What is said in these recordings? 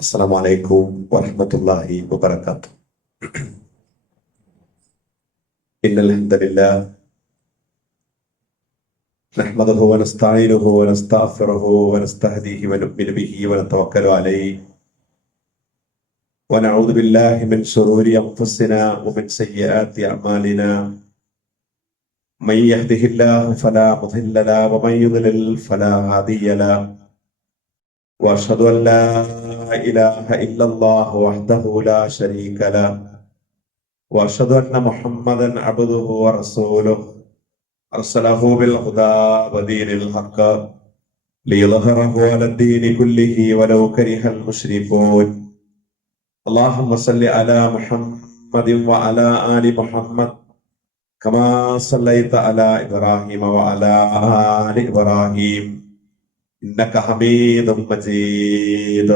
السلام عليكم ورحمة الله وبركاته. إن الحمد لله نحمده ونستعينه ونستغفره ونستهديه ونؤمن به ونتوكل عليه ونعوذ بالله من شرور أنفسنا ومن سيئات أعمالنا. من يهده الله فلا مضل له ومن يضلل فلا هادي له. وأشهد أن لا إله إلا الله وحده لا شريك له وأشهد أن محمدا عبده ورسوله أرسله بالهدى ودين الحق ليظهره على الدين كله ولو كره المشركون. اللهم صل على محمد وعلى آل محمد كما صليت على إبراهيم وعلى آل إبراهيم إنك حميد مجيد.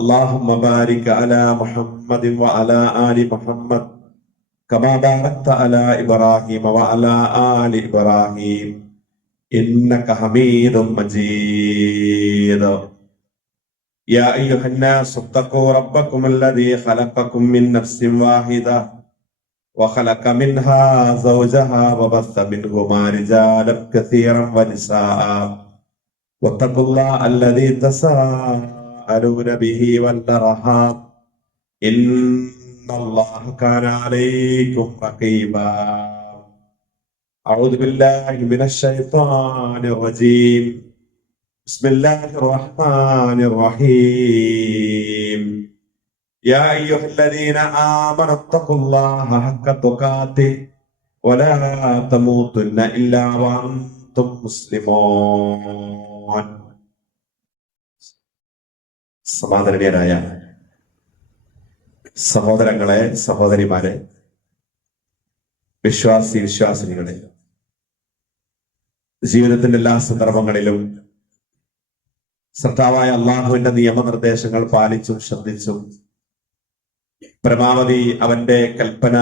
اللهم بارك على محمد وعلى آل محمد كما باركت على إبراهيم وعلى آل إبراهيم إنك حميد مجيد. يا أيها الناس اتقوا ربكم الذي خلقكم من نفس واحدة وخلق منها زوجها وبث منهما رجالا كثيرا ونساء واتقوا الله الذي تساءلون به والأرحام إن الله كان عليكم رقيبا. أعوذ بالله من الشيطان الرجيم. بسم الله الرحمن الرحيم. يا أيها الذين آمنوا اتقوا الله حق تقاته ولا تموتن إلا وأنتم مسلمون. സമാദരണീയരായ സഹോദരങ്ങളെ, സഹോദരിമാരെ, വിശ്വാസിനികളെ, ജീവിതത്തിന്റെ എല്ലാ സന്ദർഭങ്ങളിലും സത്താവായ അള്ളാഹുവിന്റെ നിയമനിർദ്ദേശങ്ങൾ പാലിച്ചും ശ്രദ്ധിച്ചും പരമാവധി അവന്റെ കൽപ്പന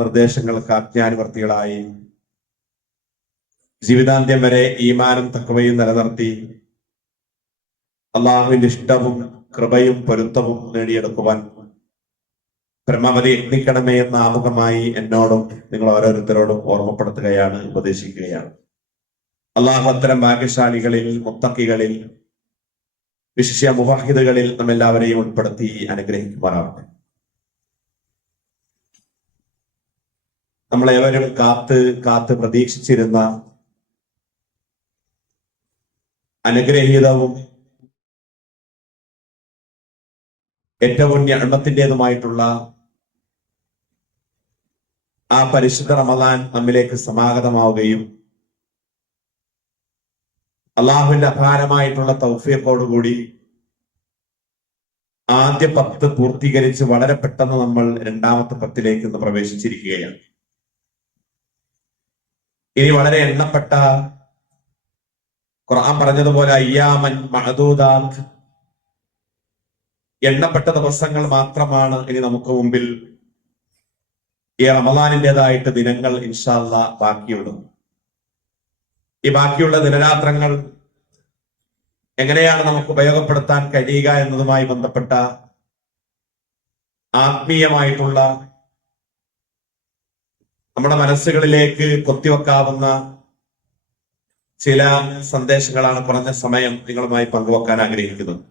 നിർദ്ദേശങ്ങൾക്ക് ആജ്ഞാനുവർത്തികളായി ജീവിതാന്ത്യം വരെ ഈമാനും തഖ്വയും നിലനിർത്തി അള്ളാഹുവിന്റെ ഇഷ്ടവും കൃപയും പൊരുത്തവും നേടിയെടുക്കുവാൻ പരമാവധി യത്നിക്കണമേ എന്ന ആമുഖമായി എന്നോടും നിങ്ങൾ ഓരോരുത്തരോടും ഓർമ്മപ്പെടുത്തുകയാണ്, ഉപദേശിക്കുകയാണ്. അള്ളാഹു അത്തരം ഭാഗ്യശാലികളിൽ, മുത്തക്കികളിൽ, വിശിഷ്യ മുവാഹിദുകളിൽ നമ്മെല്ലാവരെയും ഉൾപ്പെടുത്തി അനുഗ്രഹിക്കുമാറാവട്ടെ. നമ്മളേവരും കാത്ത് പ്രതീക്ഷിച്ചിരുന്ന അനുഗ്രഹീതവും ഏറ്റവും ഞഅ്മത്തിൻ്റെതുമായിട്ടുള്ള ആ പരിശുദ്ധ റമദാൻ നമ്മിലേക്ക് സമാഗതമാവുകയും അള്ളാഹുവിന്റെ അപാരമായിട്ടുള്ള തൗഫീഖോടുകൂടി ആദ്യ 10 പൂർത്തീകരിച്ച് വളരെ പെട്ടെന്ന് നമ്മൾ രണ്ടാമത്തെ 10ലേക്ക് ഇന്ന് പ്രവേശിച്ചിരിക്കുകയാണ്. ഇനി വളരെ എണ്ണപ്പെട്ട, ഖുർആൻ പറഞ്ഞതുപോലെ അയ്യാമൻ മഅദൂദാത്ത്, എണ്ണപ്പെട്ട ദിവസങ്ങൾ മാത്രമാണ് ഇനി നമുക്ക് മുമ്പിൽ ഈ റമദാനിൻ്റെതായിട്ട് ദിനങ്ങൾ ഇൻഷാ അല്ലാഹ് ബാക്കിയുള്ളത്. ഈ ബാക്കിയുള്ള ദിനരാത്രങ്ങൾ എങ്ങനെയാണ് നമുക്ക് ഉപയോഗപ്പെടുത്താൻ കഴിയുക എന്നതുമായി ബന്ധപ്പെട്ട ആത്മീയമായിട്ടുള്ള നമ്മുടെ മനസ്സുകളിലേക്ക് കൊത്തിവെക്കാവുന്ന ചില സന്ദേശങ്ങളാണ് കുറഞ്ഞ സമയം നിങ്ങളുമായി പങ്കുവെക്കാൻ ആഗ്രഹിക്കുന്നത്.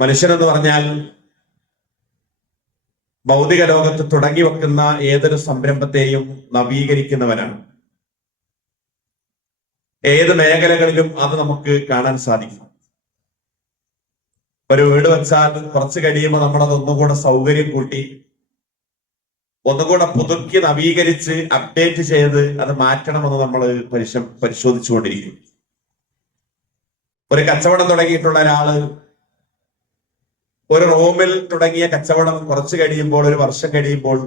മനുഷ്യനെന്ന് പറഞ്ഞാൽ ഭൗതിക ലോകത്ത് തുടങ്ങി വെക്കുന്ന ഏതൊരു സംരംഭത്തെയും നവീകരിക്കുന്നവനാണ്. ഏത് മേഖലകളിലും അത് നമുക്ക് കാണാൻ സാധിക്കും. ഒരു വീട് വെച്ചാൽ കുറച്ച് കഴിയുമ്പോൾ നമ്മളത് ഒന്നുകൂടെ സൗകര്യം കൂട്ടി, ഒന്നുകൂടെ പുതുക്കി നവീകരിച്ച് അപ്ഡേറ്റ് ചെയ്ത് അത് മാറ്റണമെന്ന് നമ്മൾ പരിശോധിച്ചുകൊണ്ടിരിക്കും. ഒരു കച്ചവടം തുടങ്ങിയിട്ടുള്ള ഒരാള് ഒരു റൂമിൽ തുടങ്ങിയ കച്ചവടം കുറച്ച് കഴിയുമ്പോൾ, ഒരു വർഷം കഴിയുമ്പോൾ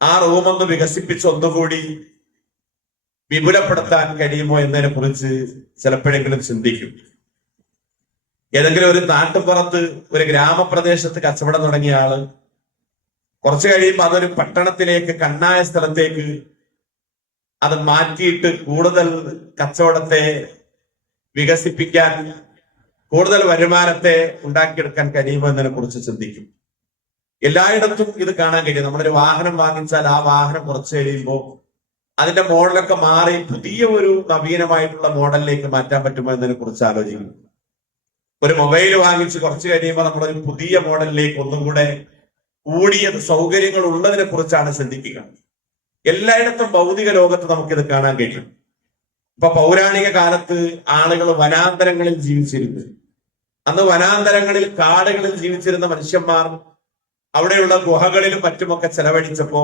ആ റൂം ഒന്ന് വികസിപ്പിച്ച് ഒന്നുകൂടി വിപുലപ്പെടുത്താൻ കഴിയുമോ എന്നതിനെ കുറിച്ച് ചിലപ്പോഴെങ്കിലും ചിന്തിക്കും. ഏതെങ്കിലും ഒരു നാട്ടുപുറത്ത്, ഒരു ഗ്രാമപ്രദേശത്ത് കച്ചവടം തുടങ്ങിയ ആള് കുറച്ച് കഴിയുമ്പോൾ അതൊരു പട്ടണത്തിലേക്ക്, കണ്ണായ സ്ഥലത്തേക്ക് അത് മാറ്റിയിട്ട് കൂടുതൽ കച്ചവടത്തെ വികസിപ്പിക്കാൻ കൂടുതൽ വരുമാനത്തെ ഉണ്ടാക്കിയെടുക്കാൻ കഴിയുമോ എന്നതിനെ കുറിച്ച് ചിന്തിക്കും. എല്ലായിടത്തും ഇത് കാണാൻ കഴിയും. നമ്മളൊരു വാഹനം വാങ്ങിച്ചാൽ ആ വാഹനം കുറച്ച് കഴിയുമ്പോൾ അതിന്റെ മോഡലൊക്കെ മാറി പുതിയ ഒരു നവീനമായിട്ടുള്ള മോഡലിലേക്ക് മാറ്റാൻ പറ്റുമോ എന്നതിനെ കുറിച്ച് ആലോചിക്കും. ഒരു മൊബൈൽ വാങ്ങിച്ച് കുറച്ച് കഴിയുമ്പോൾ നമ്മളൊരു പുതിയ മോഡലിലേക്ക് ഒന്നുകൂടെ കൂടിയ സൗകര്യങ്ങൾ ഉള്ളതിനെ കുറിച്ചാണ് ചിന്തിക്കുക. എല്ലായിടത്തും ഭൗതിക ലോകത്ത് നമുക്കിത് കാണാൻ കഴിയും. ഇപ്പൊ പൗരാണിക കാലത്ത് ആളുകൾ വനാന്തരങ്ങളിൽ ജീവിച്ചിരുന്നു. അന്ന് വനാന്തരങ്ങളിൽ കാടുകളിൽ ജീവിച്ചിരുന്ന മനുഷ്യന്മാർ അവിടെയുള്ള ഗുഹകളിലും മറ്റുമൊക്കെ ചെലവഴിച്ചപ്പോ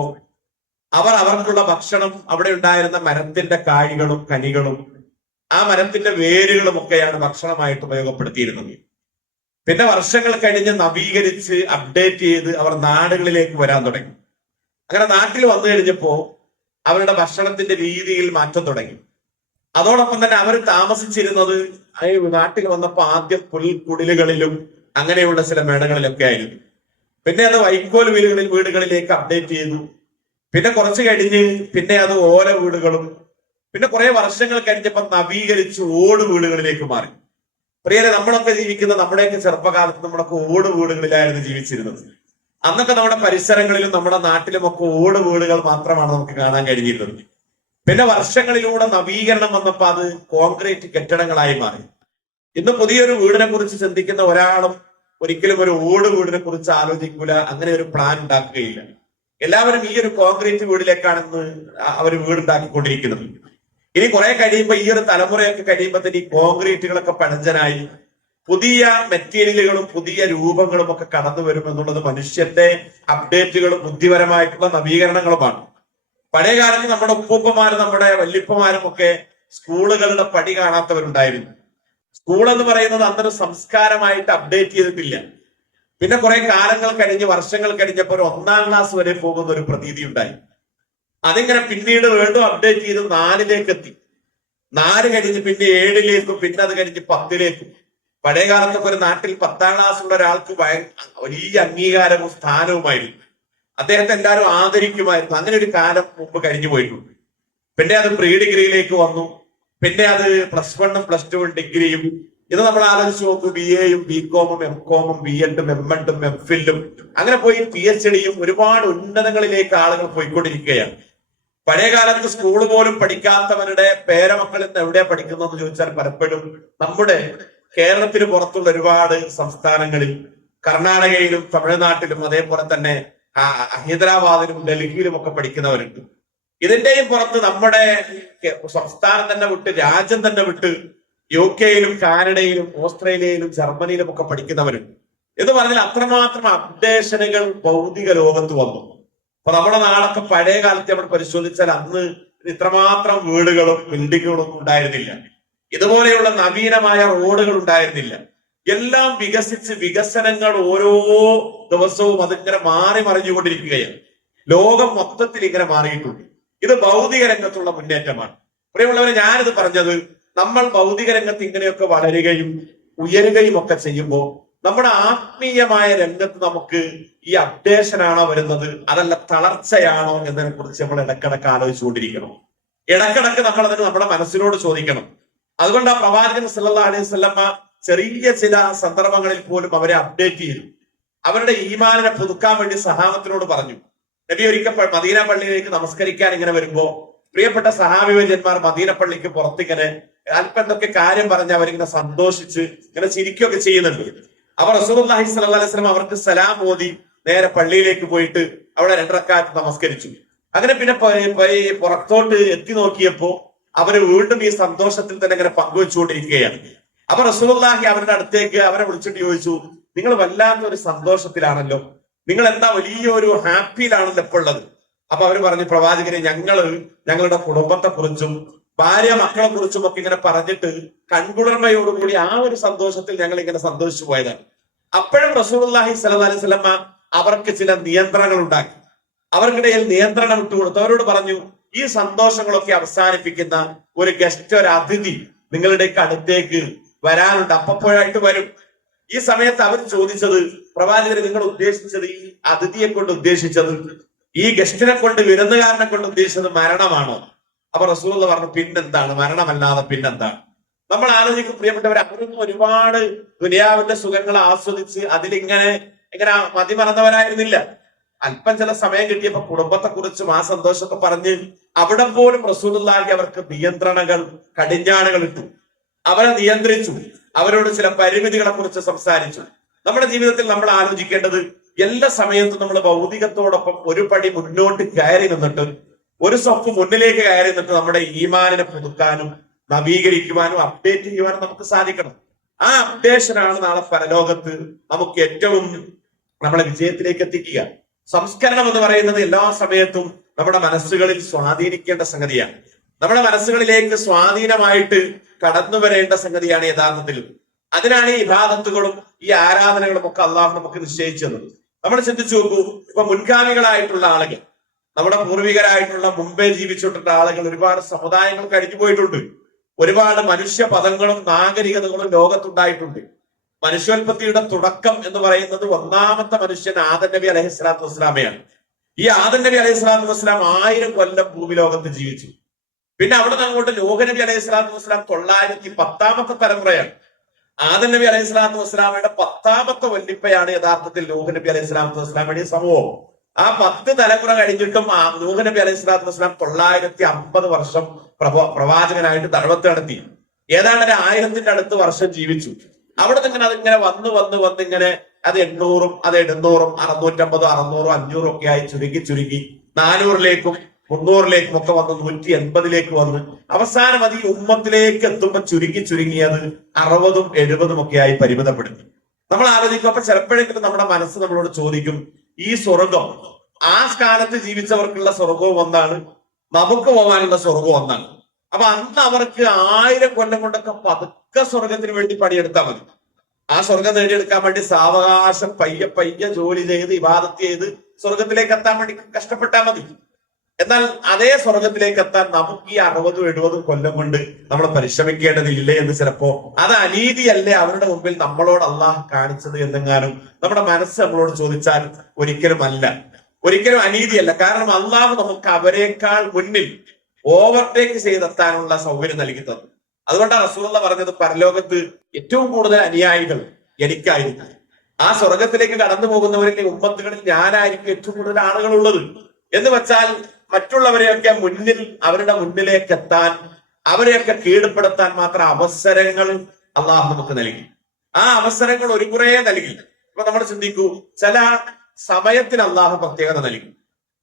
അവർക്കുള്ള ഭക്ഷണം അവിടെ ഉണ്ടായിരുന്ന മരത്തിന്റെ കായ്കളും കനികളും ആ മരത്തിന്റെ വേരുകളും ഒക്കെയാണ് ഭക്ഷണമായിട്ട് ഉപയോഗപ്പെടുത്തിയിരുന്നത്. പിന്നെ വർഷങ്ങൾ കഴിഞ്ഞ് നവീകരിച്ച് അപ്ഡേറ്റ് ചെയ്ത് അവർ നാടുകളിലേക്ക് വരാൻ തുടങ്ങി. അങ്ങനെ നാട്ടിൽ വന്നു കഴിഞ്ഞപ്പോ അവരുടെ ഭക്ഷണത്തിന്റെ രീതിയിൽ മാറ്റം തുടങ്ങി. അതോടൊപ്പം തന്നെ അവർ താമസിച്ചിരുന്നത് നാട്ടിൽ വന്നപ്പോ ആദ്യം പുൽക്കുടിലുകളിലും അങ്ങനെയുള്ള ചില മേടകളിലൊക്കെ ആയിരുന്നു. പിന്നെ അത് വൈക്കോൽ വീടുകളിലേക്ക് അപ്ഡേറ്റ് ചെയ്തു. പിന്നെ കുറച്ച് കഴിഞ്ഞ് പിന്നെ അത് ഓല വീടുകളും, പിന്നെ കുറെ വർഷങ്ങൾ കഴിഞ്ഞപ്പോൾ നവീകരിച്ച് ഓട് വീടുകളിലേക്ക് മാറി. പ്രിയരെ, നമ്മളൊക്കെ ജീവിക്കുന്ന നമ്മുടെയൊക്കെ ചെറുപ്പകാലത്ത് നമ്മളൊക്കെ ഓട് വീടുകളിലായിരുന്നു ജീവിച്ചിരുന്നത്. അന്നൊക്കെ നമ്മുടെ പരിസരങ്ങളിലും നമ്മുടെ നാട്ടിലുമൊക്കെ ഓട് വീടുകൾ മാത്രമാണ് നമുക്ക് കാണാൻ കഴിഞ്ഞിരുന്നത്. പിന്നെ വർഷങ്ങളിലൂടെ നവീകരണം വന്നപ്പോ അത് കോൺക്രീറ്റ് കെട്ടിടങ്ങളായി മാറി. ഇന്ന് പുതിയൊരു വീടിനെ കുറിച്ച് ചിന്തിക്കുന്ന ഒരാളും ഒരിക്കലും ഒരു ഓട് വീടിനെ കുറിച്ച് ആലോചിക്കൂല, അങ്ങനെ ഒരു പ്ലാൻ ഉണ്ടാക്കുകയില്ല. എല്ലാവരും ഈ ഒരു കോൺക്രീറ്റ് വീടിലേക്കാണ് ഇന്ന് അവർ വീടുണ്ടാക്കിക്കൊണ്ടിരിക്കുന്നത്. ഇനി കുറെ കഴിയുമ്പോൾ ഈ ഒരു തലമുറയൊക്കെ കഴിയുമ്പോഴത്തേക്ക് ഈ കോൺക്രീറ്റുകളൊക്കെ പഴഞ്ചനായി പുതിയ മെറ്റീരിയലുകളും പുതിയ രൂപങ്ങളും ഒക്കെ കടന്നു വരും എന്നുള്ളത് മനുഷ്യന്റെ അപ്ഡേറ്റുകളും ബുദ്ധിപരമായിട്ടുള്ള നവീകരണങ്ങളുമാണ്. പഴയ കാലത്ത് നമ്മുടെ ഉപ്പൂപ്പമാരും നമ്മുടെ വല്യപ്പമാരും ഒക്കെ സ്കൂളുകളുടെ പടി കാണാത്തവരുണ്ടായിരുന്നു. സ്കൂൾ എന്ന് പറയുന്നത് അന്നൊരു സംസ്കാരമായിട്ട് അപ്ഡേറ്റ് ചെയ്തിട്ടില്ല. പിന്നെ കുറെ കാലങ്ങൾ കഴിഞ്ഞ് വർഷങ്ങൾ കഴിഞ്ഞപ്പോൾ ഒരു 1-ാം ക്ലാസ് വരെ പോകുന്ന ഒരു പ്രതീതി ഉണ്ടായി. അതിങ്ങനെ പിന്നീട് വീണ്ടും അപ്ഡേറ്റ് ചെയ്ത് 4ലേക്ക് എത്തി. 4 കഴിഞ്ഞ് പിന്നെ 7ലേക്കും, പിന്നെ അത് കഴിഞ്ഞ് 10ലേക്കും. പഴയ കാലത്തൊക്കെ ഒരു നാട്ടിൽ 10-ാം ക്ലാസ് ഉള്ള ഒരാൾക്ക് വലിയ അംഗീകാരവും സ്ഥാനവുമായിരുന്നു. അദ്ദേഹത്തെ എല്ലാവരും ആദരിക്കുമായിരുന്നു. അങ്ങനെ ഒരു കാലം മുമ്പ് കഴിഞ്ഞു പോയിട്ടുണ്ട്. പിന്നെ അത് പ്രീ ഡിഗ്രിയിലേക്ക് വന്നു. പിന്നെ അത് +1ഉം +2ഉം ഡിഗ്രിയും. ഇത് നമ്മൾ ആലോചിച്ച് നോക്കൂ, BA-യും BCom-ഉം MCom-ഉം B.Ed-ഉം M.Ed-ഉം MPhil-ഉം അങ്ങനെ പോയി PhD-യും ഒരുപാട് ഉന്നതങ്ങളിലേക്ക് ആളുകൾ പോയിക്കൊണ്ടിരിക്കുകയാണ്. പഴയ കാലത്ത് സ്കൂൾ പോലും പഠിക്കാത്തവരുടെ പേരമക്കൾ ഇന്ന് എവിടെയാ പഠിക്കുന്നതെന്ന് ചോദിച്ചാൽ പലപ്പോഴും നമ്മുടെ കേരളത്തിന് പുറത്തുള്ള ഒരുപാട് സംസ്ഥാനങ്ങളിൽ, കർണാടകയിലും തമിഴ്നാട്ടിലും അതേപോലെ തന്നെ ഹൈദരാബാദിലും ഡൽഹിയിലും ഒക്കെ പഠിക്കുന്നവരുണ്ട്. ഇതിന്റെയും പുറത്ത് നമ്മുടെ സംസ്ഥാനം തന്നെ വിട്ട്, രാജ്യം തന്നെ വിട്ട് UK-യിലും കാനഡയിലും ഓസ്ട്രേലിയയിലും ജർമ്മനിയിലും ഒക്കെ പഠിക്കുന്നവരുണ്ട്. എന്ന് പറഞ്ഞാൽ അത്രമാത്രം അപ്ഡേഷനുകൾ ഭൗതിക ലോകത്ത് വന്നു. അപ്പൊ നമ്മുടെ നാടൊക്കെ പഴയ കാലത്തെ നമ്മൾ പരിശോധിച്ചാൽ അന്ന് ഇത്രമാത്രം വീടുകളും ബിൽഡിങ്ങുകളും ഉണ്ടായിരുന്നില്ല. ഇതുപോലെയുള്ള നവീനമായ റോഡുകൾ ഉണ്ടായിരുന്നില്ല. എല്ലാം വികസിച്ച് വികസനങ്ങൾ ഓരോ ദിവസവും അതിങ്ങനെ മാറി മറിഞ്ഞുകൊണ്ടിരിക്കുകയാണ്. ലോകം മൊത്തത്തിൽ ഇങ്ങനെ മാറിയിട്ടുണ്ട്. ഇത് ഭൗതിക രംഗത്തുള്ള മുന്നേറ്റമാണ്. പ്രിയമുള്ളവരെ, ഞാനിത് പറഞ്ഞത് നമ്മൾ ഭൗതിക രംഗത്ത് ഇങ്ങനെയൊക്കെ വളരുകയും ഉയരുകയും ഒക്കെ ചെയ്യുമ്പോൾ നമ്മുടെ ആത്മീയമായ രംഗത്ത് നമുക്ക് ഈ അപ്ഡേഷൻ ആണോ വരുന്നത്, അതല്ല തളർച്ചയാണോ എന്നതിനെ കുറിച്ച് നമ്മൾ ഇടക്കിടക്ക് ആലോചിച്ചുകൊണ്ടിരിക്കണം. ഇടക്കിടക്ക് നമ്മൾ അതിന് നമ്മുടെ മനസ്സിനോട് ചോദിക്കണം. അതുകൊണ്ട് ആ പ്രവാചകൻ സല്ലല്ലാഹു അലൈഹി വസല്ലമ ചെറിയ ചില സന്ദർഭങ്ങളിൽ പോലും അവരെ അപ്ഡേറ്റ് ചെയ്തു. അവരുടെ ഈമാനിനെ പുതുക്കാൻ വേണ്ടി സഹാബത്തിനോട് പറഞ്ഞു. നബി ഒരിക്കൽ മദീന പള്ളിയിലേക്ക് നമസ്കരിക്കാൻ ഇങ്ങനെ വരുമ്പോ പ്രിയപ്പെട്ട സഹാബിവര്യന്മാർ മദീന പള്ളിക്ക് പുറത്തിങ്ങനെ അല്പം എന്തൊക്കെ കാര്യം പറഞ്ഞ് അവരിങ്ങനെ സന്തോഷിച്ച് ഇങ്ങനെ ചിരിക്കുകയൊക്കെ ചെയ്യുന്നുണ്ട്. അവർ റസൂലുള്ളാഹി സ്വല്ലല്ലാഹു അലൈഹി വസല്ലം അവർക്ക് സലാം ഓതി നേരെ പള്ളിയിലേക്ക് പോയിട്ട് അവിടെ 2 റക്അത്ത് നമസ്കരിച്ചു. അങ്ങനെ പിന്നെ പുറത്തോട്ട് എത്തി നോക്കിയപ്പോ അവര് വീണ്ടും ഈ സന്തോഷത്തിൽ തന്നെ ഇങ്ങനെ പങ്കുവെച്ചുകൊണ്ടിരിക്കുകയാണ്. അപ്പൊ റസൂലുള്ളാഹി അവരുടെ അടുത്തേക്ക് അവരെ വിളിച്ചിട്ട് ചോദിച്ചു, നിങ്ങൾ വല്ലാത്ത ഒരു സന്തോഷത്തിലാണല്ലോ, നിങ്ങൾ എന്താ വലിയൊരു ഹാപ്പിയിലാണല്ലോ ഇപ്പോൾ ഉള്ളത്. അപ്പൊ അവര് പറഞ്ഞു, പ്രവാചകനെ, ഞങ്ങളുടെ കുടുംബത്തെ കുറിച്ചും ഭാര്യ മക്കളെ കുറിച്ചും ഒക്കെ ഇങ്ങനെ പറഞ്ഞിട്ട് കൺകുളിർമയോടുകൂടി ആ ഒരു സന്തോഷത്തിൽ ഞങ്ങൾ ഇങ്ങനെ സന്തോഷിച്ചു പോയതാണ്. അപ്പോഴും റസൂലുള്ളാഹി സ്വല്ലല്ലാഹു അലൈഹി വസല്ലമ അവർക്ക് ചില നിയന്ത്രണങ്ങൾ ഉണ്ടാക്കി. അവർക്കിടയിൽ നിയന്ത്രണം ഇട്ടുകൊടുത്തു. അവരോട് പറഞ്ഞു, ഈ സന്തോഷങ്ങളൊക്കെ അവസാനിപ്പിക്കുന്ന ഒരു ഗസ്റ്റ്, ഒരു അതിഥി നിങ്ങളുടെയൊക്കെ അടുത്തേക്ക് വരാനുണ്ട്, അപ്പോഴായിട്ട് വരും. ഈ സമയത്ത് അവർ ചോദിച്ചത്, പ്രവാചകരെ, നിങ്ങൾ ഉദ്ദേശിച്ചത്, ഈ അതിഥിയെ കൊണ്ട് ഉദ്ദേശിച്ചത്, ഈ ഗസ്റ്റിനെ കൊണ്ട്, വിരുന്നുകാരനെ കൊണ്ട് ഉദ്ദേശിച്ചത് മരണമാണോ? അപ്പൊ റസൂൽ പറഞ്ഞു, പിന്നെന്താണ്, മരണമല്ലാതെ പിന്നെന്താണ്. നമ്മൾ ആലോചിക്കും പ്രിയപ്പെട്ടവർ, അവരൊന്നും ഒരുപാട് ദുനിയാവിന്റെ സുഖങ്ങൾ ആസ്വദിച്ച് അതിലിങ്ങനെ ഇങ്ങനെ മതിമറന്നവരായിരുന്നില്ല. അല്പം ചില സമയം കിട്ടിയപ്പോ കുടുംബത്തെ കുറിച്ചും ആ സന്തോഷത്തെ പറഞ്ഞ് അവിടെ പോലും റസൂലുള്ളാഹി അവർക്ക് നിയന്ത്രണങ്ങൾ, കടിഞ്ഞാണുകൾ ഇട്ടു. അവരെ നിയന്ത്രിച്ചു. അവരോട് ചില പരിമിതികളെ കുറിച്ച് സംസാരിച്ചു. നമ്മുടെ ജീവിതത്തിൽ നമ്മൾ ആലോചിക്കേണ്ടത്, എല്ലാ സമയത്തും നമ്മൾ ഭൗതികത്തോടൊപ്പം ഒരു പടി മുന്നോട്ട് കയറി നിന്നിട്ട്, ഒരു സ്റ്റെപ്പ് മുന്നിലേക്ക് കയറി നിന്നിട്ട് നമ്മുടെ ഈമാനിനെ പുതുക്കാനും നവീകരിക്കുവാനും അപ്ഡേറ്റ് ചെയ്യുവാനും നമുക്ക് സാധിക്കണം. ആ അപ്ഡേഷനാണ് നാളെ പരലോകത്ത് നമുക്ക് ഏറ്റവും നമ്മളെ വിജയത്തിലേക്ക് എത്തിക്കുക. സംസ്കരണം എന്ന് പറയുന്നത് എല്ലാ സമയത്തും നമ്മുടെ മനസ്സുകളിൽ സ്വാധീനിക്കേണ്ട സംഗതിയാണ്. നമ്മുടെ മനസ്സുകളിലേക്ക് സ്വാധീനമായിട്ട് കടന്നു വരേണ്ട സംഗതിയാണ് യഥാർത്ഥത്തിൽ. അതിനാണ് ഈ ഇബാദത്തുകളും ഈ ആരാധനകളും ഒക്കെ അള്ളാഹു നമുക്ക് നിശ്ചയിച്ചു തന്നത്. നമ്മൾ ചിന്തിച്ചു നോക്കൂ, ഇപ്പൊ മുൻഗാമികളായിട്ടുള്ള ആളുകൾ, നമ്മുടെ പൂർവികരായിട്ടുള്ള മുമ്പേ ജീവിച്ചിട്ടുള്ള ആളുകൾ ഒരുപാട് സമുദായങ്ങൾ കഴിഞ്ഞു പോയിട്ടുണ്ട്. ഒരുപാട് മനുഷ്യ പദങ്ങളും നാഗരികതകളും ലോകത്തുണ്ടായിട്ടുണ്ട്. മനുഷ്യോൽപത്തിയുടെ തുടക്കം എന്ന് പറയുന്നത് ഒന്നാമത്തെ മനുഷ്യൻ ആദം നബി അലൈഹി സ്വലാത്തു വസ്സലാമയാണ്. ഈ ആദം നബി അലൈഹി സ്വലാത്തു വസ്സലാം 1000 കൊല്ലം ഭൂമി ലോകത്ത് ജീവിച്ചു. പിന്നെ അവിടെ നിന്ന് അങ്ങോട്ട് നൂഹ് നബി അലൈഹി സ്വലാത്തു വസ്സലാം 910ാമത്തെ തലമുറയാണ്. ആദം നബി അലൈഹി സ്വലാത്തു വസ്സലാമയുടെ 10ാമത്തെ വല്ലിപ്പയാണ് യഥാർത്ഥത്തിൽ നൂഹ് നബി അലൈഹി സ്വലാത്തു വസ്സലാമയുടെ സമൂഹം. ആ 10 തലമുറ കഴിഞ്ഞിട്ടും നൂഹ് നബി അലൈഹി സ്വലാത്തു വസ്സലാം 950 വർഷം പ്രവാചകനായിട്ട് ദഅവത്ത് നടത്തി. ഏതാണ്ട് 1000ന്റെ അടുത്ത് വർഷം ജീവിച്ചു. അവിടെ നിന്ന് അതിങ്ങനെ വന്ന് ഇങ്ങനെ അത് 800ഉം അത് 700ഉം 650, 600, 500 ഒക്കെ ആയി ചുരുങ്ങി 400ലേക്കും 300ലേക്കും ഒക്കെ വന്ന് 180ലേക്ക് വന്ന് അവസാനം അത് ഈ ഉമ്മത്തിലേക്ക് എത്തുമ്പോൾ ചുരുങ്ങി അത് 60ഉം 70ഉം ഒക്കെ ആയി പരിമിതപ്പെടുത്തി. നമ്മൾ ആലോചിക്കും, അപ്പൊ ചിലപ്പോഴെങ്കിലും നമ്മുടെ മനസ്സ് നമ്മളോട് ചോദിക്കും, ഈ സ്വർഗം ആ കാലത്ത് ജീവിച്ചവർക്കുള്ള സ്വർഗവും ഒന്നാണ്, നമുക്ക് പോകാനുള്ള സ്വർഗവും ഒന്നാണ്. അപ്പൊ അന്ന് അവർക്ക് 1000 കൊല്ലം കൊണ്ടൊക്കെ പതുക്കെ സ്വർഗത്തിന് വേണ്ടി പണിയെടുത്താൽ മതി. ആ സ്വർഗം നേടിയെടുക്കാൻ വേണ്ടി സാവകാശം പയ്യെ ജോലി ചെയ്ത് ഇബാദത്ത് ചെയ്ത് സ്വർഗത്തിലേക്ക് എത്താൻ വേണ്ടി കഷ്ടപ്പെട്ടാൽ മതി. എന്നാൽ അതേ സ്വർഗത്തിലേക്ക് എത്താൻ നമുക്ക് ഈ 60ഉം 70ഉം കൊല്ലം കൊണ്ട് നമ്മൾ പരിശ്രമിക്കേണ്ടതില്ലേ എന്ന് ചിലപ്പോ അത് അനീതിയല്ലേ അവരുടെ മുമ്പിൽ നമ്മളോട് അള്ളാഹ് കാണിച്ചത് എന്നെങ്ങാനും നമ്മുടെ മനസ്സ് നമ്മളോട് ചോദിച്ചാൽ ഒരിക്കലും അനീതിയല്ല. കാരണം അള്ളാഹു നമുക്ക് അവരെക്കാൾ മുന്നിൽ ഓവർടേക്ക് ചെയ്തെത്താനുള്ള സൗകര്യം നൽകി തന്നു. അതുകൊണ്ടാണ് റസൂലുള്ളാഹി പറഞ്ഞത്, പരലോകത്ത് ഏറ്റവും കൂടുതൽ അനുയായികൾ എനിക്കായിരിക്കും. ആ സ്വർഗത്തിലേക്ക് കടന്നു പോകുന്നവരിലെ ഉമ്മത്തുകളിൽ ഞാനായിരിക്കും ഏറ്റവും കൂടുതൽ ആളുകളുള്ളത്. എന്ന് വെച്ചാൽ മറ്റുള്ളവരെയൊക്കെ അവരുടെ മുന്നിലേക്ക് എത്താൻ, അവരെയൊക്കെ കീഴ്പ്പെടുത്താൻ മാത്രം അവസരങ്ങൾ അള്ളാഹു നമുക്ക് നൽകി. ആ അവസരങ്ങൾ ഒരു കുറേ നൽകി. ഇപ്പൊ നമ്മൾ ചിന്തിക്കൂ, ചില സമയത്തിന് അള്ളാഹു പ്രത്യേകത നൽകി,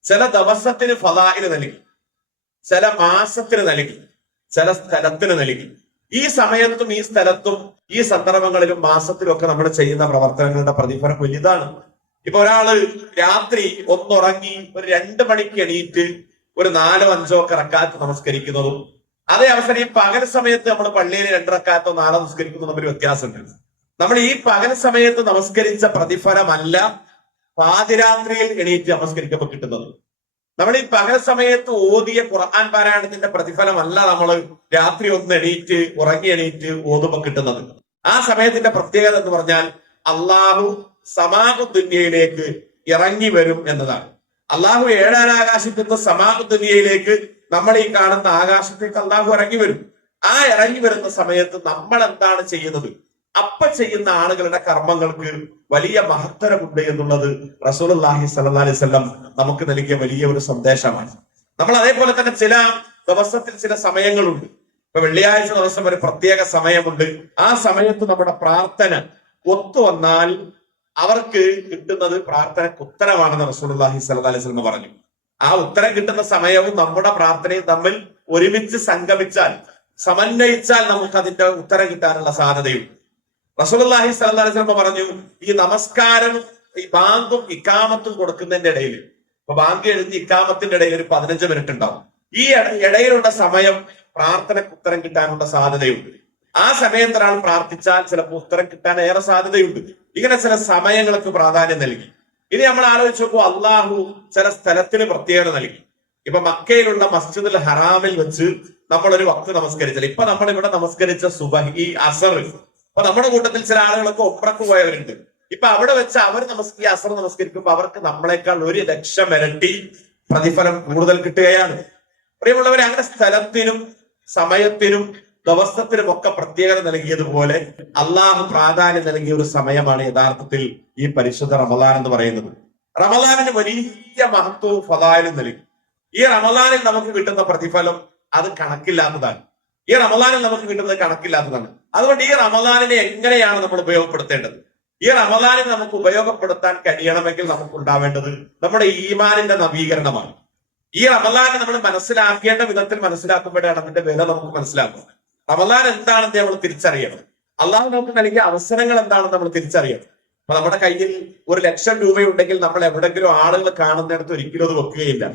ചില ദിവസത്തിന് ഫളാഇൽ നൽകി, ചില മാസത്തിന് നൽകി, ചില സ്ഥലത്തിന് നൽകി. ഈ സമയത്തും ഈ സ്ഥലത്തും ഈ സന്ദർഭങ്ങളിലും മാസത്തിലും ഒക്കെ നമ്മൾ ചെയ്യുന്ന പ്രവർത്തനങ്ങളുടെ പ്രതിഫലം വലുതാണ്. ഇപ്പൊ ഒരാള് രാത്രി ഒന്നുറങ്ങി ഒരു 2 മണിക്ക് എണീറ്റ് ഒരു 4-5 ഒക്കെ റക്അത്ത് നമസ്കരിക്കുന്നതും അതേ അവസരം ഈ പകൽ സമയത്ത് നമ്മൾ പള്ളിയിൽ 2 റക്അത്തോ 4 നമസ്കരിക്കുന്നതും തമ്മിൽ വ്യത്യാസമുണ്ട്. നമ്മൾ ഈ പകൽ സമയത്ത് നമസ്കരിച്ച പ്രതിഫലമല്ല പാതിരാത്രിയിൽ എണീറ്റ് നമസ്കരിക്കുമ്പോൾ കിട്ടുന്നത്. നമ്മൾ ഈ പകൽ സമയത്ത് ഓതിയ ഖുർആൻ പാരായണത്തിന്റെ പ്രതിഫലമല്ല നമ്മൾ രാത്രി ഉറങ്ങി എണീറ്റ് ഓതുമ്പോൾ കിട്ടുന്നത്. ആ സമയത്തിന്റെ പ്രത്യേകത എന്ന് പറഞ്ഞാൽ അള്ളാഹു സമാഉ ദുനിയയിലേക്ക് ഇറങ്ങി വരും എന്നതാണ്. അള്ളാഹു 7ാം ആകാശത്ത് നിന്ന് സമാഉ ദുനിയയിലേക്ക്, നമ്മൾ ഈ കാണുന്ന ആകാശത്തേക്ക് അള്ളാഹു ഇറങ്ങി വരും. ആ ഇറങ്ങി വരുന്ന സമയത്ത് നമ്മൾ എന്താണ് ചെയ്യുന്നത്, അപ്പൊ ചെയ്യുന്ന ആളുകളുടെ കർമ്മങ്ങൾക്ക് വലിയ മഹത്തരമുണ്ട് എന്നുള്ളത് റസൂലുള്ളാഹി സ്വല്ലല്ലാഹി അലൈഹി വസല്ലം നമുക്ക് നൽകിയ വലിയ ഒരു സന്ദേശമാണ്. നമ്മൾ അതേപോലെ തന്നെ ചില ദിവസത്തിൽ ചില സമയങ്ങളുണ്ട്. ഇപ്പൊ വെള്ളിയാഴ്ച ദിവസം ഒരു പ്രത്യേക സമയമുണ്ട്. ആ സമയത്ത് നമ്മുടെ പ്രാർത്ഥന ഒത്തുവന്നാൽ അവർക്ക് കിട്ടുന്നത് പ്രാർത്ഥനയ്ക്ക് ഉത്തരമാണെന്ന് റസൂലുള്ളാഹി സ്വല്ലല്ലാഹി അലൈഹി വസല്ലം പറഞ്ഞു. ആ ഉത്തരം കിട്ടുന്ന സമയവും നമ്മുടെ പ്രാർത്ഥനയും തമ്മിൽ ഒരുമിച്ച് സംഗമിച്ചാൽ, സമന്വയിച്ചാൽ നമുക്ക് അതിന്റെ ഉത്തരം കിട്ടാനുള്ള സാധ്യതയുണ്ട്. റസൂലുള്ളാഹി സ്വല്ലല്ലാഹി അലൈഹി വസല്ലം പറഞ്ഞു, ഈ നമസ്കാരം ഈ ബാങ്കും ഇക്കാമത്തും കൊടുക്കുന്നതിന്റെ ഇടയിൽ, ഇപ്പൊ ബാങ്ക് എഴുതി ഇക്കാമത്തിന്റെ ഇടയിൽ ഒരു 15 മിനിറ്റ് ഉണ്ടാവും. ഈ ഇടയിലുള്ള സമയം പ്രാർത്ഥനയ്ക്ക് ഉത്തരം കിട്ടാനുള്ള സാധ്യതയുണ്ട്. ആ സമയത്ത് ഒരാൾ പ്രാർത്ഥിച്ചാൽ ചിലപ്പോൾ ഉത്തരം കിട്ടാൻ ഏറെ സാധ്യതയുണ്ട്. ഇങ്ങനെ ചില സമയങ്ങൾക്ക് പ്രാധാന്യം നൽകി. ഇനി നമ്മൾ ആലോചിച്ച് നോക്കൂ, അള്ളാഹു ചില സ്ഥലത്തിന് പ്രത്യേകത നൽകി. ഇപ്പൊ മക്കയിലുള്ള മസ്ജിദുൽ ഹറാമിൽ വെച്ച് നമ്മളൊരു വക്ത് നമസ്കരിച്ചാൽ, ഇപ്പൊ നമ്മൾ ഇവിടെ നമസ്കരിച്ച സുബഹി, അസർ, അപ്പൊ നമ്മുടെ കൂട്ടത്തിൽ ചില ആളുകളൊക്കെ ഒപ്രക്ക് പോയവരുണ്ട്. ഇപ്പൊ അവിടെ വെച്ച് അവർ ഈ അസർ നമസ്കരിക്കുമ്പോൾ അവർക്ക് നമ്മളെക്കാൾ 1,00,000 ഇരട്ടി പ്രതിഫലം കൂടുതൽ കിട്ടുകയാണ്. പ്രിയമുള്ളവരെ, അങ്ങനെ സ്ഥലത്തിനും സമയത്തിനും ദിവസത്തിനും ഒക്കെ പ്രത്യേകത നൽകിയതുപോലെ അള്ളാഹു പ്രാധാന്യം നൽകിയ ഒരു സമയമാണ് യഥാർത്ഥത്തിൽ ഈ പരിശുദ്ധ റമദാൻ എന്ന് പറയുന്നത്. റമദാനിന് വലിയ മഹത്വവും ഫളായിലും നൽകി. ഈ റമദാനിൽ നമുക്ക് കിട്ടുന്ന പ്രതിഫലം അത് കണക്കില്ലാത്തതാണ്. ഈ റമദാനിൽ നമുക്ക് കിട്ടുന്നത് കണക്കില്ലാത്തതാണ്. അതുകൊണ്ട് ഈ റമദാനിനെ എങ്ങനെയാണ് നമ്മൾ ഉപയോഗപ്പെടുത്തേണ്ടത്? ഈ റമദാനിൽ നമുക്ക് ഉപയോഗപ്പെടുത്താൻ കഴിയണമെങ്കിൽ നമുക്ക് ഉണ്ടാവേണ്ടത് നമ്മുടെ ഈമാനിന്റെ നവീകരണമാണ്. ഈ റമദാനെ നമ്മൾ മനസ്സിലാക്കേണ്ട വിധത്തിൽ മനസ്സിലാക്കുമ്പോഴാണ് അതിന്റെ വില നമുക്ക് മനസ്സിലാക്കുന്നത്. റമദാൻ എന്താണെന്ന് നമ്മൾ തിരിച്ചറിയണം. അള്ളാഹു നമുക്ക് നൽകിയ അവസരങ്ങൾ എന്താണെന്ന് നമ്മൾ തിരിച്ചറിയണം. അപ്പൊ നമ്മുടെ കയ്യിൽ 1,00,000 രൂപയുണ്ടെങ്കിൽ നമ്മൾ എവിടെങ്കിലും ആളുകൾ കാണുന്നിടത്ത് ഒരിക്കലും അത് വെക്കുകയില്ല.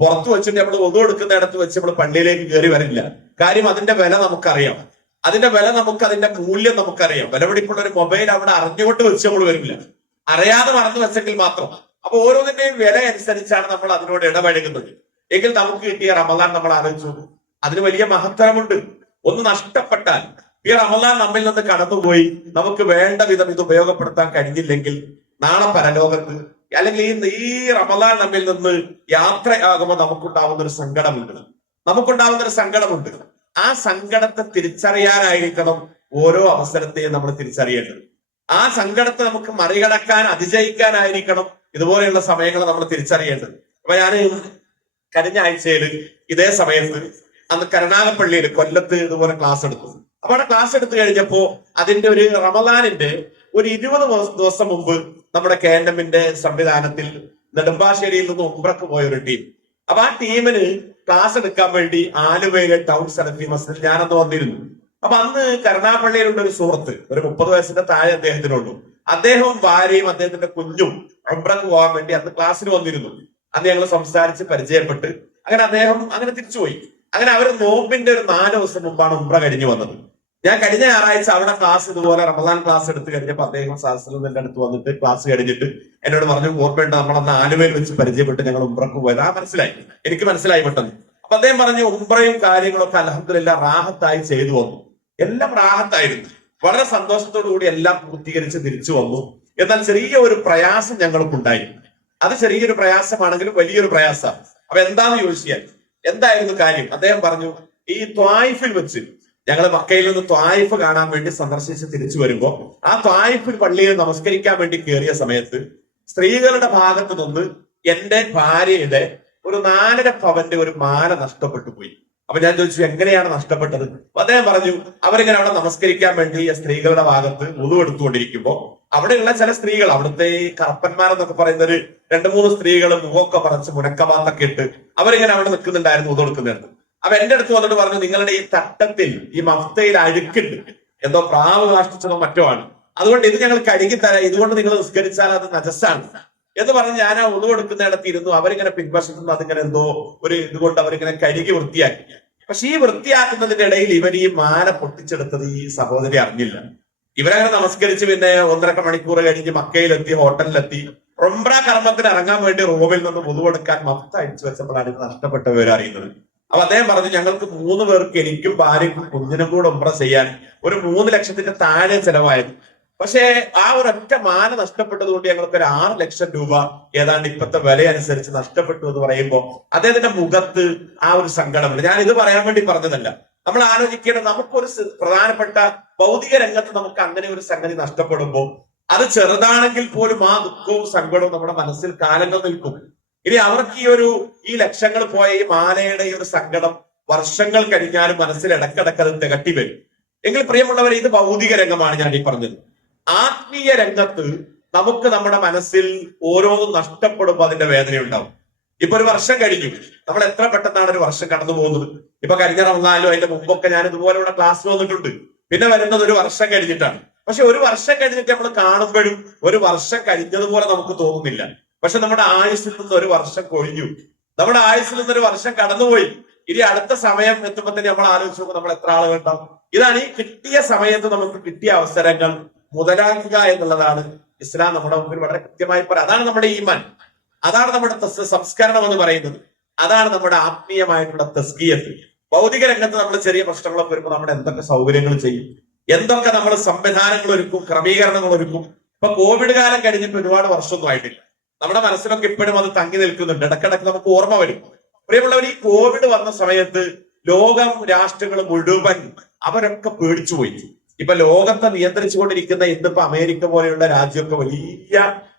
പുറത്ത് വെച്ചിട്ട് നമ്മൾ ഒതു എടുക്കുന്നിടത്ത് വെച്ച് നമ്മൾ പള്ളിയിലേക്ക് കയറി വരില്ല. കാര്യം അതിന്റെ വില നമുക്കറിയാം. അതിന്റെ വില അതിന്റെ മൂല്യം നമുക്കറിയാം. വിലപിടിപ്പുള്ള ഒരു മൊബൈൽ അവിടെ അറിഞ്ഞുകൊണ്ട് വെച്ച് നമ്മൾ വരില്ല, അറിയാതെ മറന്നു വെച്ചെങ്കിൽ മാത്രം. അപ്പൊ ഓരോന്നിന്റെയും വില അനുസരിച്ചാണ് നമ്മൾ അതിനോട് ഇടപഴകുന്നത്. എങ്കിൽ നമുക്ക് കിട്ടിയ റമദാൻ നമ്മൾ ആലോചിച്ചു, അതിന് വലിയ മഹത്തരമുണ്ട്. ഒന്ന് നഷ്ടപ്പെട്ടാൽ, ഈ റമദാൻ നമ്മിൽ നിന്ന് കടന്നുപോയി നമുക്ക് വേണ്ട വിധം ഇത് ഉപയോഗപ്പെടുത്താൻ കഴിഞ്ഞില്ലെങ്കിൽ നാളെ പരലോകത്ത് അല്ലെങ്കിൽ ഈ റമദാൻ നമ്മിൽ നിന്ന് യാത്രയാകുമ്പോൾ നമുക്കുണ്ടാവുന്ന ഒരു സങ്കടമുണ്ട്. ആ സങ്കടത്തെ തിരിച്ചറിയാനായിരിക്കണം ഓരോ അവസരത്തെയും നമ്മൾ തിരിച്ചറിയേണ്ടത്. ആ സങ്കടത്തെ നമുക്ക് മറികടക്കാൻ, അതിജയിക്കാനായിരിക്കണം ഇതുപോലെയുള്ള സമയങ്ങൾ നമ്മൾ തിരിച്ചറിയേണ്ടത്. അപ്പൊ ഞാൻ കഴിഞ്ഞ ആഴ്ചയിൽ ഇതേ സമയത്ത് അന്ന് കരുനാഗപ്പള്ളിയിൽ കൊല്ലത്ത് ഇതുപോലെ ക്ലാസ് എടുത്തു. അപ്പൊ അവിടെ ക്ലാസ് എടുത്തു കഴിഞ്ഞപ്പോ അതിന്റെ ഒരു റമദാനിന്റെ ഒരു 20 ദിവസം മുമ്പ് നമ്മുടെ KNMന്റെ സംവിധാനത്തിൽ നെടുമ്പാശ്ശേരിയിൽ നിന്ന് ഉംറക്ക് പോയ ഒരു ടീം. അപ്പൊ ആ ടീമിന് ക്ലാസ് എടുക്കാൻ വേണ്ടി ആലുവയിലെ ടൗൺ സലഫി മസ്ജിദിൽ ഞാനന്ന് വന്നിരുന്നു. അപ്പൊ അന്ന് കരുനാഗപ്പള്ളിയിലുള്ള ഒരു സുഹൃത്ത്, ഒരു 30 വയസ്സിന്റെ താഴെ അദ്ദേഹത്തിനുള്ളൂ. അദ്ദേഹവും ഭാര്യയും അദ്ദേഹത്തിന്റെ കുഞ്ഞും ഉംറക്ക് പോകാൻ വേണ്ടി അന്ന് ക്ലാസ്സിന് വന്നിരുന്നു. അന്ന് ഞങ്ങൾ സംസാരിച്ച് പരിചയപ്പെട്ട് അങ്ങനെ അദ്ദേഹം അങ്ങനെ തിരിച്ചുപോയി. അങ്ങനെ അവർ നോമ്പിന്റെ ഒരു 4 ദിവസം മുമ്പാണ് ഉംറ കഴിഞ്ഞു വന്നത്. ഞാൻ കഴിഞ്ഞ ഞായറാഴ്ച അവിടെ ക്ലാസ് ഇതുപോലെ റമദാൻ ക്ലാസ് എടുത്ത് കഴിഞ്ഞപ്പോൾ അദ്ദേഹം സാഹസിലും എന്റെ അടുത്ത് വന്നിട്ട് ക്ലാസ് കഴിഞ്ഞിട്ട് എന്നോട് പറഞ്ഞു, ഓർമ്മയുണ്ട് നമ്മളന്ന് ആലുവയിൽ വെച്ച് പരിചയപ്പെട്ട് ഞങ്ങൾ ഉംറക്ക് പോയത്. മനസ്സിലായി, എനിക്ക് മനസ്സിലായി പെട്ടെന്ന്. അപ്പൊ അദ്ദേഹം പറഞ്ഞു, ഉംറയും കാര്യങ്ങളൊക്കെ അൽഹംദുലില്ലാ റാഹത്തായി ചെയ്തു വന്നു. എല്ലാം റാഹത്തായിരുന്നു. വളരെ സന്തോഷത്തോടു കൂടി എല്ലാം പൂർത്തീകരിച്ച് തിരിച്ചു വന്നു. എന്നാൽ ചെറിയ ഒരു പ്രയാസം ഞങ്ങൾക്കുണ്ടായി. അത് ചെറിയൊരു പ്രയാസമാണെങ്കിലും വലിയൊരു പ്രയാസമാണ്. അപ്പൊ എന്താന്ന് ചോദിച്ചാൽ എന്തായിരുന്നു കാര്യം? അദ്ദേഹം പറഞ്ഞു, ഈ ത്വായിഫിൽ വെച്ച് ഞങ്ങൾ മക്കയിൽ നിന്ന് ത്വായിഫ് കാണാൻ വേണ്ടി സന്ദർശിച്ച് തിരിച്ചു വരുമ്പോ ആ ത്വായിഫ് പള്ളിയിൽ നമസ്കരിക്കാൻ വേണ്ടി കയറിയ സമയത്ത് സ്ത്രീകളുടെ ഭാഗത്ത് നിന്ന് എന്റെ ഭാര്യയുടെ ഒരു 4.5 പവന്റെ ഒരു മാല നഷ്ടപ്പെട്ടു പോയി. അപ്പൊ ഞാൻ ചോദിച്ചു, എങ്ങനെയാണ് നഷ്ടപ്പെട്ടത്? അദ്ദേഹം പറഞ്ഞു, അവരിങ്ങനെ അവിടെ നമസ്കരിക്കാൻ വേണ്ടി സ്ത്രീകളുടെ ഭാഗത്ത് വുളു എടുത്തുകൊണ്ടിരിക്കുമ്പോ അവിടെയുള്ള ചില സ്ത്രീകൾ, അവിടുത്തെ ഈ കറപ്പന്മാരെന്നൊക്കെ പറയുന്ന ഒരു 2-3 സ്ത്രീകൾ മുഖമൊക്കെ പറച്ച് മുനക്കമാത്തൊക്കെ ഇട്ട് അവരിങ്ങനെ അവിടെ നിൽക്കുന്നുണ്ടായിരുന്നു വുളു എടുക്കുന്നുണ്ട്. അപ്പൊ എന്റെ അടുത്ത് വന്നിട്ട് പറഞ്ഞു, നിങ്ങളുടെ ഈ തട്ടത്തിൽ, ഈ മഫ്തയിൽ അഴുക്കുണ്ട്, എന്തോ പ്രാവ് കാഷ്ടിച്ചതോ മറ്റോ ആണ്, അതുകൊണ്ട് ഇത് ഞങ്ങൾ കഴുകി തരാം, ഇതുകൊണ്ട് നിങ്ങൾ നിസ്കരിച്ചാൽ അത് നജസ്സാണ് എന്ന് പറഞ്ഞ് ഞാൻ ആ വുളു എടുക്കുന്നിടത്ത് ഇരുന്നു. അവരിങ്ങനെ പിൻവശത്തുനിന്ന് അതിങ്ങനെ എന്തോ ഒരു ഇതുകൊണ്ട് അവരിങ്ങനെ കഴുകി വൃത്തിയാക്കി. പക്ഷെ ഈ വൃത്തിയാക്കുന്നതിന്റെ ഇടയിൽ ഇവർ ഈ മാല പൊട്ടിച്ചെടുത്തത് ഈ സഹോദരി അറിഞ്ഞില്ല. ഇവരങ്ങനെ നമസ്കരിച്ച് പിന്നെ 1.5 മണിക്കൂർ കഴിഞ്ഞ് മക്കയിലെത്തി, ഹോട്ടലിലെത്തി. ഉംറ കർമ്മത്തിന് ഇറങ്ങാൻ വേണ്ടി റൂമിൽ നിന്ന് വുളു എടുക്കാൻ മഫ്ത അഴിച്ചു വെച്ചപ്പോഴാണ് ഇത് നഷ്ടപ്പെട്ട വിവരം അറിയുന്നത്. അപ്പൊ അദ്ദേഹം പറഞ്ഞു, ഞങ്ങൾക്ക് 3 പേർക്ക്, എനിക്കും ഭാര്യയ്ക്കും കുഞ്ഞിനും കൂടെ ഉംറ ചെയ്യാൻ ഒരു 3 ലക്ഷത്തിന്റെ താഴെ ചെലവായിരുന്നു. പക്ഷേ ആ ഒരൊറ്റ മാല നഷ്ടപ്പെട്ടത് കൊണ്ട് ഞങ്ങൾക്ക് ഒരു 6 ലക്ഷം രൂപ ഏതാണ്ട് ഇപ്പോഴത്തെ വില അനുസരിച്ച് നഷ്ടപ്പെട്ടു എന്ന് പറയുമ്പോൾ അദ്ദേഹത്തിന്റെ മുഖത്ത് ആ ഒരു സങ്കടമുണ്ട്. ഞാൻ ഇത് പറയാൻ വേണ്ടി പറഞ്ഞതല്ല. നമ്മൾ ആലോചിക്കേണ്ടത്, നമുക്കൊരു പ്രധാനപ്പെട്ട ഭൗതിക രംഗത്ത് നമുക്ക് അങ്ങനെ ഒരു സംഗതി നഷ്ടപ്പെടുമ്പോൾ അത് ചെറുതാണെങ്കിൽ പോലും ആ ദുഃഖവും സങ്കടവും നമ്മുടെ മനസ്സിൽ കാലങ്ങൾ നിൽക്കും. ഇനി അവർക്ക് ഈ ലക്ഷങ്ങൾ പോയ ഈ മാലയുടെ ഈ ഒരു സങ്കടം വർഷങ്ങൾ കഴിഞ്ഞാലും മനസ്സിൽ ഇടക്കിടക്ക് അത് തികട്ടി വരും. എങ്കിൽ പ്രിയമുള്ളവരെ, ഇത് ഭൗതിക രംഗമാണ് ഞാൻ ഈ പറഞ്ഞത്. ആത്മീയ രംഗത്ത് നമുക്ക് നമ്മുടെ മനസ്സിൽ ഓരോന്നും നഷ്ടപ്പെടുമ്പോൾ അതിന്റെ വേദനയുണ്ടാവും. ഇപ്പൊ ഒരു വർഷം കഴിഞ്ഞു, നമ്മൾ എത്ര പെട്ടെന്നാണ് ഒരു വർഷം കടന്നു പോകുന്നത്. ഇപ്പൊ കഴിഞ്ഞ റമദാനിലോ അതിന്റെ മുമ്പൊക്കെ ഞാൻ ഇതുപോലെ ഇവിടെ ക്ലാസ് വന്നിട്ടുണ്ട്. പിന്നെ വരുന്നത് ഒരു വർഷം കഴിഞ്ഞിട്ടാണ്. പക്ഷെ ഒരു വർഷം കഴിഞ്ഞിട്ട് നമ്മൾ കാണുമ്പോഴും ഒരു വർഷം കഴിഞ്ഞതുപോലെ നമുക്ക് തോന്നുന്നില്ല. പക്ഷെ നമ്മുടെ ആയുസ്സിൽ നിന്ന് ഒരു വർഷം കൊഴിഞ്ഞു, നമ്മുടെ ആയുസ്സിൽ നിന്ന് ഒരു വർഷം കടന്നുപോയി. ഇനി അടുത്ത സമയം എത്തുമ്പോൾ തന്നെ നമ്മൾ ആലോചിച്ച് നോക്കും നമ്മൾ എത്ര ആളുകൾ ഉണ്ടാവും. ഇതാണ് ഈ കിട്ടിയ സമയത്ത് നമുക്ക് കിട്ടിയ അവസരങ്ങൾ മുതലാക്കുക എന്നുള്ളതാണ് ഇസ്ലാം നമ്മുടെ മുമ്പിൽ വളരെ കൃത്യമായി പറയാം. അതാണ് നമ്മുടെ ഈമാൻ, അതാണ് നമ്മുടെ സംസ്കരണം എന്ന് പറയുന്നത്, അതാണ് നമ്മുടെ ആത്മീയമായിട്ടുള്ള തസ്കിയത്ത്. ഭൗതിക രംഗത്ത് നമ്മൾ ചെറിയ പ്രശ്നങ്ങളൊക്കെ വരുമ്പോൾ നമ്മൾ എന്തൊക്കെ സൗകര്യങ്ങൾ ചെയ്യും, എന്തൊക്കെ നമ്മൾ സംവിധാനങ്ങൾ ഒരുക്കും, ക്രമീകരണങ്ങൾ ഒരുക്കും. ഇപ്പൊ കോവിഡ് കാലം കഴിഞ്ഞിട്ട് ഒരുപാട് വർഷമൊന്നും ആയിട്ടില്ല. നമ്മുടെ മനസ്സിലൊക്കെ ഇപ്പോഴും അത് തങ്ങി നിൽക്കുന്നുണ്ട്. ഇടക്കിടക്ക് നമുക്ക് ഓർമ്മ വരും. പ്രിയമുള്ളവർ, ഈ കോവിഡ് വന്ന സമയത്ത് ലോകം, രാഷ്ട്രങ്ങൾ മുഴുവൻ അവരൊക്കെ പേടിച്ചുപോയി. ഇപ്പൊ ലോകത്തെ നിയന്ത്രിച്ചുകൊണ്ടിരിക്കുന്ന ഇന്നിപ്പോ അമേരിക്ക പോലെയുള്ള രാജ്യമൊക്കെ വലിയ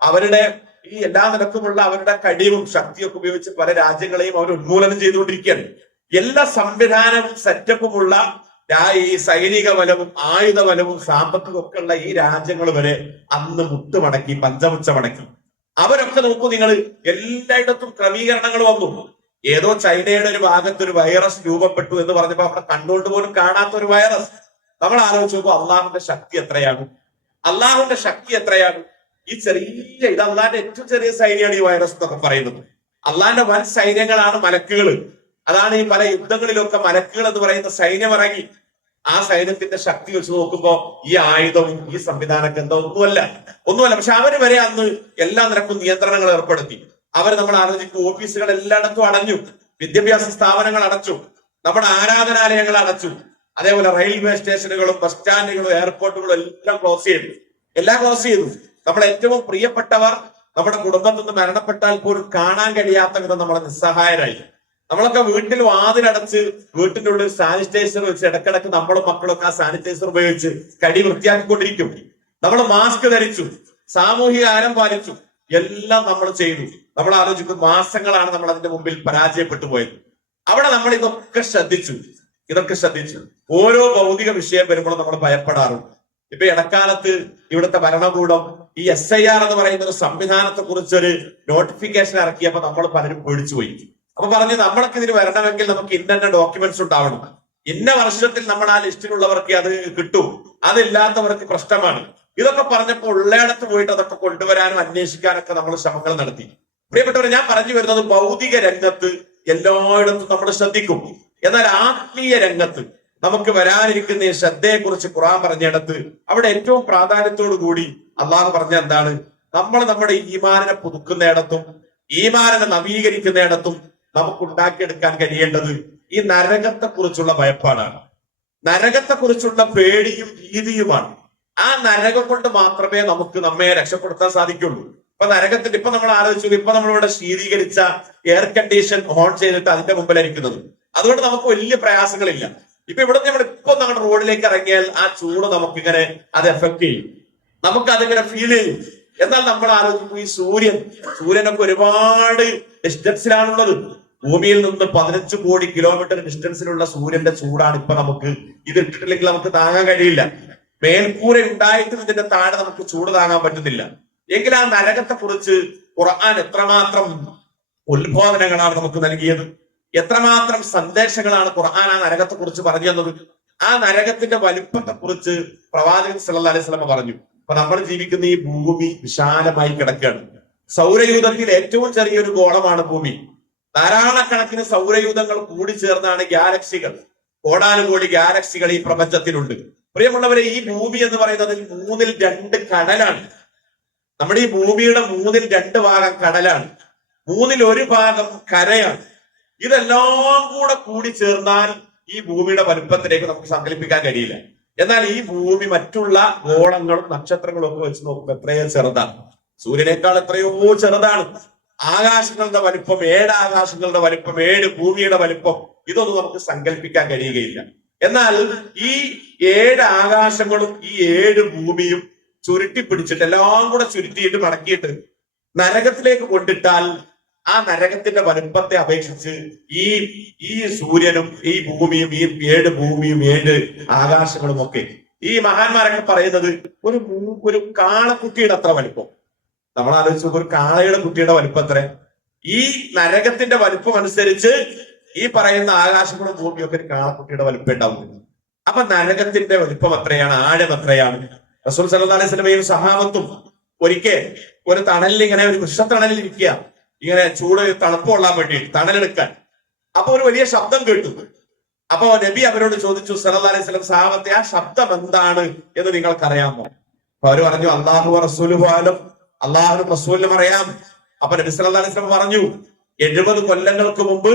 അവരുടെ ഈ എല്ലാ നിലക്കുമുള്ള അവരുടെ കഴിവും ശക്തിയൊക്കെ ഉപയോഗിച്ച് പല രാജ്യങ്ങളെയും അവർ ഉന്മൂലനം ചെയ്തുകൊണ്ടിരിക്കുകയാണ്. എല്ലാ സംവിധാനവും സെറ്റപ്പുമുള്ള ഈ സൈനിക ബലവും ആയുധ ബലവും സാമ്പത്തികമൊക്കെ ഉള്ള ഈ രാജ്യങ്ങൾ വരെ അന്ന് മുട്ടുമടക്കി, പഞ്ചമുച്ച മടക്കി. അവരൊക്കെ നോക്കൂ നിങ്ങൾ, എല്ലായിടത്തും ക്രമീകരണങ്ങൾ വന്നു. ഏതോ ചൈനയുടെ ഒരു ഭാഗത്ത് ഒരു വൈറസ് രൂപപ്പെട്ടു എന്ന് പറഞ്ഞപ്പോ അവിടെ കണ്ടുകൊണ്ട് പോലും കാണാത്ത ഒരു വൈറസ്. നമ്മൾ ആലോചിച്ച് നോക്കുമ്പോൾ അള്ളാഹുവിന്റെ ശക്തി എത്രയാണ്, അള്ളാഹുവിന്റെ ശക്തി എത്രയാണ്. ഈ ചെറിയ ഇത് അള്ളാന്റെ ഏറ്റവും ചെറിയ സൈന്യമാണ് ഈ വൈറസ് എന്നൊക്കെ പറയുന്നത്. അള്ളാന്റെ വൻ സൈന്യങ്ങളാണ് മലക്കുകൾ. അതാണ് ഈ പല യുദ്ധങ്ങളിലൊക്കെ മലക്കുകൾ എന്ന് പറയുന്ന സൈന്യം ഇറങ്ങി. ആ സൈന്യത്തിന്റെ ശക്തി വെച്ച് നോക്കുമ്പോ ഈ ആയുധവും ഈ സംവിധാനമൊക്കെ എന്താ ഒന്നുമല്ല. പക്ഷെ അവര് വരെ അന്ന് എല്ലാ നിരക്കും നിയന്ത്രണങ്ങൾ ഏർപ്പെടുത്തി. അവർ നമ്മൾ ആലോചിക്കും, ഓഫീസുകൾ എല്ലായിടത്തും അടഞ്ഞു, വിദ്യാഭ്യാസ സ്ഥാപനങ്ങൾ അടച്ചു, നമ്മുടെ ആരാധനാലയങ്ങൾ അടച്ചു, അതേപോലെ റെയിൽവേ സ്റ്റേഷനുകളും ബസ് സ്റ്റാൻഡുകളും എയർപോർട്ടുകളും എല്ലാം ക്ലോസ് ചെയ്തു. നമ്മൾ ഏറ്റവും പ്രിയപ്പെട്ടവർ നമ്മുടെ കുടുംബത്തിൽ നിന്ന് മരണപ്പെട്ടാൽ പോലും കാണാൻ കഴിയാത്ത വിധം നമ്മളെ നിസ്സഹായരായി. നമ്മളൊക്കെ വീട്ടിൽ വാതിലടച്ച് വീട്ടിന്റെ ഉള്ളിൽ സാനിറ്റൈസർ വെച്ച് ഇടക്കിടക്ക് നമ്മളും മക്കളൊക്കെ ആ സാനിറ്റൈസർ ഉപയോഗിച്ച് കടി വൃത്തിയാക്കിക്കൊണ്ടിരിക്കും. നമ്മൾ മാസ്ക് ധരിച്ചു, സാമൂഹിക അകലം പാലിച്ചു, എല്ലാം നമ്മൾ ചെയ്തു. നമ്മൾ ആലോചിക്കും, മാസങ്ങളാണ് നമ്മൾ അതിന്റെ മുമ്പിൽ പരാജയപ്പെട്ടു പോയത്. അവിടെ നമ്മൾ ഇതൊക്കെ ശ്രദ്ധിച്ചു. ഓരോ ഭൗതിക വിഷയം വരുമ്പോൾ നമ്മൾ ഭയപ്പെടാറുണ്ട്. ഇപ്പൊ ഇടക്കാലത്ത് ഇവിടുത്തെ ഭരണകൂടം ഈ SIR എന്ന് പറയുന്ന ഒരു സംവിധാനത്തെ കുറിച്ച് ഒരു നോട്ടിഫിക്കേഷൻ ഇറക്കിയപ്പോ നമ്മൾ പലരും പേടിച്ചുപോയി. അപ്പൊ പറഞ്ഞു, നമ്മളൊക്കെ ഇതിന് വരണമെങ്കിൽ നമുക്ക് ഇന്ന ഡോക്യുമെന്റ്സ് ഉണ്ടാവണം, ഇന്ന വർഷത്തിൽ നമ്മൾ ആ ലിസ്റ്റിലുള്ളവർക്ക് അത് കിട്ടും, അതില്ലാത്തവർക്ക് പ്രശ്നമാണ്. ഇതൊക്കെ പറഞ്ഞപ്പോൾ ഉള്ളയിടത്ത് പോയിട്ട് അതൊക്കെ കൊണ്ടുവരാനും അന്വേഷിക്കാനൊക്കെ നമ്മൾ ശ്രമങ്ങൾ നടത്തി. പ്രിയപ്പെട്ടവരെ, ഞാൻ പറഞ്ഞു വരുന്നത് ഭൗതിക രംഗത്ത് എല്ലായിടത്തും നമ്മൾ ശ്രദ്ധിക്കും. എന്നാൽ ആത്മീയ രംഗത്ത് നമുക്ക് വരാനിരിക്കുന്ന ഈ ശ്രദ്ധയെക്കുറിച്ച് ഖുർആൻ പറഞ്ഞിടത്ത് അവിടെ ഏറ്റവും പ്രാധാന്യത്തോടു കൂടി അള്ളാഹു പറഞ്ഞ എന്താണ്? നമ്മൾ നമ്മുടെ ഈമാനിനെ പുതുക്കുന്നിടത്തും ഈമാനിനെ നവീകരിക്കുന്നിടത്തും നമുക്കുണ്ടാക്കിയെടുക്കാൻ കഴിയേണ്ടത് ഈ നരകത്തെ കുറിച്ചുള്ള ഭയപ്പാടാണ്. നരകത്തെ കുറിച്ചുള്ള പേടിയും ഭീതിയുമാണ്. ആ നരകം കൊണ്ട് മാത്രമേ നമുക്ക് നമ്മെ രക്ഷപ്പെടുത്താൻ സാധിക്കുള്ളൂ. ഇപ്പൊ നമ്മൾ ആലോചിച്ചു, ഇപ്പൊ നമ്മളിവിടെ ശീതീകരിച്ച എയർ കണ്ടീഷൻ ഓൺ ചെയ്തിട്ട് അതിന്റെ മുമ്പിലായിരിക്കുന്നത്. അതുകൊണ്ട് നമുക്ക് വലിയ പ്രയാസങ്ങളില്ല. ഇപ്പൊ ഇവിടെ നമ്മളിപ്പോ നമ്മുടെ റോഡിലേക്ക് ഇറങ്ങിയാൽ ആ ചൂട് നമുക്കിങ്ങനെ അത് എഫക്ട് ചെയ്യും, നമുക്ക് അതിങ്ങനെ ഫീൽ ചെയ്യും. എന്നാൽ നമ്മൾ ആലോചിക്കും, ഈ സൂര്യനൊക്കെ ഒരുപാട് ഡിസ്റ്റൻസിലാണുള്ളത്. ഭൂമിയിൽ നിന്ന് 15 കോടി കിലോമീറ്റർ ഡിസ്റ്റൻസിലുള്ള സൂര്യന്റെ ചൂടാണ് ഇപ്പൊ നമുക്ക്. ഇത് ഇട്ടിട്ടില്ലെങ്കിൽ നമുക്ക് താങ്ങാൻ കഴിയില്ല. മേൽക്കൂര ഉണ്ടായിട്ടും ഇതിന്റെ താഴെ നമുക്ക് ചൂട് താങ്ങാൻ പറ്റുന്നില്ല. എങ്കിൽ ആ നരകത്തെ കുറിച്ച് ഖുർആൻ എത്രമാത്രം ഉത്ബോധനങ്ങളാണ് നമുക്ക് നൽകിയത്, എത്രമാത്രം സന്ദേശങ്ങളാണ് ഖുർആൻ ആ നരകത്തെ കുറിച്ച് പറഞ്ഞു തന്നത്. ആ നരകത്തിന്റെ വലുപ്പത്തെ കുറിച്ച് പ്രവാചകൻ സല്ലല്ലാഹു അലൈഹി വസല്ലം പറഞ്ഞു. അപ്പൊ നമ്മൾ ജീവിക്കുന്ന ഈ ഭൂമി വിശാലമായി കിടക്കുകയാണ്. സൗരയൂഥത്തിൽ ഏറ്റവും ചെറിയൊരു ഗോളമാണ് ഭൂമി. ധാരാളക്കണക്കിന് സൗരയൂഥങ്ങൾ കൂടി ചേർന്നാണ് ഗാലക്സികൾ. കോടാനുകോടി ഗാലക്സികൾ ഈ പ്രപഞ്ചത്തിലുണ്ട്. പ്രിയമുള്ളവരെ, ഈ ഭൂമി എന്ന് പറയുന്നത് 2/3 കടലാണ്. നമ്മുടെ ഈ ഭൂമിയുടെ 2/3 ഭാഗം കടലാണ്, 1/3 ഭാഗം കരയാണ്. ഇതെല്ലാം കൂടി ചേർന്നാൽ ഈ ഭൂമിയുടെ വലുപ്പത്തിലേക്ക് നമുക്ക് സങ്കല്പിക്കാൻ കഴിയില്ല. എന്നാൽ ഈ ഭൂമി മറ്റുള്ള ഗോളങ്ങളും നക്ഷത്രങ്ങളും ഒക്കെ വെച്ച് നോക്കുമ്പോൾ എത്രയോ ചെറുതാണ്. സൂര്യനേക്കാൾ എത്രയോ ചെറുതാണ്. ആകാശങ്ങളുടെ വലിപ്പം 7 ആകാശങ്ങളുടെ വലിപ്പം, 7 ഭൂമിയുടെ വലിപ്പം, ഇതൊന്നും നമുക്ക് സങ്കല്പിക്കാൻ കഴിയുകയില്ല. എന്നാൽ ഈ 7 ആകാശങ്ങളും ഈ 7 ഭൂമിയും ചുരുട്ടി പിടിച്ചിട്ട് എല്ലാം കൂടെ ചുരുട്ടിയിട്ട് മടക്കിയിട്ട് നരകത്തിലേക്ക് കൊണ്ടിട്ടാൽ ആ നരകത്തിന്റെ വലുപ്പത്തെ അപേക്ഷിച്ച് ഈ സൂര്യനും ഈ ഭൂമിയും ഈ 7 ഭൂമിയും 7 ആകാശങ്ങളും ഒക്കെ, ഈ മഹാന്മാരൊക്കെ പറയുന്നത് ഒരു കാളക്കുട്ടിയുടെ അത്ര വലിപ്പം. നമ്മൾ ആലോചിച്ചു, ഒരു കാളയുടെ കുട്ടിയുടെ വലിപ്പം എത്ര? ഈ നരകത്തിന്റെ വലിപ്പം അനുസരിച്ച് ഈ പറയുന്ന ആകാശങ്ങളും ഭൂമിയും ഒക്കെ ഒരു കാളക്കുട്ടിയുടെ വലിപ്പം ഉണ്ടാവുന്നു. അപ്പൊ നരകത്തിന്റെ വലിപ്പം എത്രയാണ്, ആഴം എത്രയാണ്? റസൂൽ സല്ലല്ലാഹു അലൈഹി വസല്ലമയും സഹാബത്തും ഒരിക്കൽ ഒരു തണലിൽ ഇങ്ങനെ ഒരു വൃക്ഷത്തണലിൽ ഇരിക്കുക, ഇങ്ങനെ ചൂട് തണുപ്പ് കൊള്ളാൻ വേണ്ടി തണലെടുക്കാൻ. അപ്പൊ ഒരു വലിയ ശബ്ദം കേട്ടു. അപ്പൊ നബി അവരോട് ചോദിച്ചു, സല്ലല്ലാഹു അലൈഹി വസല്ലം, സഹാബത്തെ, ആ ശബ്ദം എന്താണ് എന്ന് നിങ്ങൾക്കറിയാമോ? അപ്പൊ അവര് പറഞ്ഞു, അല്ലാഹു റസൂലുഹു അലം, അള്ളാഹുവിനും റസൂലിനും അറിയാം. അപ്പൊ നബി സല്ലല്ലാഹു അലൈഹി വസല്ലം പറഞ്ഞു, 70 കൊല്ലങ്ങൾക്ക് മുമ്പ്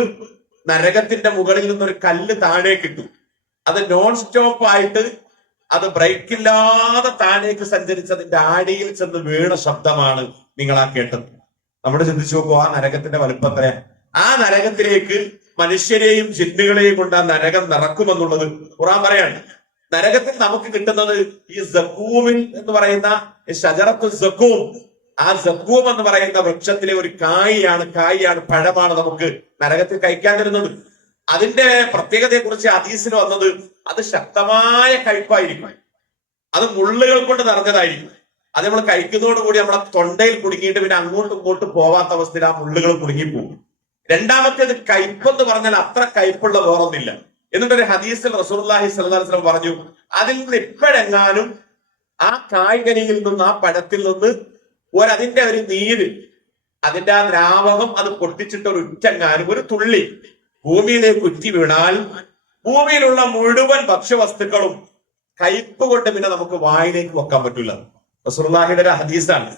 നരകത്തിന്റെ മുകളിൽ നിന്നൊരു കല്ല് താഴേക്ക് ഇട്ടു. അത് നോൺ സ്റ്റോപ്പ് ആയിട്ട് അത് ബ്രേക്കില്ലാതെ താഴേക്ക് സഞ്ചരിച്ചതിന്റെ ആടിയിൽ ചെന്ന് വീണ ശബ്ദമാണ് നിങ്ങൾ ആ കേട്ടത്. നമ്മൾ ചിന്തിച്ചു നോക്കുമോ ആ നരകത്തിന്റെ വലുപ്പത്തെ? ആ നരകത്തിലേക്ക് മനുഷ്യരെയും ജിന്നുകളെയും കൊണ്ട് ആ നരകം നിറക്കുമെന്നുള്ളത് ഖുർആൻ പറയാണ്. നരകത്തിൽ നമുക്ക് കിട്ടുന്നത് ഈ സഖൂമിൻ എന്ന് പറയുന്ന ഷജറത്തു സഖൂം, ആ സഖൂം എന്ന് പറയുന്ന വൃക്ഷത്തിലെ ഒരു കായാണ് പഴമാണ് നമുക്ക് നരകത്തിൽ കഴിക്കാൻ തരുന്നത്. അതിന്റെ പ്രത്യേകതയെ കുറിച്ച് ഹദീസിൽ വന്നത് അത് ശക്തമായ കയ്പായിരിക്കും, അത് മുള്ളുകൾ കൊണ്ട് നിറഞ്ഞതായിരിക്കും. അത് നമ്മൾ കഴിക്കുന്നതോടുകൂടി നമ്മളെ തൊണ്ടയിൽ കുടുങ്ങിയിട്ട് പിന്നെ അങ്ങോട്ടും ഇങ്ങോട്ടും പോവാത്ത അവസ്ഥയിൽ ആ മുള്ളുകൾ കുടുങ്ങിപ്പോകും. രണ്ടാമത്തേത് കയ്പെന്ന് പറഞ്ഞാൽ അത്ര കയ്പുള്ള വേറൊന്നില്ല. എന്നിട്ടൊരു ഹദീസിൽ റസൂലുള്ളാഹി സ്വല്ലല്ലാഹു അലൈഹി വസല്ലം പറഞ്ഞു, അതിൽ നിന്ന് ഇപ്പോഴെങ്ങാനും ആ കായ്കനിയിൽ നിന്ന്, ആ പഴത്തിൽ നിന്ന് അതിന്റെ ഒരു നീര്, അതിന്റെ ആ ദ്രാവകം അത് പൊട്ടിച്ചിട്ട് ഒരു ഉറ്റെങ്ങാനും ഒരു തുള്ളി ഭൂമിയിലേക്ക് ഉറ്റി വീണാൽ ഭൂമിയിലുള്ള മുഴുവൻ ഭക്ഷ്യവസ്തുക്കളും കയ്പ് കൊണ്ട് പിന്നെ നമുക്ക് വായിലേക്ക് വെക്കാൻ പറ്റില്ല. റസൂലുള്ളാഹിയുടെ ഒരു ഹദീസാണ്.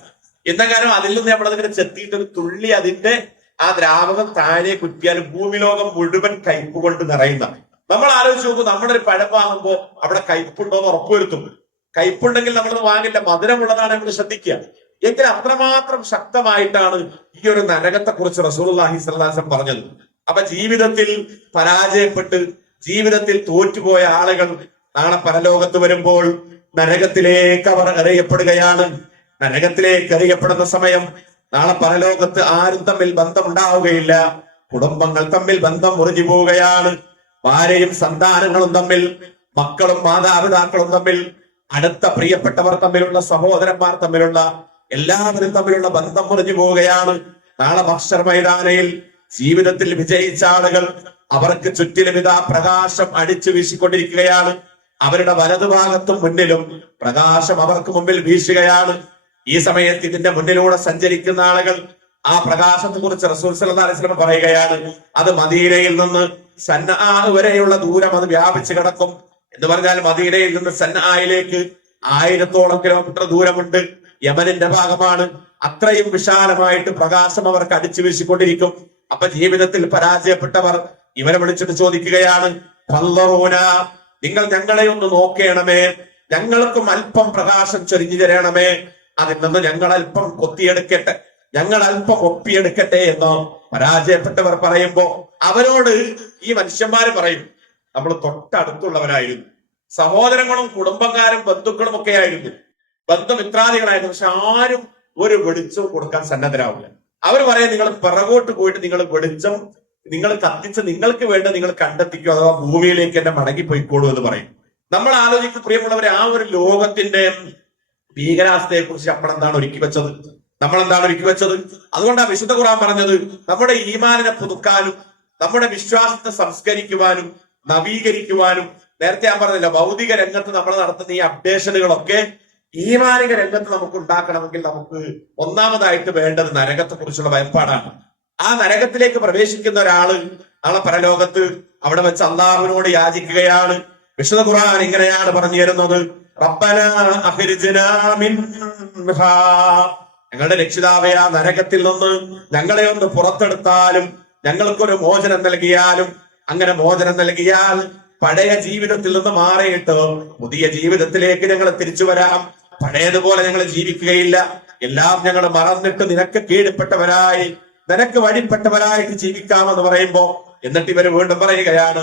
എന്നെങ്ങാനും അതിൽ നിന്ന് നമ്മളതിങ്ങനെ ചെത്തിയിട്ട് ഒരു തുള്ളി അതിന്റെ ആ ദ്രാവകം താഴെ കുറ്റിയാൽ ഭൂമി ലോകം മുഴുവൻ കയ്പ് കൊണ്ട് നിറയുന്ന. നമ്മൾ ആലോചിച്ച് നോക്കും, നമ്മുടെ ഒരു പഴം വാങ്ങുമ്പോൾ അവിടെ കയ്പുണ്ടോ എന്ന് ഉറപ്പുവരുത്തും. കയ്പുണ്ടെങ്കിൽ നമ്മളത് വാങ്ങില്ല, മധുരമുള്ളതാണ് നമ്മൾ ശ്രദ്ധിക്കുക. എങ്കിൽ അത്രമാത്രം ശക്തമായിട്ടാണ് ഈ ഒരു നരകത്തെ കുറിച്ച് റസൂലുള്ളാഹി സ്വല്ലല്ലാഹു അലൈഹി വസല്ലം പറഞ്ഞത്. അപ്പൊ ജീവിതത്തിൽ പരാജയപ്പെട്ട് ജീവിതത്തിൽ തോറ്റുപോയ ആളുകൾ നാളെ പരലോകത്ത് വരുമ്പോൾ നരകത്തിലേക്ക് അവർ എറിയപ്പെടുകയാണ്. നരകത്തിലേക്ക് എറിയപ്പെടുന്ന സമയം നാളെ പരലോകത്ത് ആരും തമ്മിൽ ബന്ധമുണ്ടാവുകയില്ല. കുടുംബങ്ങൾ തമ്മിൽ ബന്ധം മുറിഞ്ഞു പോവുകയാണ്. ഭാര്യയും സന്താനങ്ങളും തമ്മിൽ, മക്കളും മാതാപിതാക്കളും തമ്മിൽ, അടുത്ത പ്രിയപ്പെട്ടവർ തമ്മിലുള്ള, സഹോദരന്മാർ തമ്മിലുള്ള, എല്ലാവരും തമ്മിലുള്ള ബന്ധം മുറിഞ്ഞു പോവുകയാണ്. നാളെ മഹ്ശർ മൈതാനയിൽ ജീവിതത്തിൽ വിജയിച്ച ആളുകൾ അവർക്ക് ചുറ്റിലും ഇതാ പ്രകാശം അടിച്ചു വീശിക്കൊണ്ടിരിക്കുകയാണ്. അവരുടെ വലതുഭാഗത്തും മുന്നിലും പ്രകാശം അവർക്ക് മുമ്പിൽ വീശുകയാണ്. ഈ സമയത്ത് ഇതിന്റെ മുന്നിലൂടെ സഞ്ചരിക്കുന്ന ആളുകൾ ആ പ്രകാശത്തെ കുറിച്ച് റസൂൽ സല്ലല്ലാഹു അലൈഹി വസല്ലം പറയുകയാണ്, അത് മദീനയിൽ നിന്ന് സന്നആ വരെയുള്ള ദൂരം അത് വ്യാപിച്ചു കിടക്കും. എന്ന് പറഞ്ഞാൽ മദീനയിൽ നിന്ന് സന്നആയിലേക്ക് 1000ഓളം കിലോമീറ്റർ ദൂരമുണ്ട്. യമനിന്റെ ഭാഗമാണ്. അത്രയും വിശാലമായിട്ട് പ്രകാശം അവർക്ക് അടിച്ചു വീശിക്കൊണ്ടിരിക്കും. അപ്പൊ ജീവിതത്തിൽ പരാജയപ്പെട്ടവർ ഇവരെ വിളിച്ചിട്ട് ചോദിക്കുകയാണ്, നിങ്ങൾ ഞങ്ങളെ ഒന്ന് നോക്കേണമേ, ഞങ്ങൾക്കും അല്പം പ്രകാശം ചൊരിഞ്ഞു തരണമേ, അതിൽ നിന്ന് ഞങ്ങൾ അല്പം കൊത്തിയെടുക്കട്ടെ, ഞങ്ങൾ അല്പം ഒപ്പിയെടുക്കട്ടെ എന്ന് പരാജയപ്പെട്ടവർ പറയുമ്പോ അവരോട് ഈ മനുഷ്യന്മാര് പറയും, നമ്മൾ തൊട്ടടുത്തുള്ളവരായിരുന്നു, സഹോദരങ്ങളും കുടുംബക്കാരും ബന്ധുക്കളും ഒക്കെ ആയിരുന്നു, ബന്ധുമിത്രാദികളായിരുന്നു. പക്ഷെ ആരും ഒരു വെളിച്ചവും കൊടുക്കാൻ സന്നദ്ധരാവില്ല. അവർ പറയാം, നിങ്ങൾ പിറകോട്ട് പോയിട്ട് നിങ്ങൾ വെളിച്ചം നിങ്ങൾ കത്തിച്ച് നിങ്ങൾക്ക് വേണ്ട നിങ്ങൾ കണ്ടെത്തിക്കോ, അഥവാ ഭൂമിയിലേക്ക് തന്നെ മടങ്ങിപ്പോയിക്കോളൂ എന്ന് പറയും. നമ്മൾ ആലോചിക്കും പ്രിയമുള്ളവരെ, ആ ഒരു ലോകത്തിന്റെ ഭീകരാവസ്ഥയെ കുറിച്ച് നമ്മളെന്താണ് ഒരുക്കി വെച്ചത്, നമ്മളെന്താണ് ഒരുക്കി വെച്ചത്? അതുകൊണ്ടാണ് വിശുദ്ധ ഖുർആൻ പറഞ്ഞത്, നമ്മുടെ ഈമാനിനെ പുതുക്കാനും നമ്മുടെ വിശ്വാസത്തെ സംസ്കരിക്കുവാനും നവീകരിക്കുവാനും, നേരത്തെ ഞാൻ പറഞ്ഞില്ല, ഭൗതിക രംഗത്ത് നമ്മൾ നടത്തുന്ന ഈ അപ്ഡേഷനുകളൊക്കെ ഈമാനിക രംഗത്ത് നമുക്ക് ഉണ്ടാക്കണമെങ്കിൽ നമുക്ക് ഒന്നാമതായിട്ട് വേണ്ടത് നരകത്തെ കുറിച്ചുള്ള ഭയപ്പാടാണ്. ആ നരകത്തിലേക്ക് പ്രവേശിക്കുന്ന ഒരാള് നാളെ പരലോകത്ത് അവിടെ വെച്ച് അള്ളാഹുവിനോട് യാചിക്കുകയാണ്. വിശുദ്ധ ഖുർആൻ ഇങ്ങനെയാണ് പറഞ്ഞു തരുന്നത്, റബ്ബനാ അഖ്രിജ്നാ മിൻഹാ, ഞങ്ങളുടെ രക്ഷിതാവേ, ആ നരകത്തിൽ നിന്ന് ഞങ്ങളെ ഒന്ന് പുറത്തെടുത്താലും, ഞങ്ങൾക്കൊരു മോചനം നൽകിയാലും. അങ്ങനെ മോചനം നൽകിയാൽ പഴയ ജീവിതത്തിൽ നിന്ന് മാറിയിട്ട് പുതിയ ജീവിതത്തിലേക്ക് ഞങ്ങൾ തിരിച്ചു വരാം. പഴയതുപോലെ ഞങ്ങൾ ജീവിക്കുകയില്ല, എല്ലാം ഞങ്ങൾ മറന്നിട്ട് നിനക്ക് കീഴ്പ്പെട്ടവരായി, നിനക്ക് വഴിപ്പെട്ടവരായിട്ട് ജീവിക്കാമെന്ന് പറയുമ്പോ എന്നിട്ട് ഇവര് വീണ്ടും പറയുകയാണ്,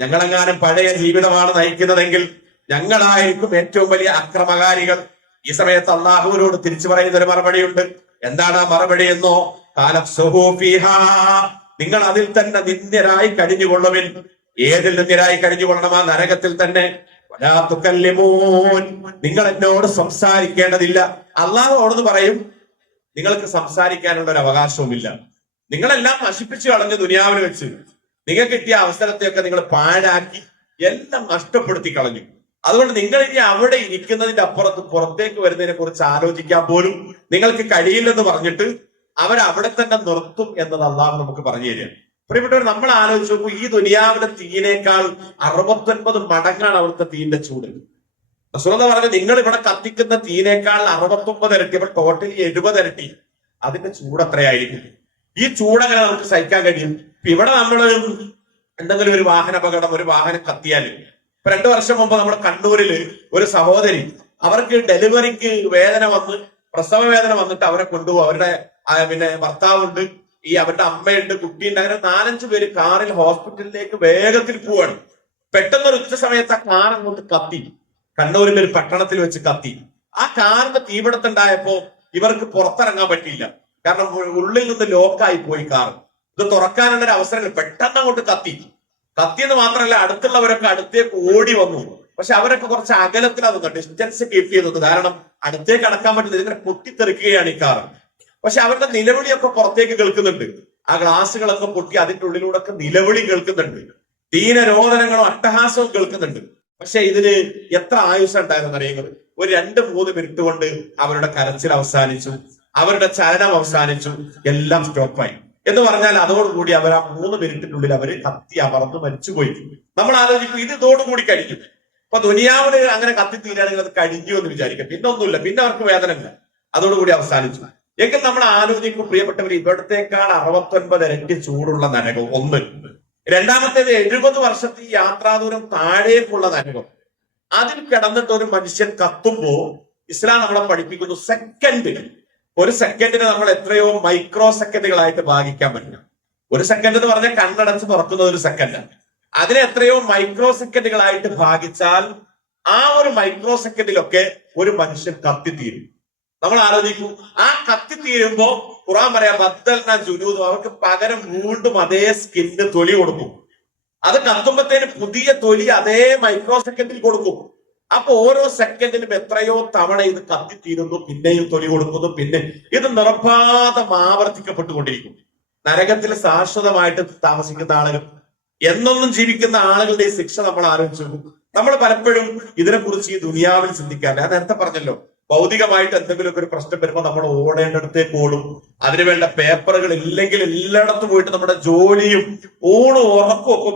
ഞങ്ങളെങ്ങാനും പഴയ ജീവിതമാണ് നയിക്കുന്നതെങ്കിൽ ഞങ്ങളായിരിക്കും ഏറ്റവും വലിയ അക്രമകാരികൾ. ഈ സമയത്ത് അള്ളാഹുവിനോട് തിരിച്ചു പറയുന്ന ഒരു മറുപടിയുണ്ട്. എന്താണ് ആ മറുപടി എന്നോ? നിങ്ങൾ അതിൽ തന്നെ നിന്ദ്യരായി കഴിഞ്ഞുകൊള്ളുവിൻ. ഏതിൽ നിന്ദ്യരായി കഴിഞ്ഞുകൊള്ളണം? ആ നരകത്തിൽ തന്നെ. നിങ്ങൾ എന്നോട് സംസാരിക്കേണ്ടതില്ല. അള്ളാഹുവോടൊന്ന് പറയും, നിങ്ങൾക്ക് സംസാരിക്കാനുള്ള ഒരു അവകാശവുമില്ല. നിങ്ങളെല്ലാം നശിപ്പിച്ചു കളഞ്ഞ് ദുനിയാവിൽ വെച്ച് നിങ്ങൾക്ക് കിട്ടിയ അവസരത്തെയൊക്കെ നിങ്ങൾ പാഴാക്കി എല്ലാം നഷ്ടപ്പെടുത്തി കളഞ്ഞു. അതുകൊണ്ട് നിങ്ങൾ ഇനി അവിടെ ഇരിക്കുന്നതിന്റെ അപ്പുറത്ത് പുറത്തേക്ക് വരുന്നതിനെ കുറിച്ച് ആലോചിക്കാൻ പോലും നിങ്ങൾക്ക് കഴിയില്ലെന്ന് പറഞ്ഞിട്ട് അവരവിടെ തന്നെ നിർത്തും എന്നത് അള്ളാഹു നമുക്ക് പറഞ്ഞു തരിക. പ്രിയപ്പെട്ടവർ, നമ്മൾ ആലോചിച്ച് നോക്കൂ, ഈ ദുനിയാവിലെ തീയിനേക്കാൾ 69 മടങ്ങാണ് അവിടുത്തെ തീന്റെ ചൂട്. റസൂൽ പറഞ്ഞു, നിങ്ങൾ ഇവിടെ കത്തിക്കുന്ന തീയിനേക്കാൾ 69 ഇരട്ടി, അപ്പൊ ടോട്ടലി 70 ഇരട്ടി അതിന്റെ ചൂട് എത്രയായിരിക്കും? ഈ ചൂടങ്ങനെ നമുക്ക് സഹിക്കാൻ കഴിയും? ഇവിടെ നമ്മൾ എന്തെങ്കിലും ഒരു വാഹന അപകടം, ഒരു വാഹനം കത്തിയാല്, ഇപ്പൊ 2 വർഷം മുമ്പ് നമ്മുടെ കണ്ണൂരില് ഒരു സഹോദരി, അവർക്ക് ഡെലിവറിക്ക് വേദന വന്ന്, പ്രസവ വേദന വന്നിട്ട് അവരെ കൊണ്ടുപോകും. അവരുടെ പിന്നെ ഭർത്താവുണ്ട്, ഈ അവരുടെ അമ്മയുണ്ട്, കുട്ടിയുണ്ട്, അങ്ങനെ 4-5 പേര് കാറിൽ ഹോസ്പിറ്റലിലേക്ക് വേഗത്തിൽ പോവാണ്. പെട്ടെന്നൊരു ഉച്ച സമയത്ത് ആ കാർ അങ്ങോട്ട് കത്തി. കണ്ണൂരിന്റെ ഒരു പട്ടണത്തിൽ വെച്ച് കത്തി. ആ കാറിന്റെ തീപിടുത്തുണ്ടായപ്പോ ഇവർക്ക് പുറത്തിറങ്ങാൻ പറ്റിയില്ല. കാരണം ഉള്ളിൽ നിന്ന് ലോക്കായി പോയി കാർ. ഇത് തുറക്കാനുള്ള ഒരു അവസരങ്ങൾ പെട്ടെന്ന് അങ്ങോട്ട് കത്തിയെന്ന് മാത്രമല്ല, അടുത്തുള്ളവരൊക്കെ അടുത്തേക്ക് ഓടി വന്നു. പക്ഷെ അവരൊക്കെ കുറച്ച് അകലത്തിലാണ് ഡിസ്റ്റൻസ് കീപ്പ് ചെയ്തത്. കാരണം അടുത്തേക്ക് അടക്കാൻ പറ്റുന്നത് ഇങ്ങനെ പൊട്ടിത്തെറിക്കുകയാണ് ഈ കാർ. പക്ഷെ അവരുടെ നിലവിളിയൊക്കെ പുറത്തേക്ക് കേൾക്കുന്നുണ്ട്. ആ ഗ്ലാസുകളൊക്കെ പൊട്ടി അതിന്റെ ഉള്ളിലൂടെ ഒക്കെ നിലവിളി കേൾക്കുന്നുണ്ട്. ദീനരോധനങ്ങളും അട്ടഹാസവും കേൾക്കുന്നുണ്ട്. പക്ഷെ ഇതിന് എത്ര ആയുസ് ഉണ്ടായിരുന്നു അറിയുന്നത്? ഒരു 2-3 മിനിറ്റ് കൊണ്ട് അവരുടെ കരച്ചിൽ അവസാനിച്ചു, അവരുടെ ചലനം അവസാനിച്ചു, എല്ലാം സ്റ്റോപ്പായി. എന്ന് പറഞ്ഞാൽ അതോടുകൂടി അവർ ആ 3 മിനിറ്റിനുള്ളിൽ അവര് കത്തി അമർന്ന് മരിച്ചുപോയി. നമ്മൾ ആലോചിക്കും ഇത് ഇതോടുകൂടി കഴിഞ്ഞു. അപ്പൊ ദുനിയാവിന് അങ്ങനെ കത്തിത്തീരാണെങ്കിൽ അത് കഴിഞ്ഞു എന്ന് വിചാരിക്കാം. പിന്നെ ഒന്നുമില്ല, പിന്നെ അവർക്ക് വേദന ഇല്ല, അതോടുകൂടി അവസാനിച്ചു. എങ്കിൽ നമ്മൾ ആലോചിക്കും പ്രിയപ്പെട്ടവർ, ഇവിടത്തേക്കാൾ 69 ഇരട്ടി ചൂടുള്ള നരകം ഒന്ന്. രണ്ടാമത്തേത് 70 വർഷത്തെ ഈ യാത്രാദൂരം താഴേക്കുള്ള നരകം. അതിൽ കിടന്നിട്ട് ഒരു മനുഷ്യൻ കത്തുമ്പോ ഇസ്ലാം നമ്മളെ പഠിപ്പിക്കുന്നു ഒരു സെക്കൻഡിന് നമ്മൾ എത്രയോ മൈക്രോ സെക്കൻഡുകളായിട്ട് ഭാഗിക്കാൻ പറ്റും. ഒരു സെക്കൻഡ് എന്ന് പറഞ്ഞാൽ കണ്ണടച്ച് തുറക്കുന്ന ഒരു സെക്കൻഡാണ്. അതിനെ എത്രയോ മൈക്രോ സെക്കൻഡുകളായിട്ട് ഭാഗിച്ചാൽ ആ ഒരു മൈക്രോ സെക്കൻഡിലൊക്കെ ഒരു മനുഷ്യൻ കത്തിത്തീരും. നമ്മൾ ആലോചിക്കും, ആ കത്തിത്തീരുമ്പോ ഖുർആൻ പറയാം ബദ്ദൽനാ ജുലൂദുഹും, അവർക്ക് പകരം വീണ്ടും അതേ സ്കിന്ന് തൊലി കൊടുക്കും. അത് കത്തുമ്പത്തേന് പുതിയ തൊലി അതേ മൈക്രോ സെക്കൻഡിൽ കൊടുക്കും. അപ്പൊ ഓരോ സെക്കൻഡിലും എത്രയോ തവണ ഇത് കത്തിത്തീരുന്നു, പിന്നെയും തൊലി കൊടുക്കുന്നു, പിന്നെ ഇത് നിർബാധം ആവർത്തിക്കപ്പെട്ടുകൊണ്ടിരിക്കും. നരകത്തിൽ ശാശ്വതമായിട്ട് താമസിക്കുന്ന ആളുകൾ, എന്നൊന്നും ജീവിക്കുന്ന ആളുകളുടെ ഈ ശിക്ഷ നമ്മൾ ആലോചിച്ചു. നമ്മൾ പലപ്പോഴും ഇതിനെക്കുറിച്ച് ഈ ദുനിയാവിൽ ചിന്തിക്കാറില്ല. ഞാൻ നേരത്തെ പറഞ്ഞല്ലോ, ഭൗതികമായിട്ട് എന്തെങ്കിലുമൊക്കെ ഒരു പ്രശ്നം വരുമ്പോൾ നമ്മൾ ഓടേണ്ടടുത്തേക്ക് ഓടും. അതിനുവേണ്ട പേപ്പറുകൾ ഇല്ലെങ്കിൽ എല്ലായിടത്തും പോയിട്ട് നമ്മുടെ ജോലിയും ഊണും ഉറക്കും ഒക്കെ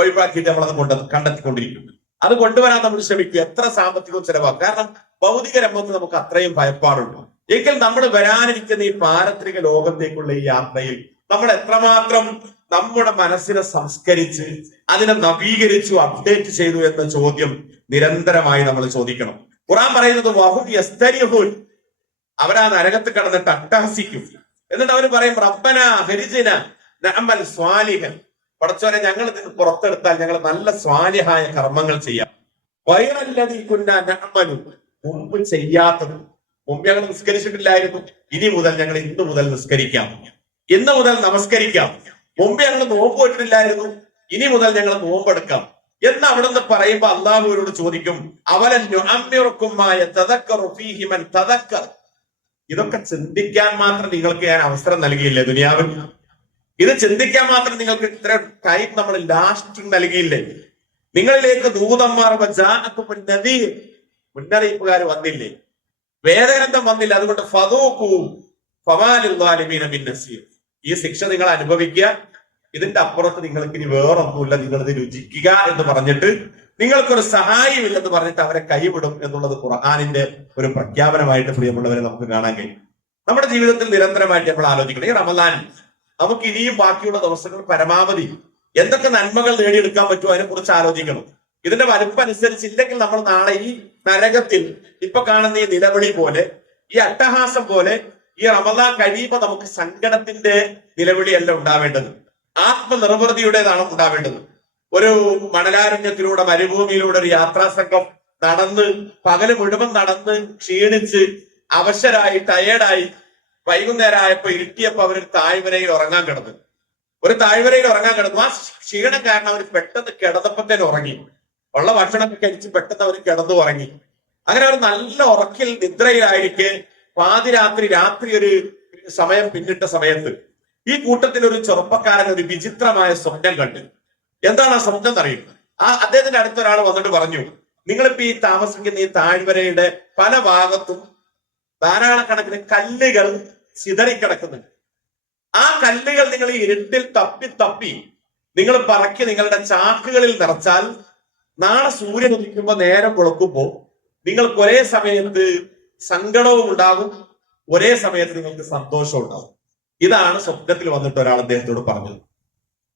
ഒഴിവാക്കിയിട്ട് നമ്മളത് കണ്ടെത്തിക്കൊണ്ടിരിക്കും. അത് കൊണ്ടുവരാൻ നമ്മൾ ശ്രമിക്കും, എത്ര സാമ്പത്തികവും ചെലവാക്കും. കാരണം ഭൗതിക രംഗത്ത് നമുക്ക് അത്രയും ഭയപ്പാടുണ്ട്. എങ്കിൽ നമ്മൾ വരാനിരിക്കുന്ന ഈ പാരത്രിക ലോകത്തേക്കുള്ള ഈ യാത്രയിൽ നമ്മൾ എത്രമാത്രം നമ്മുടെ മനസ്സിനെ സംസ്കരിച്ച് അതിനെ നവീകരിച്ചു, അപ്ഡേറ്റ് ചെയ്തു എന്ന ചോദ്യം നിരന്തരമായി നമ്മൾ ചോദിക്കണം. ഖുർആൻ പറയുന്നത് വഹും യസ്തരിഹൂൻ, അവരാ നരകത്ത് കടന്നിട്ട് അട്ടഹസിക്കും. എന്നിട്ട് അവർ പറയും റബ്ബന ഹരിജിന നഅമൽ സ്വാലിഹൻ, പടച്ചോനെ ഞങ്ങൾ ഇതിന് പുറത്തെടുത്താൽ ഞങ്ങൾ നല്ല സ്വാലിഹായ കർമ്മങ്ങൾ ചെയ്യാം. വൈറല്ലദീ കുന്നാ നഅമലു, മുമ്പ് ചെയ്യാത്തത്, മുമ്പ് ഞങ്ങൾ നിസ്കരിച്ചിട്ടില്ലായിരുന്നു, ഇനി മുതൽ ഞങ്ങൾ ഇന്ന് മുതൽ നിസ്കരിക്കാം, ഇന്ന് മുതൽ നമസ്കരിക്കാം. മുമ്പ് ഞങ്ങൾ നോമ്പ് പോയിട്ടില്ലായിരുന്നു, ഇനി മുതൽ ഞങ്ങൾ നോമ്പെടുക്കാം എന്ന് അവിടെ നിന്ന് പറയുമ്പോ അള്ളാഹുവിനോട് ചോദിക്കും അവലൻ നുഅമ്മിറുകുമായ തദക്കറു ഫീഹി മൻ തദക്കർ, ഇതൊക്കെ ചിന്തിക്കാൻ മാത്രം നിങ്ങൾക്ക് ഞാൻ അവസരം നൽകിയില്ലേ ദുനിയാവിൽ? ഇത് ചിന്തിക്കാൻ മാത്രം നിങ്ങൾക്ക് ഇത്ര ടൈം നമ്മൾ ലാസ്റ്റിംഗ് നൽകിയില്ലേ? നിങ്ങളിലേക്ക് ദൂതന്മാർ മുന്നറിയിപ്പുകാർ വന്നില്ലേ? വേദഗ്രന്ഥം വന്നില്ല. അതുകൊണ്ട് ഫദൂഖു ഫമാലിൽ ളാലിമീന മിൻ നസീർ, ഈ ശിക്ഷ നിങ്ങൾ അനുഭവിക്കുക, ഇതിന്റെ അപ്പുറത്ത് നിങ്ങൾക്ക് ഇനി വേറൊന്നുമില്ല, നിങ്ങളിത് രുചിക്കുക എന്ന് പറഞ്ഞിട്ട് നിങ്ങൾക്കൊരു സഹായമില്ലെന്ന് പറഞ്ഞിട്ട് അവരെ കൈവിടും എന്നുള്ളത് ഖുർആനിന്റെ ഒരു പ്രഖ്യാപനമായിട്ട് പ്രിയമുള്ളവരെ നമുക്ക് കാണാൻ കഴിയും. നമ്മുടെ ജീവിതത്തിൽ നിരന്തരമായിട്ട് നമ്മൾ ആലോചിക്കണം, ഈ റമദാൻ നമുക്ക് ഇനിയും ബാക്കിയുള്ള ദിവസങ്ങൾ പരമാവധി എന്തൊക്കെ നന്മകൾ നേടിയെടുക്കാൻ പറ്റുമോ അതിനെ കുറിച്ച് ആലോചിക്കണം. ഇതിന്റെ വലുപ്പം അനുസരിച്ചില്ലെങ്കിൽ നമ്മൾ നാളെ ഈ നരകത്തിൽ ഇപ്പൊ കാണുന്ന ഈ നിലവിളി പോലെ, ഈ അട്ടഹാസം പോലെ ഈ റമദാൻ കഴിയുമ്പോൾ നമുക്ക് സങ്കടത്തിന്റെ നിലവിളിയല്ല ഉണ്ടാവേണ്ടത്, ആത്മനിർവൃതിയുടേതാണ് ഉണ്ടാവേണ്ടത്. ഒരു മണലാരണ്യത്തിലൂടെ മരുഭൂമിയിലൂടെ ഒരു യാത്രാ സംഘം നടന്ന് പകല് മുഴുവൻ നടന്ന് ക്ഷീണിച്ച് അവശരായി ടയേർഡായി വൈകുന്നേരമായപ്പോ ഇരുട്ടിയപ്പോ അവരൊരു താഴ്വരയിൽ ഉറങ്ങാൻ കിടന്നു. ആ ക്ഷീണം കാരണം അവർ പെട്ടെന്ന് കിടന്നപ്പത്തേന് ഉറങ്ങി. ഉള്ള ഭക്ഷണമൊക്കെ കഴിച്ച് പെട്ടെന്ന് അവർ കിടന്നു ഉറങ്ങി. അങ്ങനെ അവർ നല്ല ഉറക്കിൽ നിദ്രയിലായിരിക്കെ രാത്രി ഒരു സമയം പിന്നിട്ട സമയത്ത് ഈ കൂട്ടത്തിൽ ഒരു ചെറുപ്പക്കാരൻ ഒരു വിചിത്രമായ സ്വപ്നം കണ്ടു. എന്താണ് ആ സ്വപ്നം എന്നറിയും? അദ്ദേഹത്തിന്റെ അടുത്തൊരാൾ വന്നിട്ട് പറഞ്ഞു, നിങ്ങളിപ്പോ ഈ താമസിക്കുന്ന ഈ താഴ്വരയുടെ പല ഭാഗത്തും ധാരാളക്കണക്കിന് കല്ലുകൾ ചിതറിക്കിടക്കുന്നുണ്ട്. ആ കല്ലുകൾ നിങ്ങൾ ഈ ഇരുട്ടിൽ തപ്പി നിങ്ങൾ പറക്കി നിങ്ങളുടെ ചാക്കുകളിൽ നിറച്ചാൽ നാളെ സൂര്യൻ ഉദിക്കുമ്പോ നേരം വെളുക്കുമ്പോ നിങ്ങൾക്ക് ഒരേ സമയത്ത് സങ്കടവും ഉണ്ടാകും, ഒരേ സമയത്ത് നിങ്ങൾക്ക് സന്തോഷവും ഉണ്ടാകും. ഇതാണ് സ്വപ്നത്തിൽ വന്നിട്ട് ഒരാൾ അദ്ദേഹത്തോട് പറഞ്ഞത്.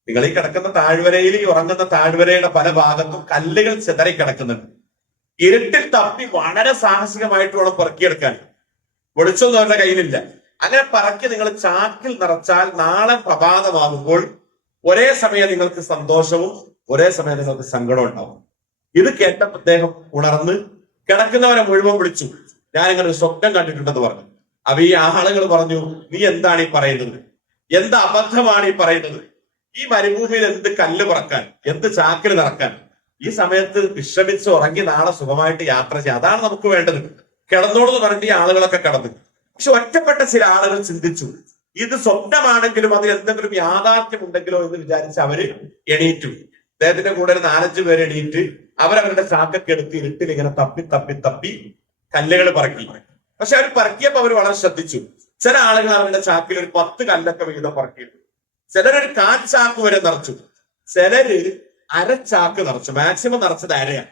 നിങ്ങൾ ഈ കിടക്കുന്ന താഴ്വരയിൽ, ഈ ഉറങ്ങുന്ന താഴ്വരയുടെ പല ഭാഗത്തും കല്ലുകൾ ചിതറിക്കിടക്കുന്നുണ്ട്. ഇരുട്ടിൽ തപ്പി വളരെ സാഹസികമായിട്ട് വേണം പെറുക്കിയെടുക്കാൻ. വെളിച്ചൊന്നും അവരുടെ കയ്യിലില്ല. അങ്ങനെ പറക്കി നിങ്ങൾ ചാക്കിൽ നിറച്ചാൽ നാളെ പ്രഭാതമാകുമ്പോൾ ഒരേ സമയം നിങ്ങൾക്ക് സന്തോഷവും ഒരേ സമയം നിങ്ങൾക്ക് സങ്കടവും ഉണ്ടാവും. ഇത് കേട്ടപ്പോൾ അദ്ദേഹം ഉണർന്ന് കിടക്കുന്നവരെ മുഴുവൻ വിളിച്ചു, ഞാനിങ്ങനെ ഒരു സ്വപ്നം കണ്ടിട്ടുണ്ടെന്ന് പറഞ്ഞു. അപ്പൊ ഈ ആളുകൾ പറഞ്ഞു, നീ എന്താണ് ഈ പറയുന്നത്? എന്ത് അബദ്ധമാണ് ഈ പറയുന്നത്? ഈ മരുഭൂമിയിൽ എന്ത് കല്ല് പറക്കാൻ, എന്ത് ചാക്കിൽ നിറക്കാൻ? ഈ സമയത്ത് വിശ്രമിച്ച് ഉറങ്ങി നാളെ സുഖമായിട്ട് യാത്ര ചെയ്യാം, അതാണ് നമുക്ക് വേണ്ടത്. കിടന്നോടെന്ന് പറഞ്ഞിട്ട് ഈ ആളുകളൊക്കെ കിടന്നു. പക്ഷെ ഒറ്റപ്പെട്ട ചില ആളുകൾ ചിന്തിച്ചു, ഇത് സ്വപ്നമാണെങ്കിലും അതിൽ എന്തെങ്കിലും യാഥാർത്ഥ്യം ഉണ്ടെങ്കിലോ എന്ന് വിചാരിച്ച് അവര് എണീറ്റു. അദ്ദേഹത്തിന്റെ കൂടെ ഒരു 4-5 പേര് എണീറ്റ് അവരവരുടെ ചാക്കൊക്കെ എടുത്ത് ഇരുട്ടിൽ ഇങ്ങനെ തപ്പി തപ്പി തപ്പി കല്ലുകൾ പറക്കി. പക്ഷെ അവർ പറക്കിയപ്പോ അവർ വളരെ ശ്രദ്ധിച്ചു. ചില ആളുകൾ അവരുടെ ചാക്കിൽ ഒരു 10 കല്ലൊക്കെ വീതം പറക്കിയിട്ടു. ചിലരൊരു 1/4 ചാക്ക് വരെ നിറച്ചു, ചിലര് അരച്ചാക്ക് നിറച്ചു. മാക്സിമം നിറച്ചത് അരയാണ്.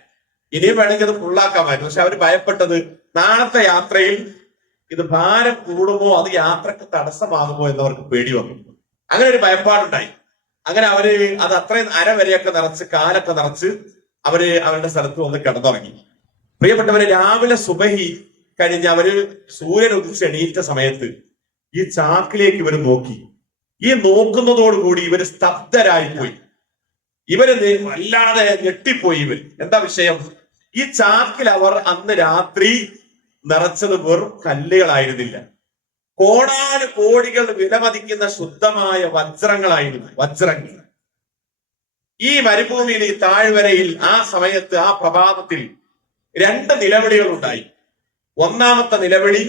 ഇനിയും വേണമെങ്കിൽ അത് ഫുള്ളാക്കാമായിരുന്നു. പക്ഷെ അവർ ഭയപ്പെട്ടത് നാളത്തെ യാത്രയിൽ ഇത് ഭാരം കൂടുമോ, അത് യാത്രക്ക് തടസ്സമാകുമോ എന്നവർക്ക് പേടി വന്നു. അങ്ങനെ ഒരു ഭയപ്പാടുണ്ടായി. അങ്ങനെ അവര് അത് അത്രയും അര വരെയൊക്കെ നിറച്ച് കാലൊക്കെ നിറച്ച് അവര് അവരുടെ സ്ഥലത്ത് വന്ന് കിടന്നുറങ്ങി. പ്രിയപ്പെട്ടവര്, രാവിലെ സുബഹി കഴിഞ്ഞ് അവര് സൂര്യൻ ഉദിച്ച് എണീറ്റ സമയത്ത് ഈ ചാക്കിലേക്ക് ഇവർ നോക്കി. ഈ നോക്കുന്നതോടുകൂടി ഇവര് സ്തബ്ധരായിപ്പോയി. ഇവര് വല്ലാതെ ഞെട്ടിപ്പോയി. ഇവർ എന്താ വിഷയം? ഈ ചാക്കിൽ അവർ അന്ന് രാത്രി നിറച്ചത് വെറും കല്ലുകളായിരുന്നില്ല, കോടാനു കോടികൾ വിലമതിക്കുന്ന ശുദ്ധമായ വജ്രങ്ങളായിരുന്നു. വജ്രങ്ങൾ. ഈ മരുഭൂമിയിൽ, ഈ താഴ്വരയിൽ ആ സമയത്ത്, ആ പ്രഭാതത്തിൽ 2 നിലവിളികൾ ഉണ്ടായി. ഒന്നാമത്തെ നിലവിളി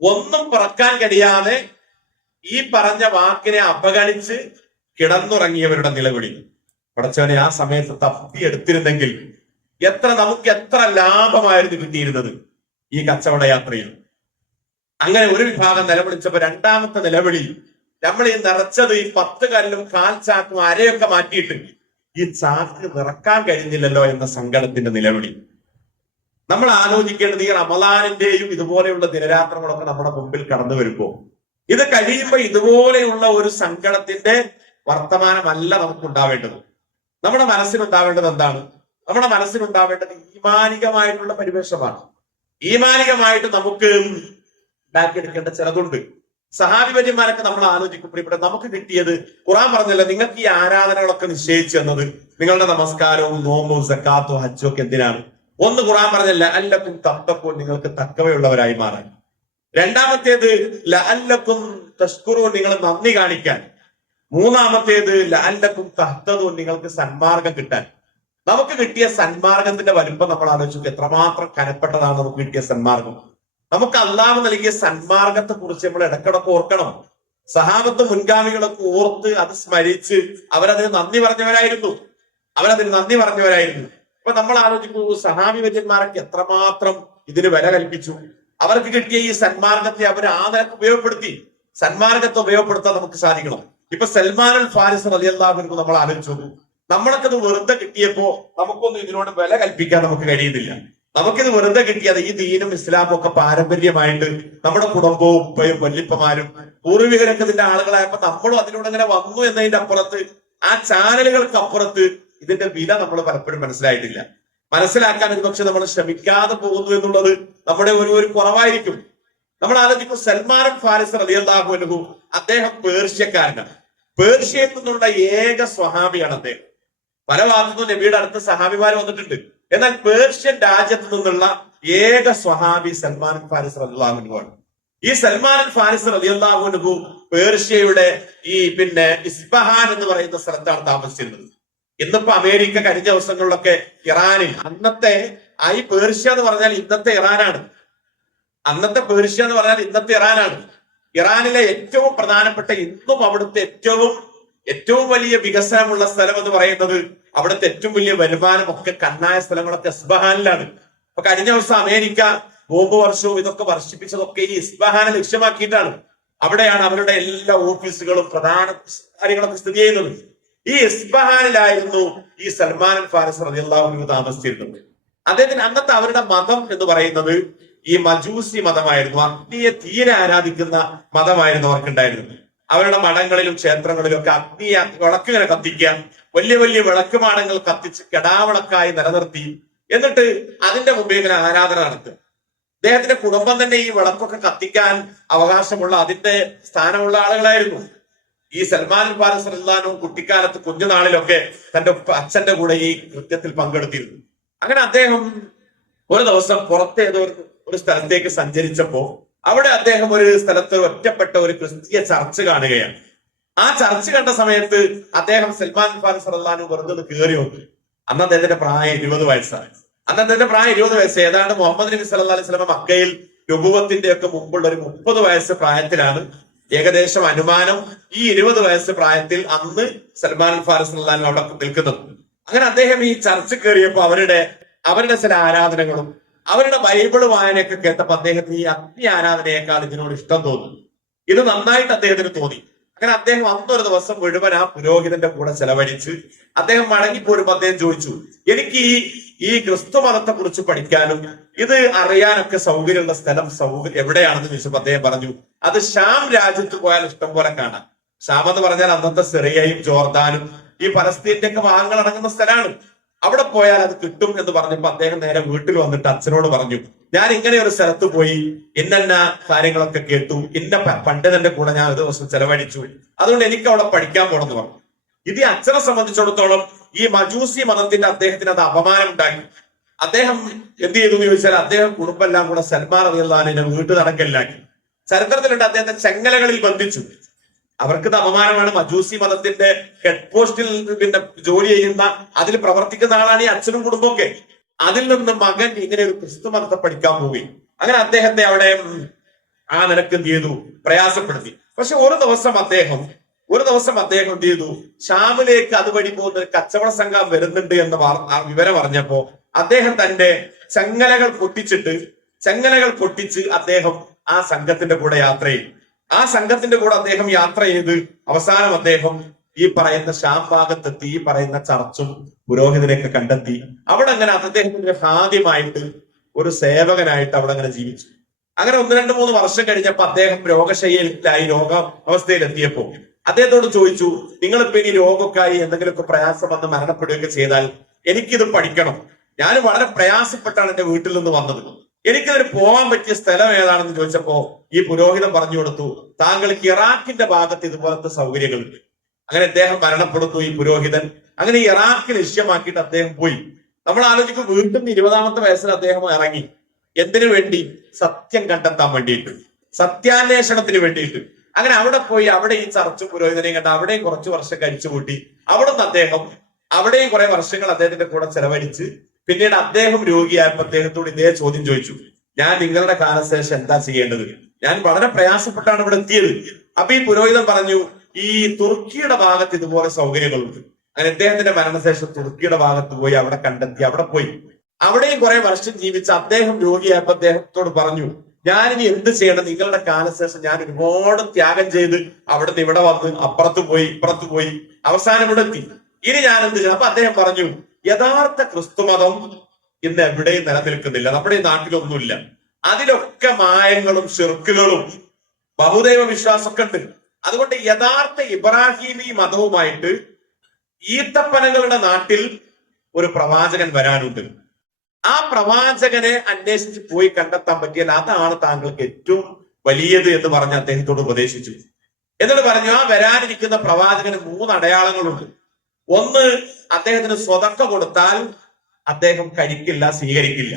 ഒന്നും പറക്കാൻ കഴിയാതെ ഈ പറഞ്ഞ വാക്കിനെ അവഗണിച്ച് കിടന്നുറങ്ങിയവരുടെ നിലവിളി. പടച്ചവനെ, ആ സമയത്ത് തപ്പിയെടുത്തിരുന്നെങ്കിൽ നമുക്ക് എത്ര ലാഭമായിരുന്നു കിട്ടിയിരുന്നത് ഈ കച്ചവട യാത്രയിൽ. അങ്ങനെ ഒരു വിഭാഗം നിലവിളിച്ചപ്പോ രണ്ടാമത്തെ നിലവിളി, നമ്മൾ ഈ നിറച്ചത് ഈ 10 കല്ലും 1/4 ചാക്കും അരയൊക്കെ മാറ്റിയിട്ട് ഈ ചാക്ക് നിറക്കാൻ കഴിഞ്ഞില്ലല്ലോ എന്ന സങ്കടത്തിന്റെ നിലവിളി. നമ്മൾ ആലോചിക്കേണ്ടത്, ഈ റമദാനിന്റെയും ഇതുപോലെയുള്ള ദിനരാത്രങ്ങളൊക്കെ നമ്മുടെ മുമ്പിൽ കടന്നു വരുമ്പോ, ഇത് കഴിയുമ്പോ ഇതുപോലെയുള്ള ഒരു സങ്കടത്തിന്റെ വർത്തമാനമല്ല നമുക്ക് ഉണ്ടാവേണ്ടത്. നമ്മുടെ മനസ്സിനുണ്ടാവേണ്ടത് എന്താണ്? നമ്മുടെ മനസ്സിനുണ്ടാവേണ്ടത് ഈമാനികമായിട്ടുള്ള പരിവേഷമാണ്. ഈമാനികമായിട്ട് നമുക്ക് ഉണ്ടാക്കിയെടുക്കേണ്ട ചിലതുണ്ട്. സഹാബിവര്യന്മാരൊക്കെ നമ്മൾ ആലോചിക്കും, പ്രിയപ്പെട്ട നമുക്ക് കിട്ടിയത് ഖുർആൻ പറഞ്ഞല്ലോ, നിങ്ങൾക്ക് ഈ ആരാധനകളൊക്കെ നിശ്ചയിച്ചു എന്നത്, നിങ്ങളുടെ നമസ്കാരവും നോമ്പും സക്കാത്തും ഹജ്ജും ഒക്കെ എന്തിനാണ്? ഒന്ന് ഖുർആൻ പറഞ്ഞല്ല, ലഅല്ലക്കും തഖ്വൻ, നിങ്ങൾക്ക് തഖ്വയുള്ളവരായി മാറാൻ. രണ്ടാമത്തേത് ലഅല്ലക്കും തഷ്കുറൂൻ, നിങ്ങൾ നന്ദി കാണിക്കാൻ. മൂന്നാമത്തേത് ലഅല്ലക്കും തഹ്തദൂൻ, നിങ്ങൾക്ക് സന്മാർഗം കിട്ടാൻ. നമുക്ക് കിട്ടിയ സന്മാർഗത്തിന്റെ വലുപ്പം നമ്മൾ ആലോചിച്ചു, എത്രമാത്രം കനപ്പെട്ടതാണ് നമുക്ക് കിട്ടിയ സന്മാർഗം. നമുക്ക് അല്ലാഹു നൽകിയ സന്മാർഗത്തെ കുറിച്ച് നമ്മൾ ഇടക്കിടക്ക് ഓർക്കണം. സഹാബത്ത് മുൻഗാമികളൊക്കെ ഓർത്ത് അത് സ്മരിച്ച് അവരതിന് നന്ദി പറഞ്ഞവരായിരുന്നു. ഇപ്പൊ നമ്മൾ ആലോചിക്കൂ, സഹാബി വര്യന്മാരൊക്കെ എത്രമാത്രം ഇതിന് വില കൽപ്പിച്ചു. അവർക്ക് കിട്ടിയ ഈ സന്മാർഗത്തെ അവർ ആദരക്ക് ഉപയോഗപ്പെടുത്തി. സന്മാർഗത്തെ ഉപയോഗപ്പെടുത്താൻ നമുക്ക് സാധിക്കണം. ഇപ്പൊ സൽമാൻ അൽ ഫാരിസ് റളിയല്ലാഹു അൻഹു നമ്മൾ ആലോചിച്ചു, നമ്മളൊക്കെ ഇത് വെറുതെ കിട്ടിയപ്പോ നമുക്കൊന്നും ഇതിനോട് വില കൽപ്പിക്കാൻ നമുക്ക് കഴിയുന്നില്ല. നമുക്കിത് വെറുതെ കിട്ടിയത് ഈ ദീനും ഇസ്ലാമും ഒക്കെ പാരമ്പര്യമായിട്ട് നമ്മുടെ കുടുംബവും ഉപ്പയും വല്യപ്പമാരും പൂർവികരൊക്കെ ഇതിന്റെ ആളുകളായപ്പോ നമ്മളും അതിലൂടെ ഇങ്ങനെ വന്നു എന്നതിന്റെ അപ്പുറത്ത്, ആ ചാനലുകൾക്ക് അപ്പുറത്ത് ഇതിന്റെ വില നമ്മൾ പലപ്പോഴും മനസ്സിലായിട്ടില്ല. മനസ്സിലാക്കാൻ ഒരു പക്ഷെ നമ്മൾ ശ്രമിക്കാതെ പോകുന്നു എന്നുള്ളത് നമ്മുടെ ഒരു കുറവായിരിക്കും. നമ്മൾ ആലോചിക്കും, സൽമാൻ ഫാരിസ് റളിയല്ലാഹു അൻഹു അദ്ദേഹം പേർഷ്യക്കാരനാണ്. പേർഷ്യയിൽ നിന്നുള്ള ഏക സ്വഹാബിയാണ് അദ്ദേഹം. പല ഭാഗത്തുനിന്നും നബിയുടെ അടുത്ത് സഹാബിമാർ വന്നിട്ടുണ്ട്. എന്നാൽ പേർഷ്യൻ രാജ്യത്ത് നിന്നുള്ള ഏക സ്വഹാബി സൽമാൻ ഫാരിസ് റളിയല്ലാഹു അൻഹു ആണ്. ഈ സൽമാൻ ഫാരിസ് റളിയല്ലാഹു അൻഹു പേർഷ്യയുടെ ഇസ്ഫഹാൻ എന്ന് പറയുന്ന സ്ഥലത്താണ് താമസിച്ചിരുന്നത്. ഇന്നിപ്പോ അമേരിക്ക കഴിഞ്ഞ ദിവസങ്ങളിലൊക്കെ ഇറാനിൽ, അന്നത്തെ ഈ പേർഷ്യ എന്ന് പറഞ്ഞാൽ ഇന്നത്തെ ഇറാനാണ്. ഇറാനിലെ ഏറ്റവും പ്രധാനപ്പെട്ട, ഇന്നും അവിടുത്തെ ഏറ്റവും വലിയ വികസനമുള്ള സ്ഥലം എന്ന് പറയുന്നത്, അവിടുത്തെ ഏറ്റവും വലിയ വരുമാനം ഒക്കെ കണ്ണായ സ്ഥലങ്ങളൊക്കെ ഇസ്ഫഹാനിലാണ്. അപ്പൊ കഴിഞ്ഞ ദിവസം അമേരിക്ക ബോംബ് വർഷവും ഇതൊക്കെ വർഷിപ്പിച്ചതൊക്കെ ഈ ഇസ്ഫഹാനെ ലക്ഷ്യമാക്കിയിട്ടാണ്. അവിടെയാണ് അവരുടെ എല്ലാ ഓഫീസുകളും പ്രധാന കാര്യങ്ങളൊക്കെ സ്ഥിതി ചെയ്യുന്നത്. ഈ ഇസ്ഫഹാനിലായിരുന്നു ഈ സൽമാൻ ഫാരിസ് റളിയല്ലാഹു അൻഹു താമസിച്ചിരുന്നത്. അദ്ദേഹത്തിന് അന്നത്തെ അവരുടെ മതം എന്ന് പറയുന്നത് ഈ മജൂസി മതമായിരുന്നു. അഗ്നിയെ തീരെ ആരാധിക്കുന്ന മതമായിരുന്നു അവർക്കുണ്ടായിരുന്നത്. അവരുടെ മഠങ്ങളിലും ക്ഷേത്രങ്ങളിലും ഒക്കെ വിളക്കുകൾ കത്തിക്കുക, വലിയ വലിയ വിളക്കുമാടങ്ങൾ കത്തിച്ച് കെടാവിളക്കായി നിലനിർത്തി, എന്നിട്ട് അതിന്റെ മുമ്പേ ഇങ്ങനെ ആരാധന നടത്തുക. അദ്ദേഹത്തിന്റെ കുടുംബം തന്നെ ഈ വിളക്കൊക്കെ കത്തിക്കാൻ അവകാശമുള്ള അതിന്റെ സ്ഥാനമുള്ള ആളുകളായിരുന്നു. ഈ സൽമാൻ ഫാരിസ് റളിയല്ലാഹു കുട്ടിക്കാലത്ത് കുഞ്ഞുനാളിലൊക്കെ തന്റെ അച്ഛന്റെ കൂടെ ഈ കൃത്യത്തിൽ പങ്കെടുത്തിരുന്നു. അങ്ങനെ അദ്ദേഹം ഒരു ദിവസം പുറത്തേതോ ഒരു സ്ഥലത്തേക്ക് സഞ്ചരിച്ചപ്പോ അവിടെ അദ്ദേഹം ഒരു സ്ഥലത്ത് ഒറ്റപ്പെട്ട ഒരു ക്രിസ്തീയ ചർച്ച് കാണുകയാണ്. ആ ചർച്ച് കണ്ട സമയത്ത് അദ്ദേഹം സൽമാൻ ഫാരിസ് റളിയല്ലാഹു വെറുതെ കയറി വന്നു. അന്ന് അദ്ദേഹത്തിന്റെ പ്രായം 20 വയസ്സാണ്. അന്ന് അദ്ദേഹത്തിന്റെ പ്രായം 20 വയസ്സ്. ഏതാണ്ട് മുഹമ്മദ് നബി സല്ലല്ലാഹു അലൈഹി വസല്ലം മക്കയിൽ നുബുവത്തിന്റെ ഒക്കെ മുമ്പുള്ള ഒരു 30 വയസ്സ് പ്രായത്തിലാണ് ഏകദേശം അനുമാനം. ഈ 20 വയസ്സ് പ്രായത്തിൽ അന്ന് സൽമാൻ ഫാരിസ് റളിയല്ലാഹു അവിടെ നിൽക്കുന്നത്. അങ്ങനെ അദ്ദേഹം ഈ ചർച്ച് കയറിയപ്പോ അവരുടെ ചില ആരാധനകളും അവരുടെ ബൈബിള് വായനയൊക്കെ കേട്ടപ്പോ അദ്ദേഹത്തിന് ഈ അഗ്നി ആരാധനയേക്കാൾ ഇതിനോട് ഇഷ്ടം തോന്നി. ഇത് നന്നായിട്ട് അദ്ദേഹത്തിന് തോന്നി. അങ്ങനെ അദ്ദേഹം അന്നൊരു ദിവസം മുഴുവൻ ആ പുരോഹിതന്റെ കൂടെ ചെലവഴിച്ച് അദ്ദേഹം മടങ്ങിപ്പോരുമ്പോ അദ്ദേഹം ചോദിച്ചു, എനിക്ക് ഈ ക്രിസ്തു മതത്തെ കുറിച്ച് പഠിക്കാനും ഇത് അറിയാനൊക്കെ സൗകര്യമുള്ള സ്ഥലം എവിടെയാണെന്ന് ചോദിച്ചപ്പോ അദ്ദേഹം പറഞ്ഞു, അത് ഷാം രാജ്യത്ത് പോയാൽ ഇഷ്ടം പോലെ കാണാം. ഷാം എന്ന് പറഞ്ഞാൽ അന്നത്തെ സിറിയയും ജോർദാനും ഈ പലസ്തീന്റെ ഒക്കെ ഭാഗങ്ങൾ അടങ്ങുന്ന സ്ഥലമാണ്. അവിടെ പോയാൽ അത് കിട്ടും എന്ന് പറഞ്ഞപ്പോ അദ്ദേഹം നേരെ വീട്ടിൽ വന്നിട്ട് അച്ഛനോട് പറഞ്ഞു, ഞാൻ ഇങ്ങനെ ഒരു സ്ഥലത്ത് പോയി ഇന്ന കാര്യങ്ങളൊക്കെ കേട്ടു, ഇന്ന പണ്ഡിതന്റെ കൂടെ ഞാൻ ഒരു ദിവസം ചെലവഴിച്ചു, അതുകൊണ്ട് എനിക്ക് അവിടെ പഠിക്കാൻ പോണെന്ന് പറഞ്ഞു. ഇത് അച്ഛനെ സംബന്ധിച്ചിടത്തോളം ഈ മജൂസി മതത്തിന്റെ അദ്ദേഹത്തിന് അത് അപമാനം ഉണ്ടാക്കി. അദ്ദേഹം എന്ത് ചെയ്തു എന്ന് ചോദിച്ചാൽ അദ്ദേഹം കുടുംബെല്ലാം കൂടെ സൽമാൻ റളിയല്ലാഹു അൻഹുവിനെ വീട്ടു തടങ്കലിലാക്കി. ചരിത്രത്തിലുണ്ട് അദ്ദേഹത്തെ ചെങ്ങലകളിൽ ബന്ധിച്ചു. അവർക്ക് അപമാനമാണ്. മജൂസി മതത്തിന്റെ ഹെഡ് പോസ്റ്റിൽ പിന്നെ ജോലി ചെയ്യുന്ന അതിൽ പ്രവർത്തിക്കുന്ന ആളാണ് ഈ അച്ഛനും കുടുംബമൊക്കെ. അതിൽ നിന്ന് മകൻ ഇങ്ങനെ ഒരു ക്രിസ്തു മതത്തെ പഠിക്കാൻ പോയി. അങ്ങനെ അദ്ദേഹത്തെ അവിടെ ആ നിലക്ക് എന്ത് ചെയ്തു, പ്രയാസപ്പെടുത്തി. പക്ഷെ ഒരു ദിവസം അദ്ദേഹം എന്ത് ചെയ്തു, ഷാമിലേക്ക് അതുവഴി പോകുന്ന ഒരു കച്ചവട സംഘം വരുന്നുണ്ട് എന്ന് വിവരം അറിഞ്ഞപ്പോ അദ്ദേഹം തന്റെ ചെങ്ങലകൾ പൊട്ടിച്ച് അദ്ദേഹം ആ സംഘത്തിന്റെ കൂടെ യാത്ര ചെയ്തു. ആ സംഘത്തിന്റെ കൂടെ അദ്ദേഹം യാത്ര ചെയ്ത് അവസാനം അദ്ദേഹം ഈ പറയുന്ന ഷാം ഭാഗത്തെത്തി. ഈ പറയുന്ന ചർച്ചും പുരോഹിതരെയൊക്കെ കണ്ടെത്തി. അവിടെ അങ്ങനെ അദ്ദേഹത്തിന്റെ ഹാദ്യമായിട്ട് ഒരു സേവകനായിട്ട് അവിടെ അങ്ങനെ ജീവിച്ചു. അങ്ങനെ 1-2-3 വർഷം കഴിഞ്ഞപ്പോ അദ്ദേഹം രോഗശയ്യയിലായി, അവസ്ഥയിലെത്തിയപ്പോ അദ്ദേഹത്തോട് ചോദിച്ചു, നിങ്ങളിപ്പോ ഇനി രോഗമൊക്കെ ആയി എന്തെങ്കിലുമൊക്കെ പ്രയാസം വന്ന് മരണപ്പെടുകയൊക്കെ ചെയ്താൽ എനിക്കിത് പഠിക്കണം. ഞാൻ വളരെ പ്രയാസപ്പെട്ടാണ് എന്റെ വീട്ടിൽ നിന്ന് വന്നത്. എനിക്കതിന് പോകാൻ പറ്റിയ സ്ഥലം ഏതാണെന്ന് ചോദിച്ചപ്പോ ഈ പുരോഹിതൻ പറഞ്ഞു കൊടുത്തു, താങ്കൾക്ക് ഇറാഖിന്റെ ഭാഗത്ത് ഇതുപോലത്തെ സൗകര്യങ്ങളുണ്ട്. അങ്ങനെ അദ്ദേഹം മരണപ്പെടുന്നു ഈ പുരോഹിതൻ. അങ്ങനെ ഇറാഖ് ലക്ഷ്യമാക്കിയിട്ട് അദ്ദേഹം പോയി. നമ്മൾ ആലോചിക്കും, വീട്ടിൽ നിന്ന് 20-ാമത്തെ വയസ്സിൽ അദ്ദേഹം ഇറങ്ങി. എന്തിനു വേണ്ടി? സത്യം കണ്ടെത്താൻ വേണ്ടിയിട്ട്, സത്യാന്വേഷണത്തിന് വേണ്ടിയിട്ട്. അങ്ങനെ അവിടെ പോയി, അവിടെ ഈ ചർച്ച പുരോഹിതനെയും കണ്ട് അവിടെയും കുറച്ചു വർഷം കഴിച്ചു കൂട്ടി. അവിടുന്ന് അദ്ദേഹം അവിടെയും കുറെ വർഷങ്ങൾ അദ്ദേഹത്തിന്റെ കൂടെ ചെലവഴിച്ച് പിന്നീട് അദ്ദേഹം രോഗിയായപ്പോ അദ്ദേഹത്തോട് ഇതേ ചോദ്യം ചോദിച്ചു, ഞാൻ നിങ്ങളുടെ കാലശേഷം എന്താ ചെയ്യേണ്ടത്? ഞാൻ വളരെ പ്രയാസപ്പെട്ടാണ് ഇവിടെ എത്തിയത്. അപ്പൊ ഈ പുരോഹിതൻ പറഞ്ഞു, ഈ തുർക്കിയുടെ ഭാഗത്ത് ഇതുപോലെ സൗകര്യങ്ങളുണ്ട്. അങ്ങനെ അദ്ദേഹത്തിന്റെ മരണശേഷം തുർക്കിയുടെ ഭാഗത്ത് പോയി അവിടെ കണ്ടെത്തി. അവിടെ പോയി അവിടെയും കുറെ വർഷം ജീവിച്ച അദ്ദേഹം രോഗിയായപ്പോ അദ്ദേഹത്തോട് പറഞ്ഞു, ഞാനിനി എന്ത് ചെയ്യണം? നിങ്ങളുടെ കാലശേഷം ഞാൻ ഒരുപാട് ത്യാഗം ചെയ്ത് അവിടുന്ന് ഇവിടെ വന്ന് അപ്പുറത്ത് പോയി ഇപ്പുറത്ത് പോയി അവസാനം ഇവിടെ എത്തി. ഇനി ഞാൻ എന്ത് ചെയ്യണം? അപ്പൊ അദ്ദേഹം പറഞ്ഞു, യഥാർത്ഥ ക്രിസ്തുമതം ഇന്ന് എവിടെയും നിലനിൽക്കുന്നില്ല, നമ്മുടെ ഈ നാട്ടിലൊന്നുമില്ല. അതിലൊക്കെ മായങ്ങളും ഷിർക്കുകളും ബഹുദൈവ വിശ്വാസമൊക്കെ ഉണ്ട്. അതുകൊണ്ട് യഥാർത്ഥ ഇബ്രാഹിമി മതവുമായിട്ട് ഈത്തപ്പനകളുടെ നാട്ടിൽ ഒരു പ്രവാചകൻ വരാനുണ്ട്. ആ പ്രവാചകനെ അന്വേഷിച്ച് പോയി കണ്ടെത്താൻ പറ്റിയാൽ അതാണ് താങ്കൾക്ക് ഏറ്റവും വലിയത് എന്ന് പറഞ്ഞ് അദ്ദേഹത്തോട് ഉപദേശിച്ചു. എന്നിട്ട് പറഞ്ഞു, ആ വരാനിരിക്കുന്ന പ്രവാചകന് 3 അടയാളങ്ങളുണ്ട്. ഒന്ന്, അദ്ദേഹത്തിന് സ്വതക്ക കൊടുത്താൽ അദ്ദേഹം കഴിക്കില്ല, സ്വീകരിക്കില്ല.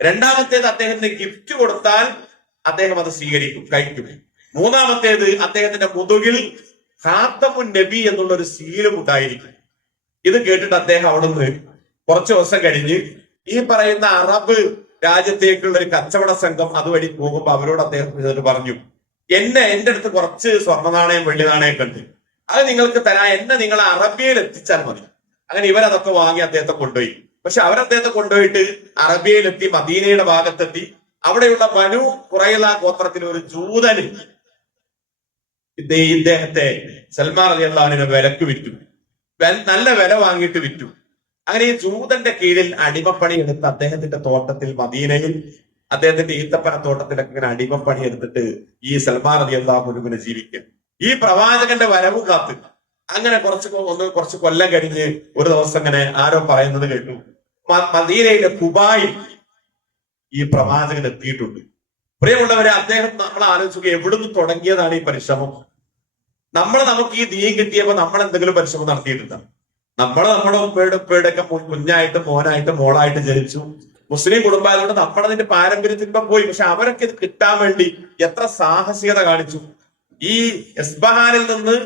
രണ്ടാമത്തേത്, അദ്ദേഹത്തിന് ഗിഫ്റ്റ് കൊടുത്താൽ അദ്ദേഹം അത് സ്വീകരിക്കും, കഴിക്കും. മൂന്നാമത്തേത്, അദ്ദേഹത്തിന്റെ മുതുകിൽ ഖാത്തമുൻ നബി എന്നുള്ള ഒരു സീലും ഉണ്ടായിരിക്കും. ഇത് കേട്ടിട്ട് അദ്ദേഹം അവിടുന്ന് കുറച്ചു ദിവസം കഴിഞ്ഞ് ഈ പറയുന്ന അറബ് രാജ്യത്തേക്കുള്ള ഒരു കച്ചവട സംഘം അതുവഴി പോകുമ്പോ അവരോട് അദ്ദേഹം പറഞ്ഞു, എന്റെ അടുത്ത് കുറച്ച് സ്വർണ്ണ നാണയം വെള്ളി നാണയം ഉണ്ട്, അത് നിങ്ങൾക്ക് തരാൻ എന്നെ നിങ്ങൾ അറബിയയിൽ എത്തിച്ചാൽ മതി. അങ്ങനെ ഇവരതൊക്കെ വാങ്ങി അദ്ദേഹത്തെ കൊണ്ടുപോയി. പക്ഷെ അവരദ്ദേഹത്തെ കൊണ്ടുപോയിട്ട് അറബിയയിലെത്തി, മദീനയുടെ ഭാഗത്തെത്തി. അവിടെയുള്ള ബനു ഖുറൈള ഗോത്രത്തിലെ ഒരു ജൂതന് ഇദ്ദേഹത്തെ സൽമാൻ റളിയല്ലാഹു അൻഹു വിലക്ക് വിറ്റു. നല്ല വില വാങ്ങിയിട്ട് വിറ്റു. അങ്ങനെ ഈ ജൂതന്റെ കീഴിൽ അടിമപ്പണി എടുത്ത് അദ്ദേഹത്തിന്റെ തോട്ടത്തിൽ, മദീനയിൽ അദ്ദേഹത്തിന്റെ ഈത്തപ്പന തോട്ടത്തിലൊക്കെ ഇങ്ങനെ അടിമപ്പണി എടുത്തിട്ട് ഈ സൽമാൻ റളിയല്ലാഹു അൻഹുവിനെ ജീവിക്കും. ഈ പ്രവാചകന്റെ വരവ് കാത്ത് അങ്ങനെ കുറച്ച് കൊല്ലം കഴിഞ്ഞ് ഒരു ദിവസം ഇങ്ങനെ ആരോ പറയുന്നത് കേട്ടു, മദീനയിലെ ഖുബായിൽ ഈ പ്രവാചകൻ എത്തിയിട്ടുണ്ട്. പ്രിയമുള്ളവരെ, അദ്ദേഹം നമ്മൾ ആലോചിക്കുക എവിടുന്ന് തുടങ്ങിയതാണ് ഈ പരിശ്രമം. നമുക്ക് ഈ ദീൻ കിട്ടിയപ്പോ നമ്മൾ എന്തെങ്കിലും പരിശ്രമം നടത്തിയിട്ടില്ല. നമ്മുടെ ഉപ്പയുടെയൊക്കെ കുഞ്ഞായിട്ട് മോനായിട്ട് മോളായിട്ട് ജനിച്ചു, മുസ്ലിം കുടുംബമായതുകൊണ്ട് നമ്മളതിന്റെ പാരമ്പര്യത്തിനിപ്പം പോയി. പക്ഷെ അവരൊക്കെ ഇത് കിട്ടാൻ വേണ്ടി എത്ര സാഹസികത കാണിച്ചു. ഈ എസ്ബഹാനിൽ നിന്ന്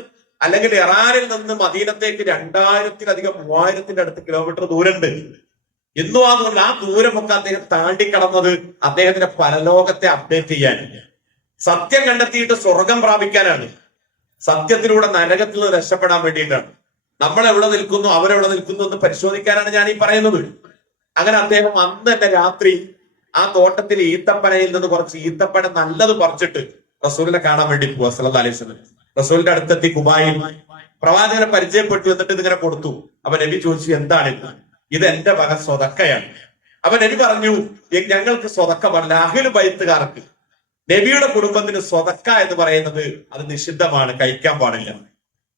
അല്ലെങ്കിൽ ഇറാനിൽ നിന്ന് മദീനത്തേക്ക് 2000-ലധികം 3000-ന്റെ അടുത്ത് കിലോമീറ്റർ ദൂരമുണ്ട്. ഇന്നും ആ ദൂരമൊക്കെ അദ്ദേഹം താണ്ടിക്കടന്നത് അദ്ദേഹത്തിന്റെ പരലോകത്തെ അപ്ഡേറ്റ് ചെയ്യാൻ, സത്യം കണ്ടെത്തിയിട്ട് സ്വർഗം പ്രാപിക്കാനാണ്, സത്യത്തിലൂടെ നരകത്തിൽ നിന്ന് രക്ഷപ്പെടാൻ വേണ്ടിയിട്ടാണ്. നമ്മൾ എവിടെ നിൽക്കുന്നു, അവരെവിടെ നിൽക്കുന്നു എന്ന് പരിശോധിക്കാനാണ് ഞാൻ ഈ പറയുന്നത്. അങ്ങനെ അദ്ദേഹം അന്ന് തന്നെ രാത്രി ആ തോട്ടത്തിൽ ഈത്തപ്പനയിൽ നിന്ന് കുറച്ച് ഈത്തപ്പന നല്ലത് പറിച്ചിട്ട് റസൂലിനെ കാണാൻ വേണ്ടി പോവാ സല്ലല്ലാഹു അലൈഹി വസല്ലം. റസൂലിന്റെ അടുത്തെത്തി കുബായിൽ പ്രവാചകനെ പരിചയപ്പെട്ടു. എന്നിട്ട് ഇതിങ്ങനെ കൊടുത്തു. അപ്പൊ നബി ചോദിച്ചു, എന്താണ് ഇത്? എന്റെ വക സ്വതക്കയാണ്. അപ്പൊ നബി പറഞ്ഞു, ഞങ്ങൾക്ക് സ്വതക്ക പാടില്ല, അഹ്ലു ബൈത്തുകാർക്ക്, നബിയുടെ കുടുംബത്തിന് സ്വതക്ക എന്ന് പറയുന്നത് അത് നിഷിദ്ധമാണ്, കഴിക്കാൻ പാടില്ല.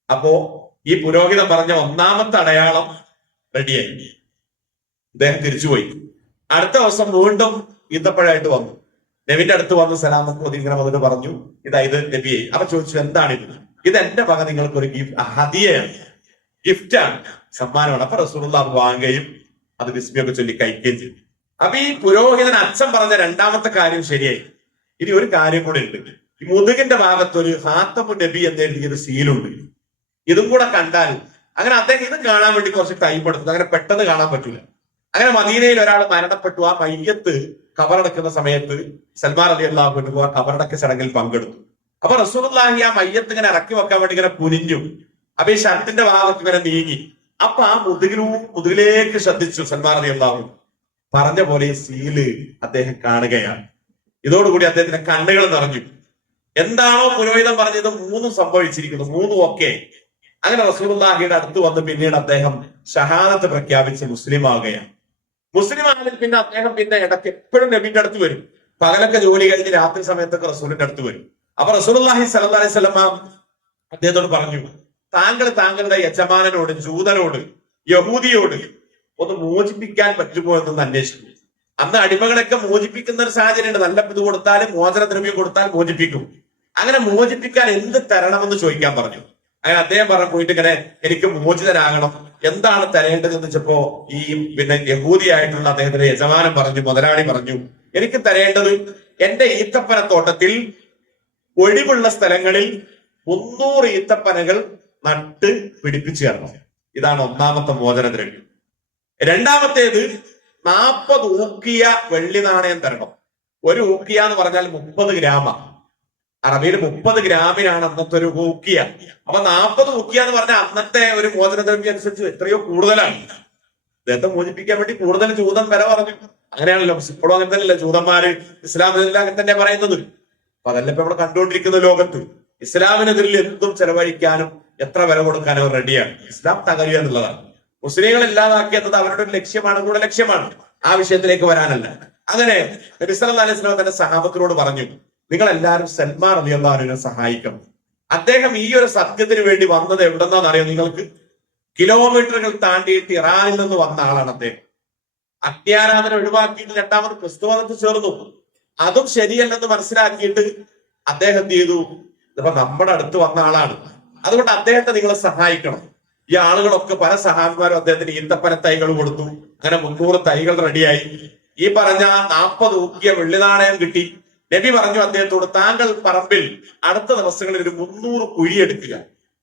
അപ്പോ ഈ പുരോഹിതൻ പറഞ്ഞ ഒന്നാമത്തെ അടയാളം റെഡിയായി. അദ്ദേഹം തിരിച്ചുപോയി. അടുത്ത ദിവസം വീണ്ടും ഈത്തപ്പഴമായിട്ട് വന്നു. നബിന്റെ അടുത്ത് വന്ന് സലാമത്ത് ഇങ്ങനെ വന്നിട്ട് പറഞ്ഞു, ഇത് നബിയെ. അപ്പൊ ചോദിച്ചു, എന്താണ് ഇത് എന്റെ വക നിങ്ങൾക്ക് ഒരു ഹദിയയാണ്, ഗിഫ്റ്റാണ്, സമ്മാനമാണ്. അപ്പൊ റസൂലുള്ളാഹി വാങ്ങുകയും അത് ബിസ്മിയൊക്കെ ചൊല്ലി കഴിക്കുകയും ചെയ്തു. അപ്പൊ ഈ പുരോഹിതൻ അച്ഛൻ പറഞ്ഞ രണ്ടാമത്തെ കാര്യം ശരിയായി. ഇനി ഒരു കാര്യം കൂടെ ഉണ്ട്. ഈ മുതുകിന്റെ ഭാഗത്ത് ഒരു ഹാത്തമു നബി എന്ന് എഴുതിയൊരു സീലുണ്ട്. ഇതും കൂടെ കണ്ടാൽ, അങ്ങനെ അദ്ദേഹം ഇത് കാണാൻ വേണ്ടി കുറച്ച് ടൈം എടുത്തു. അങ്ങനെ പെട്ടെന്ന് കാണാൻ പറ്റൂല. അങ്ങനെ മദീനയിൽ ഒരാൾ മരണപ്പെട്ടു. ആ മയ്യത്ത് കബറടക്കുന്ന സമയത്ത് സൽമാൻ റളിയല്ലാഹു അൻഹു ആ കബറടക്ക ചടങ്ങിൽ പങ്കെടുത്തു. അപ്പൊ റസൂലുള്ളാഹി ആ മയ്യത്ത് ഇങ്ങനെ ഇറക്കി വെക്കാൻ വേണ്ടി ഇങ്ങനെ കുനിഞ്ഞു. അപ്പൊ ഈ ഷർട്ടിന്റെ ഭാഗത്ത് ഇങ്ങനെ നീങ്ങി. അപ്പൊ ആ മുതുകിലേക്ക് ശ്രദ്ധിച്ചു സൽമാൻ റളിയല്ലാഹു അൻഹു. പറഞ്ഞ പോലെ ഈ സീല് അദ്ദേഹം കാണുകയാണ്. ഇതോടുകൂടി അദ്ദേഹത്തിന്റെ കണ്ണുകൾ നിറഞ്ഞു. എന്താണോ പുരോഹിതൻ പറഞ്ഞത് മൂന്നും സംഭവിച്ചിരിക്കുന്നു, മൂന്നും ഒക്കെ. അങ്ങനെ റസൂലുള്ളാഹിയുടെ അടുത്ത് വന്ന് പിന്നീട് അദ്ദേഹം ഷഹാദത്ത് പ്രഖ്യാപിച്ച് മുസ്ലിം ആവുകയാണ്. മുസ്ലിം ആണെങ്കിൽ പിന്നെ അദ്ദേഹം ഇടയ്ക്ക് എപ്പോഴും നബിന്റെ അടുത്ത് വരും. പകലൊക്കെ ജോലി കഴിഞ്ഞ് രാത്രി സമയത്തൊക്കെ റസൂലിന്റെ അടുത്ത് വരും. അപ്പൊ റസൂലുള്ളാഹി സ്വല്ലല്ലാഹി അലൈഹി വസല്ലം അദ്ദേഹത്തോട് പറഞ്ഞു, താങ്കളുടെ യജമാനനോട്, ജൂതനോട്, യഹൂദിയോട് ഒന്ന് മോചിപ്പിക്കാൻ പറ്റുമോ എന്നൊന്ന് അന്വേഷിക്കും. അന്ന് അടിമകളൊക്കെ മോചിപ്പിക്കുന്ന ഒരു സാഹചര്യം ഉണ്ട്. നല്ല ഇത് കൊടുത്താൽ, മോചനദ്രവ്യം കൊടുത്താൽ മോചിപ്പിക്കും. അങ്ങനെ മോചിപ്പിക്കാൻ എന്ത് തരണമെന്ന് ചോദിക്കാൻ പറഞ്ഞു. അങ്ങനെ അദ്ദേഹം പോയിട്ട് ഇങ്ങനെ, എനിക്ക് മോചിതനാകണം, എന്താണ് തരേണ്ടതെന്ന് വെച്ചപ്പോ ഈ യഹൂദിയായിട്ടുള്ള അദ്ദേഹത്തിന്റെ യജമാനൻ പറഞ്ഞു, മുതലാളി പറഞ്ഞു, എനിക്ക് തരേണ്ടത് എന്റെ ഈത്തപ്പനത്തോട്ടത്തിൽ ഒഴിവുള്ള സ്ഥലങ്ങളിൽ 300 ഈത്തപ്പനകൾ നട്ട് പിടിപ്പിച്ചു തരണം. ഇതാണ് ഒന്നാമത്തെ മോചനദ്രവ്യം. രണ്ടാമത്തേത് 40 ഊക്കിയ വെള്ളി നാണയം തരണം. ഒരു ഊക്കിയ എന്ന് പറഞ്ഞാൽ 30 ഗ്രാമാണ്. അറബിയിൽ 30 ഗ്രാമിനാണ് അന്നത്തെ ഒരു ഊക്കിയ. അപ്പൊ 40 ഊക്കിയ എന്ന് പറഞ്ഞാൽ അന്നത്തെ ഒരു മോചനദ്രവ്യം അനുസരിച്ച് എത്രയോ കൂടുതലാണ്. അദ്ദേഹത്തെ മോചിപ്പിക്കാൻ വേണ്ടി കൂടുതൽ ജൂതൻ വില പറഞ്ഞു. അങ്ങനെയാണല്ലോ ഇപ്പോഴും അങ്ങനെ തന്നെയല്ലേ ജൂതന്മാര് ഇസ്ലാമിനെല്ലാം അങ്ങനെ തന്നെ പറയുന്നത്. അപ്പൊ അതല്ല ഇപ്പൊ നമ്മൾ കണ്ടുകൊണ്ടിരിക്കുന്ന ലോകത്ത്. ഇസ്ലാമിനെതിരിൽ എന്തും ചെലവഴിക്കാനും എത്ര വില കൊടുക്കാനും അവർ റെഡിയാണ്. ഇസ്ലാം തകരുക എന്നുള്ളതാണ്. മുസ്ലിങ്ങൾ ഇല്ലാതാക്കിയത് അവരുടെ ഒരു ലക്ഷ്യമാണ്, കൂടെ ലക്ഷ്യമാണ്. ആ വിഷയത്തിലേക്ക് വരാനല്ല. അങ്ങനെ നബി സല്ലല്ലാഹു അലൈഹി വസല്ലം തന്റെ സഹാബത്തിനോട് പറഞ്ഞു, നിങ്ങൾ എല്ലാവരും സൽമാൻ റളിയല്ലാഹു അൻഹുവിനെ സഹായിക്കണം. അദ്ദേഹം ഈ ഒരു സത്യത്തിന് വേണ്ടി വന്നത് എവിടെന്നാന്ന് അറിയാം നിങ്ങൾക്ക്? കിലോമീറ്ററുകൾ താണ്ടിയിട്ട് ഇറാനിൽ നിന്ന് വന്ന ആളാണ് അദ്ദേഹം. അഗ്നിയാരാധന ഒഴിവാക്കിയിട്ട് രണ്ടാമത് ക്രിസ്തുമതത്തിൽ ചേർന്നു. അതും ശരിയല്ലെന്ന് മനസ്സിലാക്കിയിട്ട് അദ്ദേഹം എന്ത് ചെയ്തു? ഇപ്പൊ നമ്മുടെ അടുത്ത് വന്ന ആളാണ്, അതുകൊണ്ട് അദ്ദേഹത്തെ നിങ്ങൾ സഹായിക്കണം. ഈ ആളുകളൊക്കെ പല സഹാബിമാരും അദ്ദേഹത്തിന് ഈന്തപ്പന തൈകൾ കൊടുത്തു. അങ്ങനെ 300 തൈകൾ റെഡിയായി. ഈ പറഞ്ഞ 40 ഊക്കിയ വെള്ളി നാണയം കിട്ടി. നബി പറഞ്ഞു അദ്ദേഹത്തോട്, താങ്കൾ പറമ്പിൽ അടുത്ത ദിവസങ്ങളിൽ ഒരു 300 കുഴിയെടുക്കുക.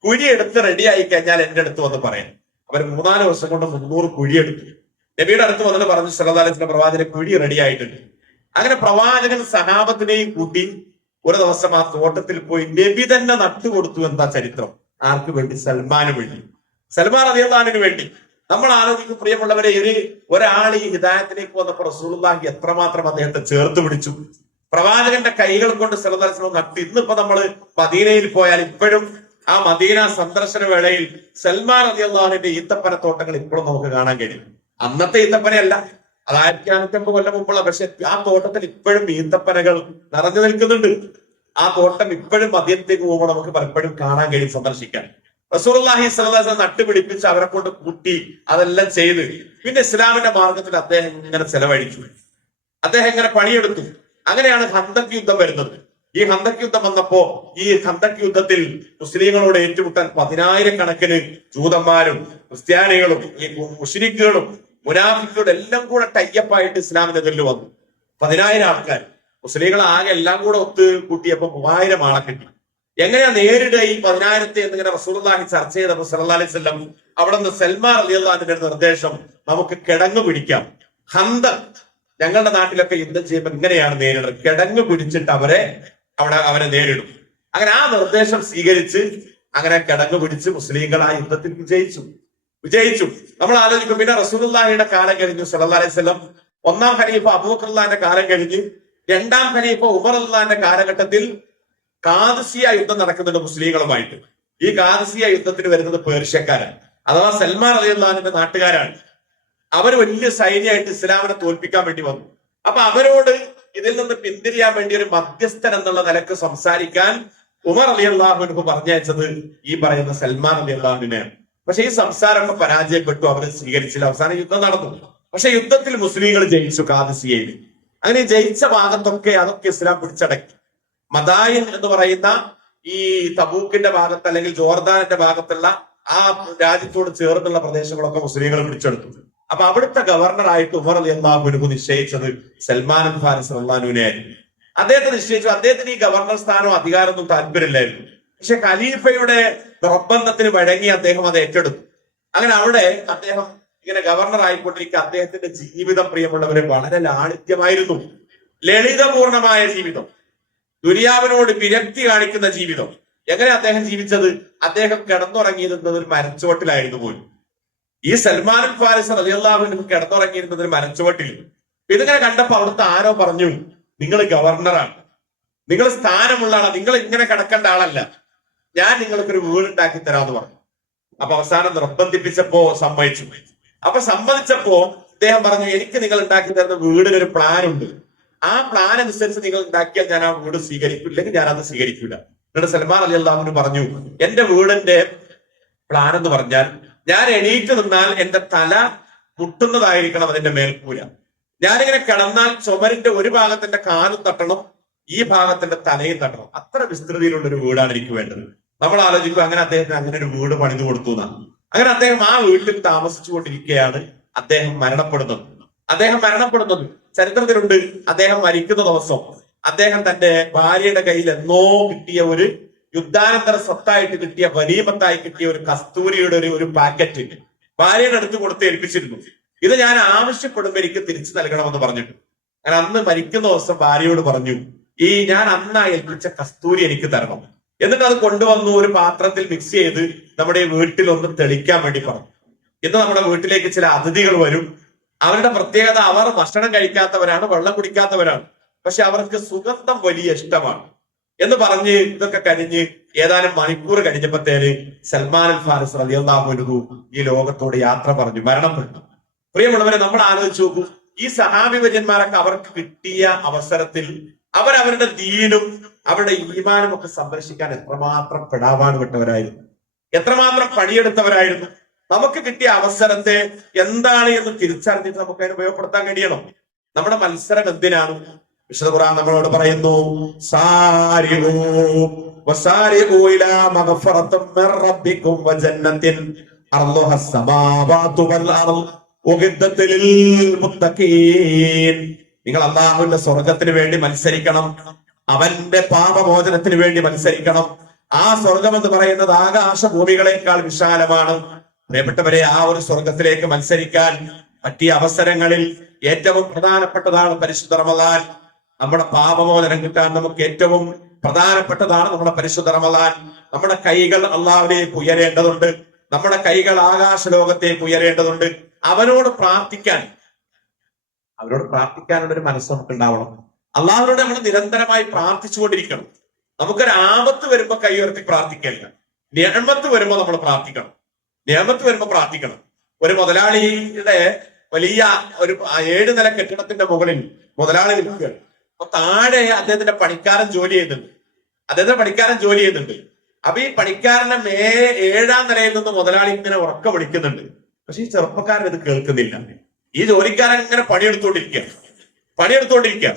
കുഴിയെടുത്ത് റെഡിയായി കഴിഞ്ഞാൽ എന്റെ അടുത്ത് വന്ന് പറയാം. അവർ 3-4 ദിവസം കൊണ്ട് 300 കുഴിയെടുത്തു. നബിയുടെ അടുത്ത് വന്നിട്ട് പറഞ്ഞു, സല്ലല്ലാഹു അലൈഹി വസല്ലം പ്രവാചകൻ കുഴി റെഡിയായിട്ടുണ്ട്. അങ്ങനെ പ്രവാചകൻ സഹാബത്തിനെയും കൂട്ടി ഒരു ദിവസം ആ തോട്ടത്തിൽ പോയി നബി തന്നെ നട്ടുകൊടുത്തു. എന്താ ചരിത്രം? ആർക്ക് വേണ്ടി? സൽമാന് വേണ്ടി, സൽമാൻ റളിയല്ലാഹു അൻഹുവിന് വേണ്ടി. നമ്മൾ ആലോചിക്കും പ്രിയമുള്ളവരെ, ഒരാൾ ഈ ഹിദായത്തിലേക്ക് വന്നപ്പോൾ റസൂലുള്ളാഹി എത്രമാത്രം അദ്ദേഹത്തെ ചേർത്ത് പിടിച്ചു. പ്രവാചകന്റെ കൈകൾ കൊണ്ട് സല്ലല്ലാഹു അലൈഹി വസല്ലം നട്ടു. ഇന്നിപ്പോ നമ്മൾ മദീനയിൽ പോയാൽ ഇപ്പോഴും ആ മദീന സന്ദർശന വേളയിൽ സൽമാൻ റളിയല്ലാഹു അൻഹുവിന്റെ ഈത്തപ്പനത്തോട്ടങ്ങൾ ഇപ്പോഴും നമുക്ക് കാണാൻ കഴിയും. അന്നത്തെ ഈത്തപ്പനയല്ല, അത് 1550 കൊല്ലം മുമ്പുള്ള. പക്ഷെ ആ തോട്ടത്തിൽ ഇപ്പോഴും ഈന്തപ്പനകൾ നിറഞ്ഞു നിൽക്കുന്നുണ്ട്. ആ തോട്ടം ഇപ്പോഴും മദീനത്തേക്ക് പോകുമ്പോൾ നമുക്ക് പലപ്പോഴും കാണാൻ കഴിയും, സന്ദർശിക്കാൻ. റസൂലുള്ളാഹി സ്വല്ലല്ലാഹു അലൈഹി വസല്ലം നട്ടുപിടിപ്പിച്ച് അവരെ കൊണ്ട് കൂട്ടി അതെല്ലാം ചെയ്ത് പിന്നെ ഇസ്ലാമിന്റെ മാർഗത്തിൽ അദ്ദേഹം ഇങ്ങനെ ചെലവഴിച്ചു. അദ്ദേഹം ഇങ്ങനെ പണിയെടുത്തു. അങ്ങനെയാണ് ഖന്തക് യുദ്ധം വരുന്നത്. ഈ ഖന്തക് യുദ്ധം വന്നപ്പോ ഈ ഖന്തക് യുദ്ധത്തിൽ മുസ്ലിങ്ങളോട് ഏറ്റുമുട്ടാൻ 10,000-കണക്കിന് ജൂതന്മാരും ക്രിസ്ത്യാനികളും ഈ മുശ്രിക്കുകളും മുനാഫിക്കുകളും എല്ലാം കൂടെ ടൈപ്പായിട്ട് ഇസ്ലാമിനെതിരിൽ വന്നു. 10,000 ആൾക്കാർ. മുസ്ലിങ്ങൾ ആകെ എല്ലാം കൂടെ ഒത്ത് കൂട്ടിയപ്പോ 3,000 ആളെ കിട്ടി. എങ്ങനെയാ നേരിടുക ഈ 10,000 എന്നിങ്ങനെ റസൂലുള്ളാഹി ചർച്ച ചെയ്തപ്പോൾ സല്ലല്ലാഹു അലൈഹി വസല്ലം അവിടെ നിന്ന് സൽമാൻ റളിയല്ലാഹു അൻഹുവിന്റെ നിർദ്ദേശം, നമുക്ക് കിടങ്ങ് പിടിക്കാം. ഖന്തക് ഞങ്ങളുടെ നാട്ടിലൊക്കെ യുദ്ധം ചെയ്യുമ്പോൾ ഇങ്ങനെയാണ് നേരിടുന്നത്, കിടങ്ങ് പിടിച്ചിട്ട് അവരെ നേരിടും. അങ്ങനെ ആ നിർദ്ദേശം സ്വീകരിച്ച് അങ്ങനെ കിടങ്ങ് പിടിച്ച് മുസ്ലിങ്ങൾ ആ യുദ്ധത്തിൽ വിജയിച്ചു. നമ്മൾ ആലോചിക്കും, പിന്നെ റസൂലുള്ളാഹിയുടെ കാലം കഴിഞ്ഞു, സല്ലല്ലാഹു അലൈഹി വസല്ലം. ഒന്നാം ഖലീഫ അബൂബക്കറിന്റെ കാലം കഴിഞ്ഞ് രണ്ടാം ഖലീഫ ഉമർ റളിയല്ലാഹുവിന്റെ കാലഘട്ടത്തിൽ ഖാദിസിയ യുദ്ധം നടക്കുന്നുണ്ട് മുസ്ലിങ്ങളുമായിട്ട്. ഈ ഖാദിസിയ യുദ്ധത്തിന് വരുന്നത് പേർഷ്യക്കാരാണ്, അഥവാ സൽമാൻ റളിയല്ലാഹുവിന്റെ നാട്ടുകാരാണ്. അവർ വലിയ സൈന്യമായിട്ട് ഇസ്ലാമിനെ തോൽപ്പിക്കാൻ വേണ്ടി വന്നു. അപ്പൊ അവരോട് ഇതിൽ നിന്ന് പിന്തിരിയാൻ വേണ്ടി ഒരു മധ്യസ്ഥൻ എന്നുള്ള നിലക്ക് സംസാരിക്കാൻ ഉമർ റളിയല്ലാഹു അൻഹു പറഞ്ഞയച്ചത് ഈ പറയുന്ന സൽമാൻ റളിയല്ലാഹുവിനെയാണ്. പക്ഷെ ഈ സംസാരമൊക്കെ പരാജയപ്പെട്ടു, അവരെ സ്വീകരിച്ചില്ല. അവസാനം യുദ്ധം നടന്നു. പക്ഷെ യുദ്ധത്തിൽ മുസ്ലിങ്ങൾ ജയിച്ചു ഖാദിസിയയിൽ. അങ്ങനെ ജയിച്ച ഭാഗത്തൊക്കെ അതൊക്കെ ഇസ്ലാം പിടിച്ചടക്കി. മദായിൻ എന്ന് പറയുന്ന ഈ തബൂക്കിന്റെ ഭാഗത്ത് അല്ലെങ്കിൽ ജോർദാനിന്റെ ഭാഗത്തുള്ള ആ രാജ്യത്തോട് ചേർന്നുള്ള പ്രദേശങ്ങളൊക്കെ മുസ്ലിങ്ങൾ പിടിച്ചെടുത്തു. അപ്പൊ അവിടുത്തെ ഗവർണറായിട്ട് ഉമർ റളിയല്ലാഹു അൻഹു നിശ്ചയിച്ചത് സൽമാൻ ഫാരിസ് റളിയല്ലാഹു ആയിരുന്നു. അദ്ദേഹത്തെ നിശ്ചയിച്ചു. അദ്ദേഹത്തിന് ഈ ഗവർണർ സ്ഥാനവും അധികാരമൊന്നും താല്പര്യമില്ലായിരുന്നു. പക്ഷെ ഖലീഫയുടെ നിർബന്ധത്തിന് വഴങ്ങി അദ്ദേഹം അത് ഏറ്റെടുത്തു. അങ്ങനെ അവിടെ അദ്ദേഹം ഇങ്ങനെ ഗവർണർ ആയിക്കൊണ്ടിരിക്കുക. അദ്ദേഹത്തിന്റെ ജീവിതം, പ്രിയമുള്ളവരെ, വളരെ ലാളിത്യമായിരുന്നു. ലളിതപൂർണമായ ജീവിതം, ദുനിയാവിനോട് വിരക്തി കാണിക്കുന്ന ജീവിതം. എങ്ങനെ അദ്ദേഹം ജീവിച്ചത്? അദ്ദേഹം കിടന്നുറങ്ങിയിരുന്നത് ഒരു മരച്ചുവട്ടിലായിരുന്നു പോലും. ഈ സൽമാൻ ഫാരിസ് റളിയല്ലാഹു അൻഹു കിടന്നുറങ്ങിയിരുന്നത് ഒരു മരച്ചുവട്ടിൽ. ഇതിങ്ങനെ കണ്ടപ്പോ അവിടുത്തെ ആരോ പറഞ്ഞു, നിങ്ങൾ ഗവർണറാണ്, നിങ്ങൾ സ്ഥാനമുള്ള ആളാണ്, നിങ്ങൾ ഇങ്ങനെ കിടക്കേണ്ട ആളല്ല, ഞാൻ നിങ്ങൾക്കൊരു വീടുണ്ടാക്കി തരാമെന്ന് പറഞ്ഞു. അപ്പൊ അവസാനം നിർബന്ധിപ്പിച്ചപ്പോ സമ്മതിച്ചു. അപ്പൊ സമ്മതിച്ചപ്പോ അദ്ദേഹം പറഞ്ഞു, എനിക്ക് നിങ്ങൾ ഉണ്ടാക്കി തരുന്ന വീടിന് ഒരു പ്ലാൻ ഉണ്ട്, ആ പ്ലാൻ അനുസരിച്ച് നിങ്ങൾ ഉണ്ടാക്കിയാൽ ഞാൻ ആ വീട് സ്വീകരിക്കും, ഇല്ലെങ്കിൽ ഞാൻ അത് സ്വീകരിക്കില്ല. എന്നിട്ട് സൽമാൻ റളിയല്ലാഹു അൻഹു പറഞ്ഞു, എന്റെ വീടിന്റെ പ്ലാൻ എന്ന് പറഞ്ഞാൽ ഞാൻ എണീറ്റ് നിന്നാൽ എന്റെ തല മുട്ടുന്നതായിരിക്കണം അതിന്റെ മേൽക്കൂര. ഞാനിങ്ങനെ കിടന്നാൽ ചുമരിന്റെ ഒരു ഭാഗത്തിന്റെ കാലും തട്ടണം, ഈ ഭാഗത്തിന്റെ തലയും തട്ടണം. അത്ര വിസ്തൃതിയിലുള്ള ഒരു വീടാണ് എനിക്ക് വേണ്ടത്. നമ്മൾ ആലോചിക്കും, അങ്ങനെ അദ്ദേഹത്തിന് അങ്ങനെ ഒരു വീട് പണിതു കൊടുത്തു എന്നാണ്. അങ്ങനെ അദ്ദേഹം ആ വീട്ടിൽ താമസിച്ചു കൊണ്ടിരിക്കുകയാണ് അദ്ദേഹം മരണപ്പെടുന്നത്. ചരിത്രത്തിലുണ്ട്, അദ്ദേഹം മരിക്കുന്ന ദിവസം അദ്ദേഹം തന്റെ ഭാര്യയുടെ കയ്യിൽ എന്നോ കിട്ടിയ ഒരു യുദ്ധാനന്തര സ്വത്തായിട്ട് കിട്ടിയ ഗനീമത്തായി കിട്ടിയ ഒരു കസ്തൂരിയുടെ ഒരു പാക്കറ്റ് ഭാര്യയുടെ അടുത്ത് കൊടുത്ത് ഏൽപ്പിച്ചിരുന്നു. ഇത് ഞാൻ ആവശ്യപ്പെടുമ്പോൾ എനിക്ക് തിരിച്ചു നൽകണമെന്ന് പറഞ്ഞിട്ട്. അങ്ങനെ അന്ന് മരിക്കുന്ന ദിവസം ഭാര്യയോട് പറഞ്ഞു, ഈ ഞാൻ അന്ന് ഏൽപ്പിച്ച കസ്തൂരി എനിക്ക് തരണം. എന്നിട്ട് അത് കൊണ്ടുവന്നു ഒരു പാത്രത്തിൽ മിക്സ് ചെയ്ത് നമ്മുടെ വീട്ടിൽ ഒന്ന് തെളിക്കാൻ വേണ്ടി പറഞ്ഞു. ഇന്ന് നമ്മുടെ വീട്ടിലേക്ക് ചില അതിഥികൾ വരും. അവരുടെ പ്രത്യേകത, അവർ ഭക്ഷണം കഴിക്കാത്തവരാണ്, വെള്ളം കുടിക്കാത്തവരാണ്, പക്ഷെ അവർക്ക് സുഗന്ധം വലിയ ഇഷ്ടമാണ് എന്ന് പറഞ്ഞ് ഇതൊക്കെ കഴിഞ്ഞ് ഏതാനും മണിക്കൂർ കഴിഞ്ഞപ്പോഴത്തേന് സൽമാൻ ഫാരിസ് റളിയല്ലാഹു അൻഹു ഈ ലോകത്തോട് യാത്ര പറഞ്ഞു, മരണപ്പെട്ടു. പ്രിയമുള്ളവരെ, നമ്മൾ ആലോചിച്ച് നോക്കൂ, ഈ സഹാബി വര്യന്മാരൊക്കെ അവർക്ക് കിട്ടിയ അവസരത്തിൽ അവരവരുടെ ദീനും അവരുടെ ഈമാനും ഒക്കെ സംരക്ഷിക്കാൻ എത്രമാത്രം പെടാവാണ് വിട്ടവരായിരുന്നു, എത്രമാത്രം പണിയെടുത്തവരായിരുന്നു. നമുക്ക് കിട്ടിയ അവസരത്തെ എന്താണ് എന്ന് തിരിച്ചറിഞ്ഞിട്ട് നമുക്ക് അതിന് ഉപയോഗപ്പെടുത്താൻ കഴിയണം. നമ്മുടെ മത്സരം എന്തിനാണ്? വിശുദ്ധ ഖുർആൻ നമ്മളോട് പറയുന്നു, സാരിഊ വസാരിഊ ഇലാ മഗ്ഫിറത്തിൻ മിർ റബ്ബിക്കും വജന്നത്തിൻ അർളുഹസ് സമാവാതു വൽ അർള് ഉഖിദ്ദത് ലിൽ മുത്തഖീൻ. നിങ്ങൾ അല്ലാഹുവിന്റെ സ്വർഗ്ഗത്തിന് വേണ്ടി മത്സരിക്കണം, അവന്റെ പാപമോചനത്തിന് വേണ്ടി മത്സരിക്കണം. ആ സ്വർഗം എന്ന് പറയുന്നത് ആകാശഭൂമികളെക്കാൾ വിശാലമാണ്. പ്രിയപ്പെട്ടവരെ, ആ ഒരു സ്വർഗത്തിലേക്ക് മത്സരിക്കാൻ പറ്റിയ അവസരങ്ങളിൽ ഏറ്റവും പ്രധാനപ്പെട്ടതാണ് പരിശുദ്ധ റമളാൻ. നമ്മുടെ പാപമോചനം കിട്ടാൻ നമുക്ക് ഏറ്റവും പ്രധാനപ്പെട്ടതാണ് നമ്മുടെ പരിശുദ്ധ റമളാൻ. നമ്മുടെ കൈകൾ അല്ലാഹുവിലേക്ക് ഉയരേണ്ടതുണ്ട്, നമ്മുടെ കൈകൾ ആകാശ ലോകത്തേക്ക് ഉയരേണ്ടതുണ്ട്. അവനോട് പ്രാർത്ഥിക്കാനുള്ള ഒരു മനസ്സ് നമുക്ക് ഉണ്ടാവണം. അള്ളാഹുവിനോട് നമ്മൾ നിരന്തരമായി പ്രാർത്ഥിച്ചുകൊണ്ടിരിക്കണം. നമുക്കൊരു ആപത്ത് വരുമ്പോ കൈ ഉയർത്തി പ്രാർത്ഥിക്കില്ല, നിയമത്ത് വരുമ്പോ നമ്മൾ പ്രാർത്ഥിക്കണം. ഒരു മുതലാളിയുടെ വലിയ ഒരു 7 നില കെട്ടിടത്തിന്റെ മുകളിൽ മുതലാളി നിൽക്കുകയാണ്. അപ്പൊ താഴെ അദ്ദേഹത്തിന്റെ പണിക്കാരൻ ജോലി ചെയ്യുന്നുണ്ട്. അപ്പൊ ഈ പണിക്കാരന്റെ 7ാം നിലയിൽ നിന്ന് മുതലാളി ഇങ്ങനെ ഉറക്കം വിളിക്കുന്നുണ്ട്. പക്ഷെ ഈ ചെറുപ്പക്കാരൻ ഇത് കേൾക്കുന്നില്ല. ഈ ജോലിക്കാരൻ ഇങ്ങനെ പണിയെടുത്തുകൊണ്ടിരിക്കുകയാണ്. പണിയെടുത്തുകൊണ്ടിരിക്കുക.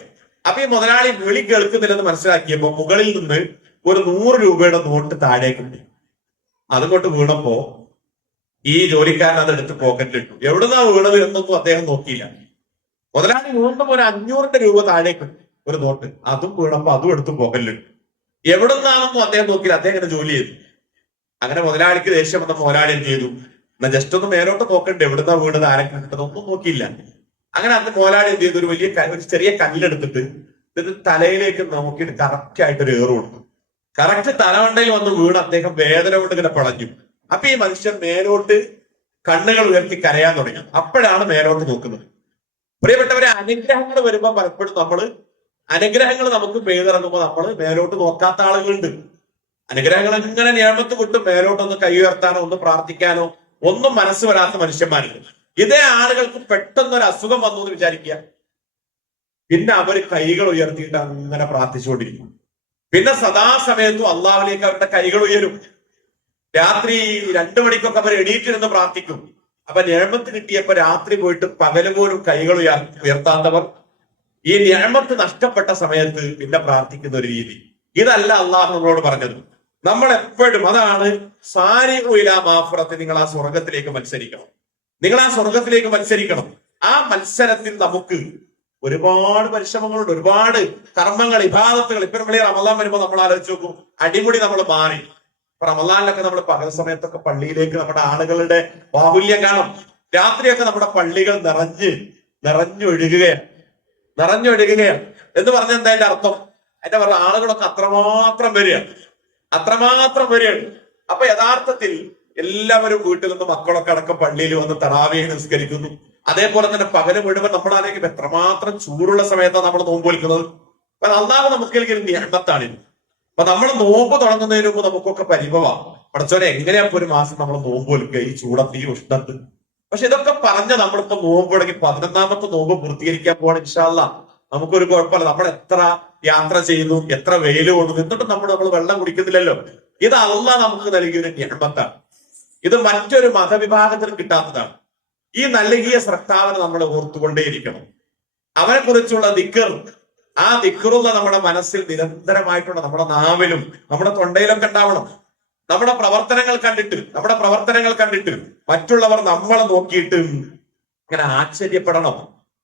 അപ്പൊ ഈ മുതലാളി വിളി കേൾക്കുന്നില്ലെന്ന് മനസ്സിലാക്കിയപ്പോ മുകളിൽ നിന്ന് ഒരു 100 രൂപയുടെ നോട്ട് താഴേക്കുണ്ട്. അതുകൊണ്ട് വീണപ്പോ ഈ ജോലിക്കാരൻ അതെടുത്ത് പോക്കറ്റിലിട്ടു. എവിടുന്നാ വീണത് എന്നൊന്നും അദ്ദേഹം നോക്കിയില്ല. മുതലാളി വീണ്ടും ഒരു 500 രൂപ താഴേക്കുണ്ട് ഒരു നോട്ട്, അതും വീണപ്പോ അതും എടുത്ത് പോക്കറ്റിലിട്ടു. എവിടുന്നാണെന്നും അദ്ദേഹം നോക്കിയില്ല. അദ്ദേഹം ഇങ്ങനെ ജോലി ചെയ്തു. അങ്ങനെ മുതലാളിക്ക് ദേഷ്യം വന്ന മുതലാളി എന്ത് ചെയ്തു, എന്നാ ജസ്റ്റ് ഒന്ന് മേലോട്ട് നോക്കണ്ടേ എവിടുന്നാ വീണത്, ആരൊക്കെ കിട്ടത് ഒന്നും നോക്കിയില്ല. അങ്ങനെ അന്ന് മുതലാളി എന്ത് ചെയ്തു, ഒരു ചെറിയ കല്ലെടുത്തിട്ട് ഇത് തലയിലേക്ക് നോക്കിയിട്ട് കറക്റ്റ് ആയിട്ട് ഒരു ഏറ് കൊടുത്തു. കറക്റ്റ് തലവണ്ടയിൽ വന്ന് വീണ് അദ്ദേഹം വേദന കൊണ്ട് ഇങ്ങനെ പളഞ്ഞു. അപ്പൊ ഈ മനുഷ്യൻ മേലോട്ട് കണ്ണുകൾ ഉയർത്തി കരയാൻ തുടങ്ങി. അപ്പോഴാണ് മേലോട്ട് നോക്കുന്നത്. പ്രിയപ്പെട്ടവരെ, അനുഗ്രഹങ്ങൾ വരുമ്പോൾ പലപ്പോഴും അനുഗ്രഹങ്ങൾ നമുക്ക് പെയ്തിറങ്ങുമ്പോൾ നമ്മൾ മേലോട്ട് നോക്കാത്ത ആളുകളുണ്ട്. അനുഗ്രഹങ്ങൾ ഇങ്ങനെ നിയമത്ത് വിട്ട് മേലോട്ടൊന്ന് കൈ ഉയർത്താനോ ഒന്ന് പ്രാർത്ഥിക്കാനോ ഒന്നും മനസ്സ് വരാത്ത മനുഷ്യന്മാരുണ്ട്. ഇതേ ആളുകൾക്ക് പെട്ടെന്നൊരു അസുഖം വന്നു എന്ന് വിചാരിക്കുക, പിന്നെ അവര് കൈകൾ ഉയർത്തിയിട്ട് അങ്ങനെ പ്രാർത്ഥിച്ചുകൊണ്ടിരിക്കും. പിന്നെ സദാസമയത്തും അള്ളാഹുലേക്ക് അവരുടെ കൈകൾ ഉയരും. രാത്രി 2 മണിക്കൊക്കെ അവർ എണീറ്റിരുന്ന് പ്രാർത്ഥിക്കും. അപ്പൊ നിയമത്ത് കിട്ടിയപ്പോ രാത്രി പോയിട്ട് പകല് പോലും കൈകൾ ഉയർത്താത്തവർ ഈ നിയമത്ത് നഷ്ടപ്പെട്ട സമയത്ത് പിന്നെ പ്രാർത്ഥിക്കുന്ന ഒരു രീതി. ഇതല്ല അള്ളാഹു നമ്മളോട് പറഞ്ഞത്. നമ്മൾ എപ്പോഴും അതാണ് സാരിഉ മാഫറത്ത്, നിങ്ങൾ ആ സ്വർഗത്തിലേക്ക് മത്സരിക്കണം. നിങ്ങൾ ആ സ്വർഗത്തിലേക്ക് മത്സരിക്കണം. ആ മത്സരത്തിൽ നമുക്ക് ഒരുപാട് പരിശ്രമങ്ങളുണ്ട്, ഒരുപാട് കർമ്മങ്ങൾ, ഇബാദത്തുകൾ. ഇപ്പൊ നമ്മൾ റമളാൻ വരുമ്പോൾ നമ്മൾ ആലോചിച്ച് നോക്കും, അടിമുടി നമ്മൾ മാറി. റമളാനിലൊക്കെ നമ്മൾ പകൽ സമയത്തൊക്കെ പള്ളിയിലേക്ക് നമ്മുടെ ആളുകളുടെ ബാഹുല്യം കാണും. രാത്രിയൊക്കെ നമ്മുടെ പള്ളികൾ നിറഞ്ഞൊഴുകുകയാണ്. എന്ന് പറഞ്ഞാൽ എന്താ അതിന്റെ അർത്ഥം? അതിന്റെ പറഞ്ഞ ആളുകളൊക്കെ അത്രമാത്രം വരികയാണ്. അപ്പൊ യഥാർത്ഥത്തിൽ എല്ലാവരും വീട്ടിൽ നിന്ന് മക്കളൊക്കെ അടക്കം പള്ളിയിൽ വന്ന് തറാവീഹ് നിസ്കരിക്കുന്നു. അതേപോലെ തന്നെ പകല് മുഴുവൻ നമ്മളാണെങ്കിൽ എത്രമാത്രം ചൂടുള്ള സമയത്താണ് നമ്മൾ നോമ്പ് വിളിക്കുന്നത്. അപ്പൊ അല്ലാതെ നമുക്ക് നിഅമത്താണ്. അപ്പൊ നമ്മൾ നോമ്പ് തുടങ്ങുന്നതിന് മുമ്പ് നമുക്കൊക്കെ പരിഭവമാണ്, പഠിച്ചോനെ എങ്ങനെയാ ഒരു മാസം നമ്മൾ നോമ്പ് വിളിക്കുക ഈ ചൂടത്ത് ഈ ഉഷ്ണത്ത്. പക്ഷെ ഇതൊക്കെ പറഞ്ഞ നമ്മളിപ്പോ നോമ്പ് തുടങ്ങി 11ാമത്തെ നോമ്പ് പൂർത്തീകരിക്കാൻ പോകണം. ഇൻഷാ അല്ലാഹ് നമുക്കൊരു കുഴപ്പമില്ല. നമ്മൾ എത്ര യാത്ര ചെയ്യുന്നു, എത്ര വെയിൽ കൊള്ളുന്നു, എന്നിട്ടും നമ്മൾ വെള്ളം കുടിക്കുന്നില്ലല്ലോ. ഇത് അല്ലാഹ് നമുക്ക് നൽകിയൊരു നിഅമത്താണ്. ഇത് മറ്റൊരു മതവിഭാഗത്തിന് കിട്ടാത്തതാണ്. ഈ നൽകിയ സ്രഷ്ടാവിനെ നമ്മൾ ഓർത്തുകൊണ്ടേയിരിക്കണം. അവനെ കുറിച്ചുള്ള ദിക്ർ, ആ ദിക്റുള്ള നമ്മുടെ മനസ്സിൽ നിരന്തരമായിട്ടുള്ള നമ്മുടെ നാവിലും നമ്മുടെ തൊണ്ടയിലൊക്കെ ഉണ്ടാവണം. നമ്മുടെ പ്രവർത്തനങ്ങൾ കണ്ടിട്ട് മറ്റുള്ളവർ നമ്മളെ നോക്കിയിട്ട് ഇങ്ങനെ ആശ്ചര്യപ്പെടണം,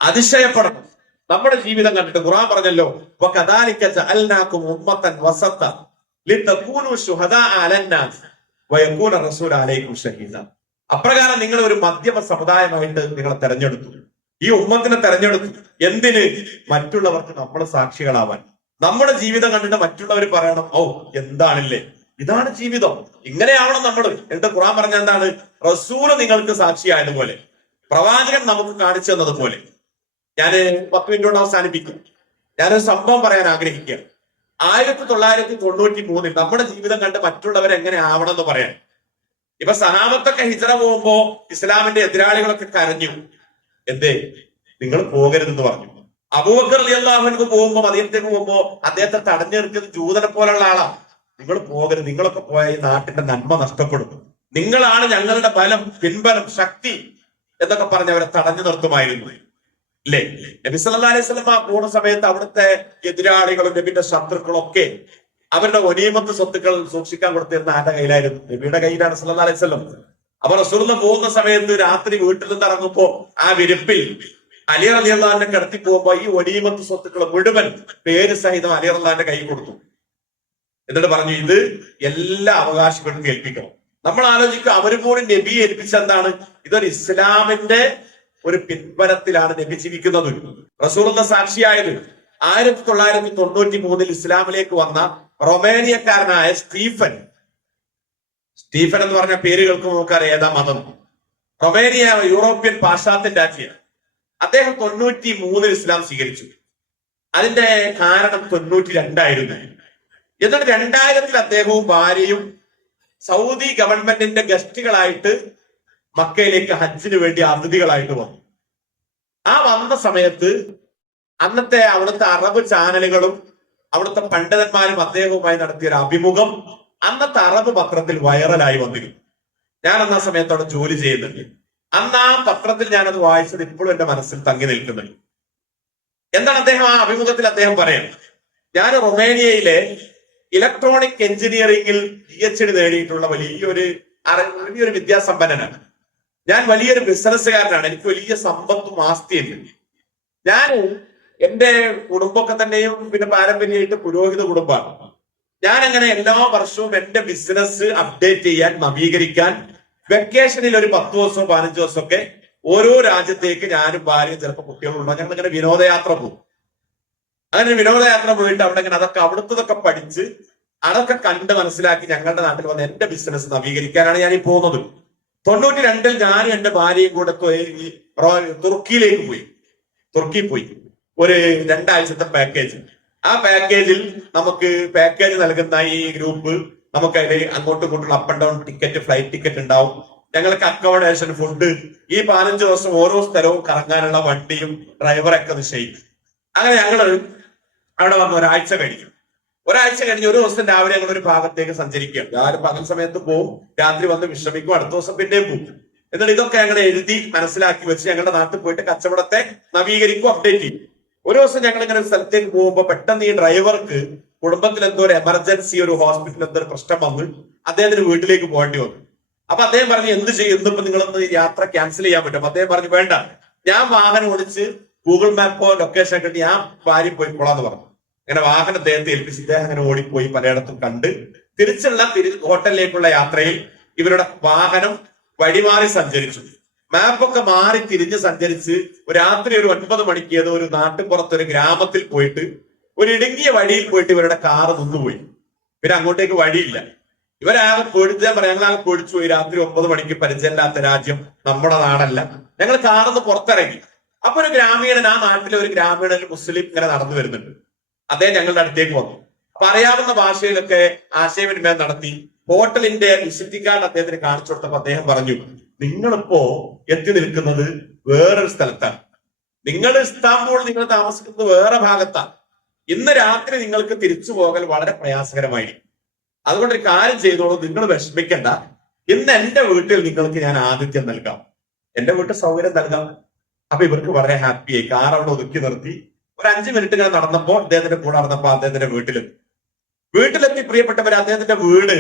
അതിശയപ്പെടണം. നമ്മുടെ ജീവിതം കണ്ടിട്ട് ഖുർആൻ പറഞ്ഞല്ലോ, വകദാലിക ജഅൽനാകും ഉമ്മത്തൻ വസത്ത ലിതകൂനു ശുഹദാഅ അലന്നാസ് വയകൂന റസൂല അലൈക്കും ഷഹീദ. അപ്രകാരം നിങ്ങൾ ഒരു മധ്യമ സമുദായമായിട്ട് നിങ്ങളെ തെരഞ്ഞെടുത്തു, ഈ ഉമ്മത്തിനെ തെരഞ്ഞെടുത്തു. എന്തിന്? മറ്റുള്ളവർക്ക് നമ്മൾ സാക്ഷികളാവാൻ. നമ്മുടെ ജീവിതം കണ്ടിട്ട് മറ്റുള്ളവർ പറയണം, ഓ എന്താണില്ലേ, ഇതാണ് ജീവിതം, ഇങ്ങനെയാവണം നമ്മൾ. എന്നിട്ട് ഖുർആൻ പറഞ്ഞ എന്താണ്? റസൂല് നിങ്ങൾക്ക് സാക്ഷിയായതുപോലെ, പ്രവാചകൻ നമുക്ക് കാണിച്ചു തന്നതുപോലെ. ഞാൻ 10 മിനിറ്റ് കൊണ്ട് അവസാനിപ്പിക്കും. ഞാനൊരു സംഭവം പറയാൻ ആഗ്രഹിക്കുക. 1993 നമ്മുടെ ജീവിതം കണ്ട് മറ്റുള്ളവർ എങ്ങനെ ആവണം എന്ന് പറയാൻ. ഇപ്പൊ സഹാബത്തൊക്കെ ഹിജ്റ പോകുമ്പോ ഇസ്ലാമിന്റെ എതിരാളികളൊക്കെ കരഞ്ഞു. എന്തേ? നിങ്ങൾ പോകരുതെന്ന് പറഞ്ഞു. അബൂബക്കർ റളിയല്ലാഹു അൻഹു പോകുമ്പോ, മദീനത്തേക്ക് പോകുമ്പോ അദ്ദേഹത്തെ തടഞ്ഞു നിർത്തിയത് ജൂതനെ പോലുള്ള ആളാ. നിങ്ങൾ പോകരുത്, നിങ്ങളൊക്കെ പോയ ഈ നാട്ടിന്റെ നന്മ നഷ്ടപ്പെടും, നിങ്ങളാണ് ഞങ്ങളുടെ ബലം, പിൻബലം, ശക്തി എന്നൊക്കെ പറഞ്ഞ് അവരെ തടഞ്ഞു നിർത്തുമായിരുന്നു. അല്ലേ? നബി സല്ലല്ലാഹു അലൈഹി വസല്ലം പോകുന്ന സമയത്ത് അവിടുത്തെ എതിരാളികളും നബിയുടെ ശത്രുക്കളും ഒക്കെ അവരുടെ ഒനീമത്ത് സ്വത്തുക്കൾ സൂക്ഷിക്കാൻ കൊടുത്തിരുന്ന ആരുടെ കയ്യിലായിരുന്നു? നബിയുടെ കയ്യിലാണ് സല്ലല്ലാഹു അലൈഹി വസല്ലം. അപ്പൊ റസൂലുള്ളാഹി പോകുന്ന സമയത്ത് രാത്രി വീട്ടിൽ നിന്ന് ഇറങ്ങുമ്പോ ആ വിരിപ്പിൽ അലി റളിയല്ലാഹു അൻഹു കിടത്തി പോകുമ്പോ ഈ ഒനീമത്ത് സ്വത്തുക്കൾ മുഴുവൻ പേര് സഹിതം അലി റളിയല്ലാഹു അൻഹുവിന്റെ കൈ കൊടുത്തു. എന്നിട്ട് പറഞ്ഞു, ഇത് എല്ലാ അവകാശികൾക്കും ഏൽപ്പിക്കണം. നമ്മൾ ആലോചിക്കുക, അവര് പോലും നബിയെ ഏൽപ്പിച്ച എന്താണ്? ഇതൊരു ഇസ്ലാമിന്റെ ഒരു പിൻബലത്തിലാണ് നബി ജീവിക്കുന്നത്. റസൂലുള്ളാഹി സാക്ഷിയായത് 1993 ഇസ്ലാമിലേക്ക് വന്ന റൊമേനിയക്കാരനായ സ്റ്റീഫൻ എന്ന് പറഞ്ഞ പേര് കേൾക്കുമ്പോൾ നമുക്കറിയാം ഏതാ മതം. റൊമേനിയ യൂറോപ്യൻ പാശ്ചാത്യ രാജ്യമാണ്. അദ്ദേഹം 93 ഇസ്ലാം സ്വീകരിച്ചു. അതിന്റെ കാരണം 92 ആയിരുന്നു. എന്നിട്ട് 2000 അദ്ദേഹവും ഭാര്യയും സൗദി ഗവൺമെന്റിന്റെ ഗസ്റ്റുകളായിട്ട് മക്കയിലേക്ക് ഹജ്ജിന് വേണ്ടി അതിഥികളായിട്ട് വന്നു. ആ വന്ന സമയത്ത് അന്നത്തെ അവിടുത്തെ അറബ് ചാനലുകളും അവിടുത്തെ പണ്ഡിതന്മാരും അദ്ദേഹവുമായി നടത്തിയ ഒരു അഭിമുഖം അന്നത്തെ അറബ് പത്രത്തിൽ വൈറലായി വന്നിരുന്നു. ഞാൻ അന്ന സമയത്ത് അവിടെ ജോലി ചെയ്യുന്നുണ്ട്. അന്ന് ആ പത്രത്തിൽ ഞാനത് വായിച്ചത് ഇപ്പോഴും എന്റെ മനസ്സിൽ തങ്ങി നിൽക്കുന്നുണ്ട്. എന്താണ് അദ്ദേഹം ആ അഭിമുഖത്തിൽ അദ്ദേഹം പറയാം? ഞാൻ റൊമേനിയയിലെ ഇലക്ട്രോണിക് എഞ്ചിനീയറിംഗിൽ PhD നേടിയിട്ടുള്ള വലിയൊരു വിദ്യാസമ്പന്നനാണ്. ഞാൻ വലിയൊരു ബിസിനസ്സുകാരനാണ്. എനിക്ക് വലിയ സമ്പത്തും ആസ്തിയുണ്ട്. ഞാൻ എന്റെ കുടുംബമൊക്കെ തന്നെയും പിന്നെ പാരമ്പര്യമായിട്ട് പുരോഹിത കുടുംബമാണ്. ഞാൻ അങ്ങനെ എല്ലാ വർഷവും എന്റെ ബിസിനസ് അപ്ഡേറ്റ് ചെയ്യാൻ, നവീകരിക്കാൻ വെക്കേഷനിൽ ഒരു 10 ദിവസമോ 15 ദിവസമൊക്കെ ഓരോ രാജ്യത്തേക്ക് ഞാനും ഭാര്യയും ചിലപ്പോൾ കുട്ടികളുണ്ടോ ഞങ്ങൾ ഇങ്ങനെ വിനോദയാത്ര പോകും. അങ്ങനെ വിനോദയാത്ര പോയിട്ട് അവിടെ ഇങ്ങനെ അവിടുത്തതൊക്കെ പഠിച്ച് അതൊക്കെ കണ്ട് മനസ്സിലാക്കി ഞങ്ങളുടെ നാട്ടിൽ വന്ന് എന്റെ ബിസിനസ് നവീകരിക്കാനാണ് ഞാൻ ഈ പോകുന്നത്. 92 ഞാനും എന്റെ ഭാര്യയും കൂടെ തുർക്കിയിലേക്ക് പോയി. തുർക്കിയിൽ പോയി ഒരു 2 ആഴ്ചത്തെ പാക്കേജ്. ആ പാക്കേജിൽ നമുക്ക് പാക്കേജ് നൽകുന്ന ഈ ഗ്രൂപ്പ് നമുക്ക് അതിൽ അങ്ങോട്ടും ഇങ്ങോട്ടുള്ള up and down ticket, flight ticket ഉണ്ടാവും. ഞങ്ങൾക്ക് അക്കോമഡേഷൻ, ഫുഡ്, ഈ 15 ദിവസം ഓരോ സ്ഥലവും കറങ്ങാനുള്ള വണ്ടിയും ഡ്രൈവറൊക്കെ നിശ്ചയിക്കും. അങ്ങനെ ഞങ്ങള് അവിടെ വന്ന് ഒരാഴ്ച കഴിഞ്ഞു ഒരു ദിവസം രാവിലെ ഞങ്ങൾ ഒരു ഭാഗത്തേക്ക് സഞ്ചരിക്കുകയാണ്. രാവിലെ പകൽ സമയത്ത് പോവും, രാത്രി വന്ന് വിശ്രമിക്കും, അടുത്ത ദിവസം പിന്നെയും പോകും. എന്നിട്ട് ഇതൊക്കെ ഞങ്ങൾ എഴുതി മനസ്സിലാക്കി വെച്ച് ഞങ്ങളുടെ നാട്ടിൽ പോയിട്ട് കച്ചവടത്തെ നവീകരിക്കും, അപ്ഡേറ്റ് ചെയ്യും. ഒരു ദിവസം ഞങ്ങൾ ഇങ്ങനെ ഒരു സ്ഥലത്തേക്ക് പോകുമ്പോൾ പെട്ടെന്ന് ഈ ഡ്രൈവർക്ക് കുടുംബത്തിൽ എന്തോ ഒരു എമർജൻസി, ഒരു ഹോസ്പിറ്റലിൽ എന്തോ ഒരു പ്രശ്നം വന്ന് അദ്ദേഹത്തിന് വീട്ടിലേക്ക് പോകേണ്ടി വന്നു. അപ്പൊ അദ്ദേഹം പറഞ്ഞു, എന്ത് ചെയ്യും, ഇന്നിപ്പോ നിങ്ങളൊന്ന് യാത്ര ക്യാൻസൽ ചെയ്യാൻ പറ്റും? അദ്ദേഹം പറഞ്ഞു, വേണ്ട, ഞാൻ വാഹനം ഓടിച്ച് ഗൂഗിൾ മാപ്പോ ലൊക്കേഷൻ ഒക്കെ ഞാൻ ഭാര്യ പോയിക്കോളാന്ന് പറഞ്ഞു. അങ്ങനെ വാഹനം അദ്ദേഹത്തെ ഏൽപ്പിച്ച് ഇദ്ദേഹം അങ്ങനെ ഓടിപ്പോയി പലയിടത്തും കണ്ട് തിരിച്ചുള്ള ഹോട്ടലിലേക്കുള്ള യാത്രയിൽ ഇവരുടെ വാഹനം വഴിമാറി സഞ്ചരിച്ചു. മാപ്പൊക്കെ മാറി തിരിഞ്ഞ് സഞ്ചരിച്ച് രാത്രി ഒരു 9 മണിക്ക് ഏതോ ഒരു നാട്ടുപുറത്തൊരു ഗ്രാമത്തിൽ പോയിട്ട് ഒരു ഇടുങ്ങിയ വഴിയിൽ പോയിട്ട് ഇവരുടെ കാറ് നിന്നുപോയി. പിന്നെ അങ്ങോട്ടേക്ക് വഴിയില്ല. ഇവരാകെ പൊടിച്ചാൽ പറയാം, ഞങ്ങളാകെ പൊടിച്ചു പോയി. രാത്രി 9 മണിക്ക് പരിചയമില്ലാത്ത രാജ്യം, നമ്മുടെ നാടല്ല. ഞങ്ങൾ കാറിന്ന് പുറത്തിറങ്ങി. അപ്പൊ ഒരു ഗ്രാമീണൻ, ആ നാട്ടിലെ ഒരു ഗ്രാമീണൻ, ഒരു മുസ്ലിം ഇങ്ങനെ നടന്നു വരുന്നുണ്ട്. അദ്ദേഹം ഞങ്ങളുടെ അടുത്തേക്ക് വന്നു. അപ്പൊ അറിയാവുന്ന ഭാഷയിലൊക്കെ ആശയവിനിമയം നടത്തി. ഹോട്ടലിന്റെ വിസിറ്റിംഗ് കാർഡ് അദ്ദേഹത്തിന് കാണിച്ചു കൊടുത്തപ്പോ അദ്ദേഹം പറഞ്ഞു, നിങ്ങളിപ്പോ എത്തി നിൽക്കുന്നത് വേറൊരു സ്ഥലത്താണ്. നിങ്ങൾ ഇസ്താംബൂൾ, നിങ്ങൾ താമസിക്കുന്നത് വേറെ ഭാഗത്താണ്. ഇന്ന് രാത്രി നിങ്ങൾക്ക് തിരിച്ചു പോകൽ വളരെ പ്രയാസകരമായിരിക്കും. അതുകൊണ്ട് ഒരു കാര്യം ചെയ്തോളൂ, നിങ്ങൾ വിഷമിക്കണ്ട. ഇന്ന് എന്റെ വീട്ടിൽ നിങ്ങൾക്ക് ഞാൻ ആതിഥ്യം നൽകാം, എന്റെ വീട്ടിൽ സൗകര്യം നൽകാം. അപ്പൊ ഇവർക്ക് വളരെ ഹാപ്പിയായി. കാർ അവിടെ ഒതുക്കി നിർത്തി ഒരു 5 മിനിറ്റ് ഞാൻ നടന്നപ്പോ, അദ്ദേഹത്തിന്റെ കൂടെ നടന്നപ്പോ അദ്ദേഹത്തിന്റെ വീട്ടിലെത്തി. പ്രിയപ്പെട്ടവരെ, അദ്ദേഹത്തിന്റെ വീട്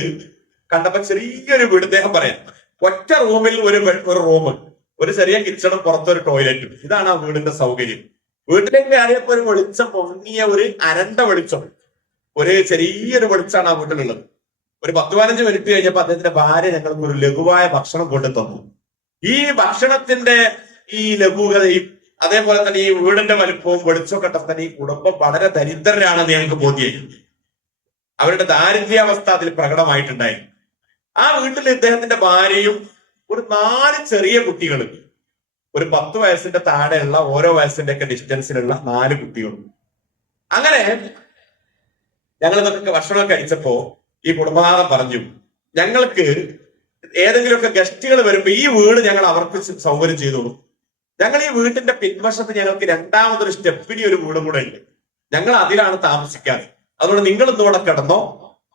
കണ്ടപ്പോ ചെറിയൊരു വീട്. അദ്ദേഹം പറയാം, ഒറ്റ റൂമിൽ ഒരു റൂം, ഒരു ചെറിയ കിച്ചണും പുറത്തൊരു ടോയ്ലറ്റും. ഇതാണ് ആ വീടിന്റെ സൗകര്യം. വീട്ടിലേക്ക് കയറിയപ്പോ ഒരു വെളിച്ചം, പൊങ്ങിയ ഒരു അരണ്ട വെളിച്ചം, ഒരു ചെറിയൊരു വെളിച്ചാണ് ആ വീട്ടിലുള്ളത്. ഒരു 10-15 മിനിറ്റ് കഴിഞ്ഞപ്പോ അദ്ദേഹത്തിന്റെ ഭാര്യ ഞങ്ങൾക്ക് ഒരു ലഘുവായ ഭക്ഷണം കൊണ്ടു തന്നു. ഈ ഭക്ഷണത്തിന്റെ ഈ ലഘുകതയും അതേപോലെ തന്നെ ഈ വീടിന്റെ വലുപ്പവും വെളിച്ചമൊക്കെ തന്നെ ഈ കുടുംബം വളരെ ദരിദ്രരാണെന്ന് ഞങ്ങൾക്ക് ബോധ്യമായി. അവരുടെ ദാരിദ്ര്യാവസ്ഥ അതിൽ പ്രകടമായിട്ടുണ്ടായിരുന്നു. ആ വീട്ടിൽ ഇദ്ദേഹത്തിന്റെ ഭാര്യയും ഒരു 4 ചെറിയ കുട്ടികളും, ഒരു 10 വയസ്സിന്റെ താഴെയുള്ള, ഓരോ വയസ്സിന്റെ ഒക്കെ ഡിസ്റ്റൻസിലുള്ള 4 കുട്ടികളും. അങ്ങനെ ഞങ്ങൾ ഇതൊക്കെ ഭക്ഷണമൊക്കെ കഴിച്ചപ്പോ ഈ കുടുംബനാഥൻ പറഞ്ഞു, ഞങ്ങൾക്ക് ഏതെങ്കിലുമൊക്കെ ഗസ്റ്റുകൾ വരുമ്പോ ഈ വീട് ഞങ്ങൾ അവർക്ക് സൗകര്യം ചെയ്തോളൂ. ഞങ്ങൾ ഈ വീട്ടിന്റെ പിൻവശത്ത് ഞങ്ങൾക്ക് രണ്ടാമതൊരു സ്റ്റെപ്പിനി ഒരു വീടും കൂടെ ഉണ്ട്. ഞങ്ങൾ അതിലാണ് താമസിക്കാറ്. അതുകൊണ്ട് നിങ്ങൾ ഇന്നിവിടെ കിടന്നോ,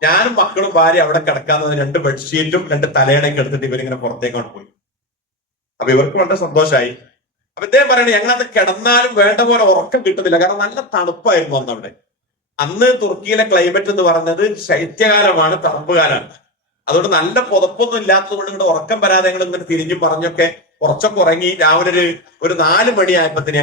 ഞാനും മക്കളും ഭാര്യ അവിടെ കിടക്കാന്ന് 2 ബെഡ്ഷീറ്റും 2 തലയണയൊക്കെ എടുത്തിട്ട് ഇവരിങ്ങനെ പുറത്തേക്കാണ് പോയി. അപ്പൊ ഇവർക്ക് വളരെ സന്തോഷമായി. അപ്പൊ ഇദ്ദേഹം പറയണേ, ഞങ്ങളത് കിടന്നാലും വേണ്ട പോലെ ഉറക്കം കിട്ടുന്നില്ല. കാരണം നല്ല തണുപ്പായിരുന്നു അന്ന് അവിടെ. അന്ന് തുർക്കിയിലെ ക്ലൈമറ്റ് എന്ന് പറഞ്ഞത് ശൈത്യകാലമാണ്, തണുപ്പ് കാലമാണ്. അതുകൊണ്ട് നല്ല പുതപ്പൊന്നും ഇല്ലാത്തത് കൊണ്ട് ഇവിടെ ഉറക്കം വരാതെ ഞങ്ങൾ ഇങ്ങനെ തിരിഞ്ഞു പറഞ്ഞൊക്കെ കുറച്ചൊക്കെ ഉറങ്ങി. രാവിലെ ഒരു 4 മണിയായപ്പോഴത്തേന്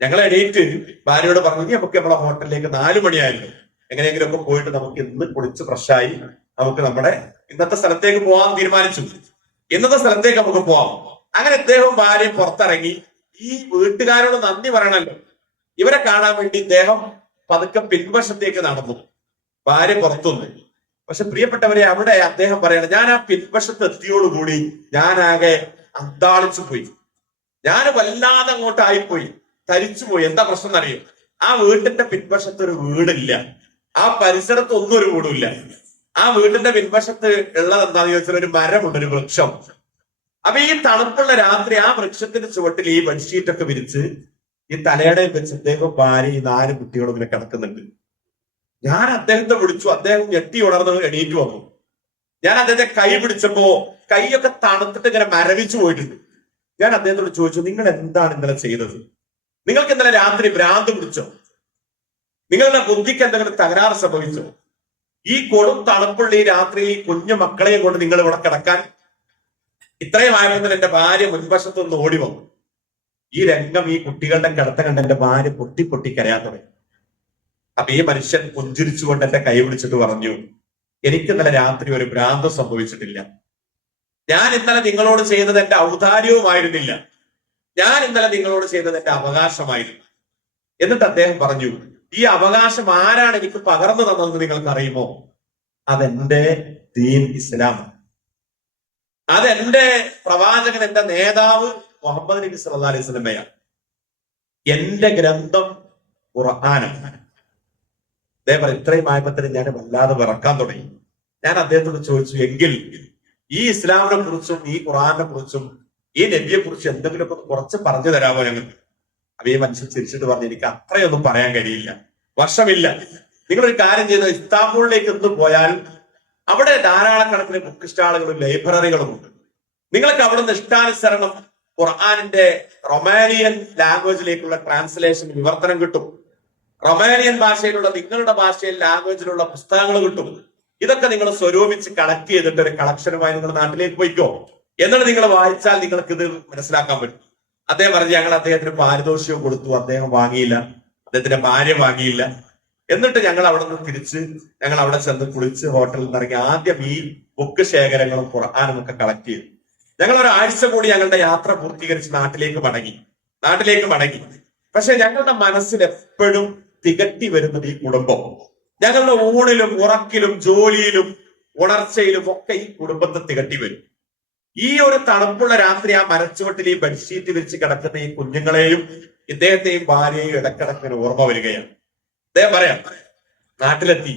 ഞങ്ങൾ എണീറ്റ് ഭാര്യയോട് പറഞ്ഞു, നമുക്ക് നമ്മളെ ഹോട്ടലിലേക്ക് 4 മണിയായല്ലോ, എങ്ങനെയെങ്കിലും ഒക്കെ പോയിട്ട് നമുക്ക് ഇന്ന് കുളിച്ച് ഫ്രഷായി നമുക്ക് നമ്മുടെ ഇന്നത്തെ സ്ഥലത്തേക്ക് പോകാൻ തീരുമാനിച്ചു. ഇന്നത്തെ സ്ഥലത്തേക്ക് നമുക്ക് പോവാം. അങ്ങനെ ഇദ്ദേഹം ഭാര്യയും പുറത്തിറങ്ങി. ഈ വീട്ടുകാരോട് നന്ദി പറയണല്ലോ, ഇവരെ കാണാൻ വേണ്ടി ഇദ്ദേഹം പതുക്കെ പിൻവശത്തേക്ക് നടന്നു. ഭാര്യ പുറത്തുനിന്ന്. പക്ഷെ പ്രിയപ്പെട്ടവരെ, അവിടെ അദ്ദേഹം പറയണം, ഞാൻ ആ പിൻവശത്ത് എത്തിയോടുകൂടി ഞാനാകെ അന്താളിച്ചു പോയി. ഞാൻ വല്ലാതെ അങ്ങോട്ടായിപ്പോയി, തരിച്ചുപോയി. എന്താ പ്രശ്നം എന്നറിയും? ആ വീട്ടിന്റെ പിൻവശത്ത് ഒരു വീടില്ല, ആ പരിസരത്ത് ഒന്നും ഒരു വീടുമില്ല. ആ വീടിന്റെ പിൻവശത്ത് ഉള്ളത് എന്താണെന്ന് ചോദിച്ചാൽ ഒരു മരമുണ്ട്, ഒരു വൃക്ഷം. അപ്പൊ ഈ തണുപ്പുള്ള രാത്രി ആ വൃക്ഷത്തിന്റെ ചുവട്ടിൽ ഈ ബെഡ്ഷീറ്റൊക്കെ വിരിച്ച് ഈ തലയടയിൽ വെച്ച് അദ്ദേഹം ഭാര്യ ഈ 4 കുട്ടികളും ഇങ്ങനെ കിടക്കുന്നുണ്ട്. ഞാൻ അദ്ദേഹത്തെ വിളിച്ചു. അദ്ദേഹം ഞെട്ടി ഉണർന്ന് എണീറ്റ് വന്നു. ഞാൻ അദ്ദേഹത്തെ കൈ പിടിച്ചപ്പോ കൈയൊക്കെ തണുത്തിട്ട് ഇങ്ങനെ മരവിച്ചു പോയിട്ടുണ്ട്. ഞാൻ അദ്ദേഹത്തോട് ചോദിച്ചു, നിങ്ങൾ എന്താണ് ഇന്നലെ ചെയ്തത്? നിങ്ങൾക്ക് ഇന്നലെ രാത്രി ഭ്രാന്ത് പിടിച്ചോ? നിങ്ങളുടെ ബുദ്ധിക്ക് എന്തെങ്കിലും തകരാറ് സംഭവിച്ചോ? ഈ കൊടും തണുപ്പുള്ള ഈ രാത്രി ഈ കുഞ്ഞു മക്കളെയും കൊണ്ട് നിങ്ങൾ ഇവിടെ കിടക്കാൻ ഇത്രയും ആയപ്പോൾ എന്റെ ഭാര്യ മുൻവശത്ത് നിന്ന് ഓടി വന്നു. ഈ രംഗം, ഈ കുട്ടികളുടെ കിടത്ത കണ്ട് എന്റെ ഭാര്യ പൊട്ടി പൊട്ടി കരയാൻ തുടങ്ങി. അപ്പൊ ഈ മനുഷ്യൻ പുഞ്ചിരിച്ചുകൊണ്ട് എന്റെ കൈ പിടിച്ചിട്ട് പറഞ്ഞു, എനിക്ക് ഇന്നലെ രാത്രി ഒരു ഭ്രാന്ത് സംഭവിച്ചിട്ടില്ല. ഞാൻ ഇന്നലെ നിങ്ങളോട് ചെയ്തത് എന്റെ ഔദാര്യവുമായിരുന്നില്ല. ഞാൻ ഇന്നലെ നിങ്ങളോട് ചെയ്തത് എന്റെ അവകാശമായിരുന്നു. എന്നിട്ട് അദ്ദേഹം പറഞ്ഞു, ഈ അവകാശം ആരാണ് എനിക്ക് പകർന്നു തന്നതെന്ന് നിങ്ങൾക്ക് അറിയുമോ? അതെന്റെ ദീൻ ഇസ്ലാം, അതെന്റെ പ്രവാചകൻ, എന്റെ നേതാവ് മുഹമ്മദ് നബി സല്ലല്ലാഹു അലൈഹി വസല്ലമയാണ്. എന്റെ ഗ്രന്ഥം ഖുർആനാണ്. അദ്ദേഹം ഇത്രയും ആയപ്പത്തിന് ഞാൻ വല്ലാതെ വിറക്കാൻ തുടങ്ങി. ഞാൻ അദ്ദേഹത്തോട് ചോദിച്ചു, എങ്കിൽ ഈ ഇസ്ലാമിനെ കുറിച്ചും ഈ ഖുർആനെ കുറിച്ചും ഈ നബിയെ കുറിച്ചും എന്തെങ്കിലുമൊക്കെ കുറച്ച് പറഞ്ഞു തരാമോ ഞങ്ങൾക്ക്? അപ്പൊ ഈ മനുഷ്യൻ ചിരിച്ചിട്ട് പറഞ്ഞു, എനിക്ക് അത്രയൊന്നും പറയാൻ കഴിയില്ല, വർഷമില്ല. നിങ്ങളൊരു കാര്യം ചെയ്ത് ഇസ്താംബൂളിലേക്ക് ഒന്ന് പോയാൽ അവിടെ ധാരാളക്കണക്കിന് ബുക്ക് സ്റ്റാളുകളും ലൈബ്രറികളും ഉണ്ട്. നിങ്ങൾക്ക് അവിടെ നിന്ന് ഇഷ്ടാനുസരണം ഖുർആനിന്റെ റൊമാനിയൻ ലാംഗ്വേജിലേക്കുള്ള ട്രാൻസ്ലേഷൻ വിവർത്തനം കിട്ടും. റൊമാനിയൻ ഭാഷയിലുള്ള നിങ്ങളുടെ ഭാഷയിൽ ലാംഗ്വേജിലുള്ള പുസ്തകങ്ങൾ കിട്ടും. ഇതൊക്കെ നിങ്ങൾ സ്വരൂപിച്ച് കളക്ട് ചെയ്തിട്ട് ഒരു കളക്ഷനുമായി നിങ്ങൾ നാട്ടിലേക്ക് പോയിക്കോ. എന്നിട്ട് നിങ്ങൾ വായിച്ചാൽ നിങ്ങൾക്ക് ഇത് മനസ്സിലാക്കാൻ പറ്റും. അദ്ദേഹം പറഞ്ഞു, ഞങ്ങൾ അദ്ദേഹത്തിന് പാരിതോഷികവും കൊടുത്തു, അദ്ദേഹം വാങ്ങിയില്ല, അദ്ദേഹത്തിന്റെ ഭാര്യ വാങ്ങിയില്ല. എന്നിട്ട് ഞങ്ങൾ അവിടെ നിന്ന് തിരിച്ച് ഞങ്ങൾ അവിടെ ചെന്ന് കുളിച്ച് ഹോട്ടലിൽ നിന്ന് ഇറങ്ങി ആദ്യം ഈ ബുക്ക് ശേഖരങ്ങളും ഖുർആനും ഒക്കെ കളക്ട് ചെയ്തു. ഞങ്ങൾ ഒരാഴ്ച കൂടി ഞങ്ങളുടെ യാത്ര പൂർത്തീകരിച്ച് നാട്ടിലേക്ക് മടങ്ങി. പക്ഷെ ഞങ്ങളുടെ മനസ്സിൽ എപ്പോഴും തികട്ടി വരുന്നത് ഈ കുടുംബം. ഞങ്ങളുടെ ഊണിലും ഉറക്കിലും ജോലിയിലും ഉണർച്ചയിലും ഒക്കെ ഈ കുടുംബത്തെ തികട്ടി വരും. ഈ ഒരു തണുപ്പുള്ള രാത്രി ആ മരച്ചുവട്ടിൽ ഈ ബെഡ്ഷീറ്റ് വിരിച്ച് കിടക്കുന്ന ഈ കുഞ്ഞുങ്ങളെയും ഇദ്ദേഹത്തെയും ഭാര്യയെയും ഇടക്കിടക്കിന് ഓർമ്മ വരികയാണ്. അദ്ദേഹം പറയാം, നാട്ടിലെത്തി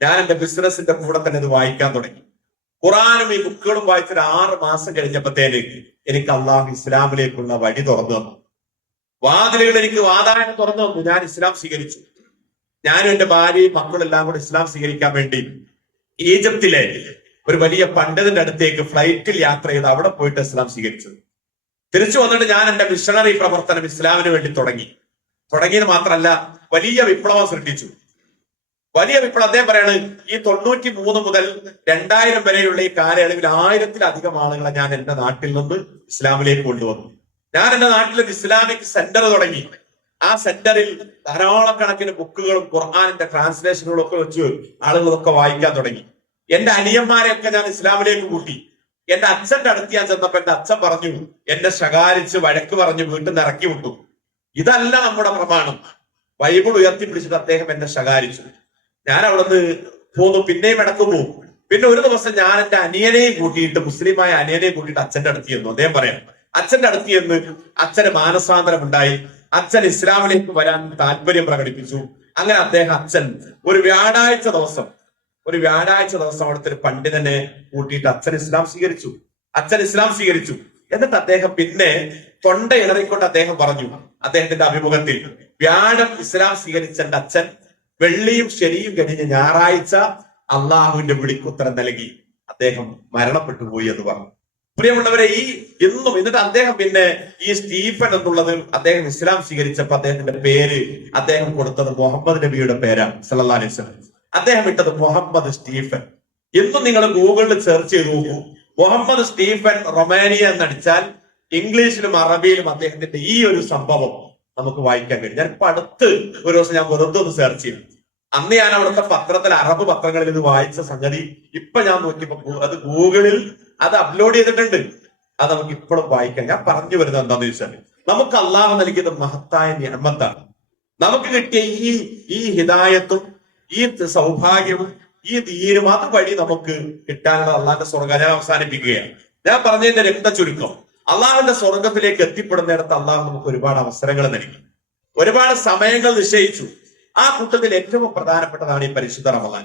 ഞാൻ എന്റെ ബിസിനസിന്റെ കൂടെ തന്നെ ഇത് വായിക്കാൻ തുടങ്ങി. ഖുറാനും ഈ ബുക്കുകളും വായിച്ചൊരു 6 മാസം കഴിഞ്ഞപ്പോഴത്തേക്ക് എനിക്ക് അള്ളാഹു ഇസ്ലാമിലേക്കുള്ള വഴി തുറന്നു തന്നു. വാതിലുകൾ എനിക്ക് വാതായനം തുറന്നു തന്നു. ഞാൻ ഇസ്ലാം സ്വീകരിച്ചു. ഞാനും എന്റെ ഭാര്യയും മക്കളെല്ലാം കൂടെ ഇസ്ലാം സ്വീകരിക്കാൻ വേണ്ടി ഈജിപ്തിലെ ഒരു വലിയ പണ്ഡിതന്റെ അടുത്തേക്ക് ഫ്ലൈറ്റിൽ യാത്ര ചെയ്ത് അവിടെ പോയിട്ട് ഇസ്ലാം സ്വീകരിച്ചത്. തിരിച്ചു വന്നിട്ട് ഞാൻ എന്റെ മിഷണറി പ്രവർത്തനം ഇസ്ലാമിന് വേണ്ടി തുടങ്ങിയത് മാത്രമല്ല, വലിയ വിപ്ലവം സൃഷ്ടിച്ചു. വലിയ വിപ്ലവം. അദ്ദേഹം പറയാണ്, ഈ 93 മുതൽ 2000 വരെയുള്ള ഈ കാലയളവിൽ 1000-ലധികം ആളുകളെ ഞാൻ എന്റെ നാട്ടിൽ നിന്ന് ഇസ്ലാമിലേക്ക് കൊണ്ടുവന്നു. ഞാൻ എന്റെ നാട്ടിൽ ഒരു ഇസ്ലാമിക് സെന്റർ തുടങ്ങി. ആ സെന്ററിൽ ധാരാളക്കണക്കിന് ബുക്കുകളും ഖുർആനിന്റെ ട്രാൻസ്ലേഷനുകളും ഒക്കെ വെച്ച് ആളുകളൊക്കെ വായിക്കാൻ തുടങ്ങി. എന്റെ അനിയന്മാരെയൊക്കെ ഞാൻ ഇസ്ലാമിലേക്ക് കൂട്ടി. എന്റെ അച്ഛന്റെ അടുത്ത് ഞാൻ ചെന്നപ്പോ എന്റെ അച്ഛൻ പറഞ്ഞു, എന്നെ ശകാരിച്ച് വഴക്ക് പറഞ്ഞു വീട്ടിൽ നിന്ന് ഇറക്കി വിട്ടു. ഇതല്ല നമ്മുടെ പ്രമാണം. ബൈബിൾ ഉയർത്തിപ്പിടിച്ചിട്ട് അദ്ദേഹം എന്നെ ശകാരിച്ചു. ഞാൻ അവിടെ നിന്ന് പോന്നു. പിന്നെയും ഇടക്ക് പോകും. പിന്നെ ഒരു ദിവസം ഞാൻ എന്റെ അനിയനെയും കൂട്ടിയിട്ട്, മുസ്ലിമായ അനിയനെയും കൂട്ടിയിട്ട് അച്ഛന്റെ അടുത്ത് ചെന്നു. അദ്ദേഹം പറയാം, അച്ഛന്റെ അടുത്ത് ചെന്ന് അച്ഛന് മാനസാന്തരം ഉണ്ടായി. അച്ഛൻ ഇസ്ലാമിലേക്ക് വരാൻ താല്പര്യം പ്രകടിപ്പിച്ചു. അങ്ങനെ അച്ഛൻ ഒരു വ്യാഴാഴ്ച ദിവസം അവിടുത്തെ ഒരു പണ്ഡിതനെ കൂട്ടിയിട്ട് അച്ഛൻ ഇസ്ലാം സ്വീകരിച്ചു. എന്നിട്ട് അദ്ദേഹം പിന്നെ തൊണ്ട ഇളറിക്കൊണ്ട് അദ്ദേഹം പറഞ്ഞു അദ്ദേഹത്തിന്റെ അഭിമുഖത്തിൽ, വ്യാഴം ഇസ്ലാം സ്വീകരിച്ച എന്റെ അച്ഛൻ വെള്ളിയും ശനിയും കഴിഞ്ഞ് ഞായറാഴ്ച അള്ളാഹുവിന്റെ വിളിക്കുത്തരം നൽകി അദ്ദേഹം മരണപ്പെട്ടു പോയി എന്ന് പറഞ്ഞു. പ്രിയമുള്ളവരെ, എന്നിട്ട് അദ്ദേഹം പിന്നെ ഈ സ്റ്റീഫൻ എന്നുള്ളത് അദ്ദേഹം ഇസ്ലാം സ്വീകരിച്ചപ്പോ അദ്ദേഹത്തിന്റെ പേര് അദ്ദേഹം കൊടുത്തത് മുഹമ്മദ് നബിയുടെ പേരാണ് സല്ലല്ലാഹു അലൈഹി വസല്ലം. അദ്ദേഹം ഇട്ടത് മുഹമ്മദ് സ്റ്റീഫൻ. എന്നും നിങ്ങൾ ഗൂഗിളിൽ സെർച്ച് ചെയ്ത് നോക്കൂ. മുഹമ്മദ് സ്റ്റീഫൻ റൊമാനിയ എന്നടിച്ചാൽ ഇംഗ്ലീഷിലും അറബിയിലും അദ്ദേഹത്തിന്റെ ഈ ഒരു സംഭവം നമുക്ക് വായിക്കാൻ കഴിയും. ഞാൻ ഇപ്പൊ അടുത്ത് ഒരു ദിവസം ഞാൻ വെറുതെ ഒന്ന് സെർച്ച് ചെയ്തു. അന്ന് ഞാൻ അവിടുത്തെ പത്രത്തിൽ, അറബ് പത്രങ്ങളിൽ ഇത് വായിച്ച സംഗതി ഇപ്പൊ ഞാൻ നോക്കിയപ്പോ അത് ഗൂഗിളിൽ അത് അപ്ലോഡ് ചെയ്തിട്ടുണ്ട്. അത് നമുക്ക് ഇപ്പോഴും വായിക്കാം. ഞാൻ പറഞ്ഞു വരുന്നത് എന്താന്ന് ചോദിച്ചാൽ, നമുക്ക് അള്ളാഹു നൽകിയത് മഹത്തായ നിഅമത്താണ്. നമുക്ക് കിട്ടിയ ഈ ഹിദായത്തും ഈ സൗഭാഗ്യവും ഈ ദീനും അതുവഴി നമുക്ക് കിട്ടാനുള്ള അള്ളാഹിന്റെ സ്വർഗ്ഗം അവസാനിപ്പിക്കുകയാണ്. ഞാൻ പറഞ്ഞതിന്റെ രക്ത ചുരുക്കം, അള്ളാഹുവിന്റെ സ്വർഗത്തിലേക്ക് എത്തിപ്പെടുന്നിടത്ത് അള്ളാഹു നമുക്ക് ഒരുപാട് അവസരങ്ങൾ നൽകി, ഒരുപാട് സമയങ്ങൾ നിശ്ചയിച്ചു. ആ കൂട്ടത്തിൽ ഏറ്റവും പ്രധാനപ്പെട്ടതാണ് ഈ പരിശുദ്ധ റമദാൻ.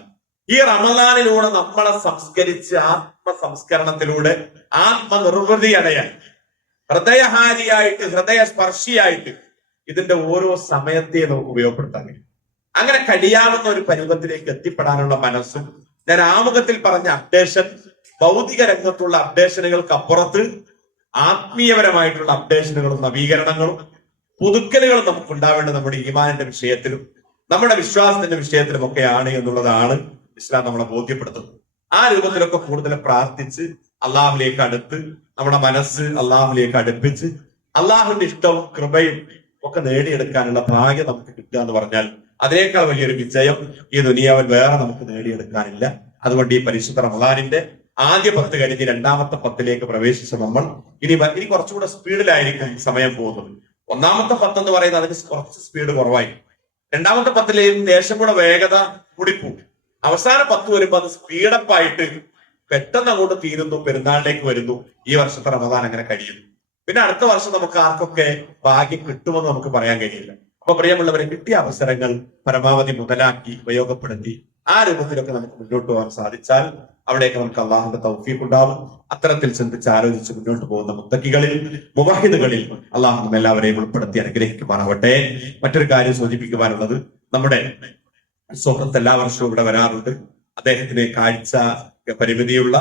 ഈ റമദാനിലൂടെ നമ്മളെ സംസ്കരിച്ച് ആത്മസംസ്കരണത്തിലൂടെ ആത്മനിർവൃതി അടയാൻ, ഹൃദയഹാരിയായിട്ട് ഹൃദയസ്പർശിയായിട്ട് ഇതിന്റെ ഓരോ സമയത്തെ നമുക്ക് ഉപയോഗപ്പെടുത്താൻ കഴിയും. അങ്ങനെ കഴിയാവുന്ന ഒരു പരുവത്തിലേക്ക് എത്തിപ്പെടാനുള്ള മനസ്സും, ഞാൻ ആമുഖത്തിൽ പറഞ്ഞ അപ്ഡേഷൻ, ഭൗതിക രംഗത്തുള്ള അപ്ഡേഷനുകൾക്ക് അപ്പുറത്ത് ആത്മീയപരമായിട്ടുള്ള അപ്ഡേഷനുകളും നവീകരണങ്ങളും പുതുക്കലുകൾ നമുക്ക് ഉണ്ടാവേണ്ടത് നമ്മുടെ ഈമാനിന്റെ വിഷയത്തിലും നമ്മുടെ വിശ്വാസത്തിന്റെ വിഷയത്തിലും ഒക്കെയാണ് എന്നുള്ളതാണ് ഇസ്ലാം നമ്മളെ ബോധ്യപ്പെടുത്തുന്നത്. ആ രൂപത്തിലൊക്കെ കൂടുതൽ പ്രാർത്ഥിച്ച് അള്ളാഹുലേക്ക് അടുത്ത് നമ്മുടെ മനസ്സ് അള്ളാഹുലേക്ക് അടുപ്പിച്ച് അള്ളാഹുവിന്റെ ഇഷ്ടവും കൃപയും ഒക്കെ നേടിയെടുക്കാനുള്ള ഭാഗ്യം നമുക്ക് കിട്ടുക എന്ന് പറഞ്ഞാൽ അതിനേക്കാൾ വലിയൊരു വിജയം ഈ ദുനിയാവിൽ വേറെ നമുക്ക് നേടിയെടുക്കാനില്ല. അതുകൊണ്ട് ഈ പരിശുദ്ധ റമദാനിന്റെ ആദ്യ 10 കഴിഞ്ഞ് രണ്ടാമത്തെ 10ലേക്ക് പ്രവേശിച്ച നമ്മൾ ഇനി കുറച്ചുകൂടെ സ്പീഡിലായിരിക്കും സമയം പോകുന്നത്. ഒന്നാമത്തെ 10 എന്ന് പറയുന്നത് അതിന് കുറച്ച് സ്പീഡ് കുറവായി. രണ്ടാമത്തെ 10ലെയും ദേശം കൂടെ വേഗത കൂടിപ്പോകും. അവസാന 10 വരുമ്പോ അത് സ്പീഡപ്പായിട്ട് പെട്ടെന്ന് അങ്ങോട്ട് തീരുന്നു, പെരുന്നാളിലേക്ക് വരുന്നു. ഈ വർഷത്തെ റമദാൻ അങ്ങനെ കഴിയുന്നു. പിന്നെ അടുത്ത വർഷം നമുക്ക് ആർക്കൊക്കെ ഭാഗ്യം കിട്ടുമെന്ന് നമുക്ക് പറയാൻ കഴിയില്ല. അപ്പൊ പ്രിയമുള്ളവരെ, കിട്ടിയ അവസരങ്ങൾ പരമാവധി മുതലാക്കി ഉപയോഗപ്പെടുത്തി ആ രൂപത്തിലൊക്കെ നമുക്ക് മുന്നോട്ട് പോകാൻ സാധിച്ചാൽ അവിടെയൊക്കെ നമുക്ക് അള്ളാഹുന്റെ തൗഫീഖ് ഉണ്ടാവും. അത്തരത്തിൽ ചിന്തിച്ച് ആലോചിച്ച് മുന്നോട്ട് പോകുന്ന മുത്തക്കികളിൽ മുവഹിദുകളിൽ അള്ളാഹു നമ്മെ എല്ലാവരെയും ഉൾപ്പെടുത്തി അനുഗ്രഹിക്കുമാറാവട്ടെ. മറ്റൊരു കാര്യം സൂചിപ്പിക്കുവാനുള്ളത്, നമ്മുടെ സുഹൃത്ത് എല്ലാ വർഷവും ഇവിടെ വരാറുണ്ട്. അദ്ദേഹത്തിന് കാഴ്ച പരിമിതിയുള്ള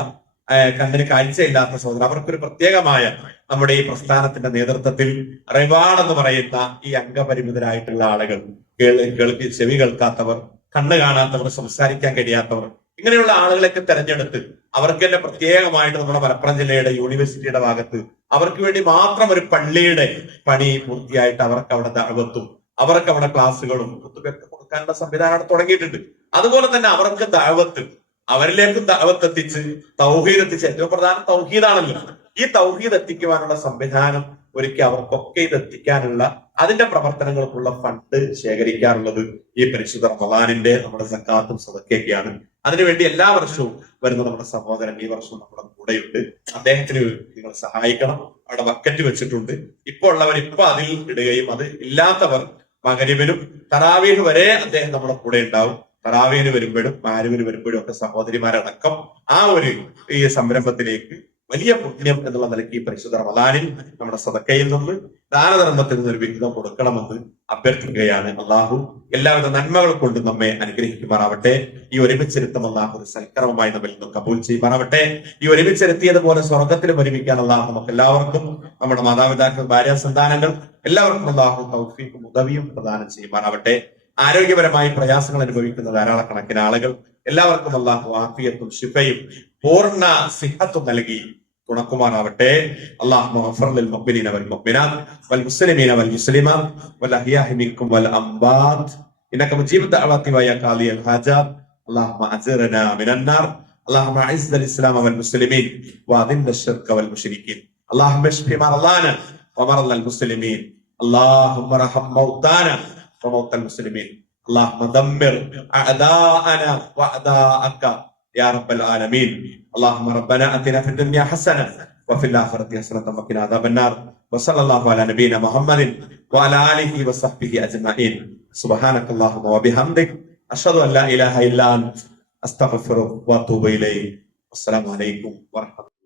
കണ്ണിന് കാഴ്ചയില്ലാത്ത സഹോദരൻ, അവർക്കൊരു പ്രത്യേകമായ നമ്മുടെ ഈ പ്രസ്ഥാനത്തിന്റെ നേതൃത്വത്തിൽ റിവാർഡ് എന്ന് പറയുന്ന ഈ അംഗപരിമിതരായിട്ടുള്ള ആളുകൾ, ചെവി കേൾക്കാത്തവർ, കണ്ണ് കാണാത്തവർ, സംസാരിക്കാൻ കഴിയാത്തവർ, ഇങ്ങനെയുള്ള ആളുകളൊക്കെ തെരഞ്ഞെടുത്ത് അവർക്ക് തന്നെ പ്രത്യേകമായിട്ട് നമ്മുടെ മലപ്പുറം ജില്ലയുടെ യൂണിവേഴ്സിറ്റിയുടെ ഭാഗത്ത് അവർക്ക് വേണ്ടി മാത്രം ഒരു പള്ളിയുടെ പണി പൂർത്തിയായിട്ട് അവർക്ക് അവിടെ ദഅവത്തും അവർക്ക് അവിടെ ക്ലാസ്സുകളും കുത്തുബയൊക്കെ കൊടുക്കാനുള്ള സംവിധാനം തുടങ്ങിയിട്ടുണ്ട്. അതുപോലെ തന്നെ അവർക്ക് ദഅവത്ത്, അവരിലേക്കും ദഅവത്ത് എത്തിച്ച് തൗഹീദ് എത്തിച്ച്, ഏറ്റവും പ്രധാനം തൗഹീദാണല്ലോ, ഈ തൗഹീദ് എത്തിക്കുവാനുള്ള സംവിധാനം ഒരുക്കി അവർക്കൊക്കെ ഇത് എത്തിക്കാനുള്ള അതിന്റെ പ്രവർത്തനങ്ങൾക്കുള്ള ഫണ്ട് ശേഖരിക്കാറുള്ളത് ഈ പരിശുദ്ധ റമദാനിന്റെ നമ്മുടെ സക്കാത്തും സദഖയൊക്കെയാണ്. അതിനുവേണ്ടി എല്ലാ വർഷവും വരുന്ന നമ്മുടെ സഹോദരൻ ഈ വർഷം നമ്മുടെ കൂടെയുണ്ട്. അദ്ദേഹത്തിന് നിങ്ങൾ സഹായിക്കണം. അവിടെ ബക്കറ്റ് വെച്ചിട്ടുണ്ട്. ഇപ്പോൾ ഉള്ളവർ ഇപ്പൊ അതിൽ ഇടുകയും അത് ഇല്ലാത്തവർ മഗ്‌രിബിനും തറാവീഹ് വരെ അദ്ദേഹം നമ്മുടെ കൂടെ ഉണ്ടാവും. തറാവീഹിന് വരുമ്പോഴും മാരിവിന് വരുമ്പോഴും ഒക്കെ സഹോദരിമാരടക്കം ആ ഒരു ഈ സംരംഭത്തിലേക്ക് വലിയ പുണ്യം എന്നുള്ള നിലയ്ക്ക് ഈ പരിശുദ്ധ റമദാനിൽ നമ്മുടെ സദഖയിൽ നിന്ന് ദാനധർമ്മത്തിൽ നിന്ന് ഒരു വിഹിതം കൊടുക്കണമെന്ന് അഭ്യർത്ഥിക്കുകയാണ്. അള്ളാഹു എല്ലാവിധ നന്മകൾ കൊണ്ട് നമ്മെ അനുഗ്രഹിക്കുമാറാവട്ടെ. ഈ ഒരുമിച്ചിരുത്തം അള്ളാഹു ഒരു സൽക്കരമായി നമ്മിൽ നിന്നും കബൂൽ ചെയ്യുമാറാവട്ടെ. ഈ ഒരുമിച്ചിരുത്തിയതുപോലെ സ്വർഗത്തിലും ഒരുമിക്കാൻ അള്ളാഹു നമുക്ക് എല്ലാവർക്കും, നമ്മുടെ മാതാപിതാക്കൾ, ഭാര്യ, സന്താനങ്ങൾ എല്ലാവർക്കും അള്ളാഹു തൗഫീഖും ഉദവിയും പ്രദാനം ചെയ്യുമാറാവട്ടെ. ആരോഗ്യപരമായി പ്രയാസങ്ങൾ അനുഭവിക്കുന്ന ധാരാളക്കണക്കിന് ആളുകൾ, എല്ലാവർക്കും അള്ളാഹു ആഫിയത്തും ശിഫയും പൂർണ്ണ സിഹത്തും നൽകി തുണക്കുമാറാവട്ടെ. അല്ലാഹുമ്മ ഗഫർ ലിൽ മുഅ്മിനീന വൽ മുഅ്മിനാത്ത് വൽ മുസ്ലിമീന വൽ മുസ്ലിമാത്ത് വൽ അഹ്യാഇ മിൻകും വൽ അംവാത്ത് ഇന്നക മുജീബു ദഅവാതി വ യാ ഖാദിയൽ ഹാജാത്ത്. അല്ലാഹുമ്മ അജ്ർനാ മിനൻ നാർ. അല്ലാഹുമ്മ അഇസ്സൽ ഇസ്ലാമ വൽ മുസ്ലിമീൻ വഅദില്ല അശ്ശിർക വൽ മുശ്രിക്കീൻ. അല്ലാഹുമ്മ ഇശ്ഫി മർളാന വമർളൽ മുസ്ലിമീൻ. അല്ലാഹുമ്മ റഹം മൗതാന وموتى المسلمين. اللهم دمر أعداءنا وأعداءك يا رب العالمين. اللهم ربنا آتنا في الدنيا حسنة وفي الآخرة حسنة وقنا عذاب النار. وصلى الله على نبينا محمد وعلى آله وصحبه أجمعين. سبحانك اللهم وبحمدك أشهد أن لا إله إلا أنت أستغفرك وأتوب إليك. السلام عليكم ورحمة الله.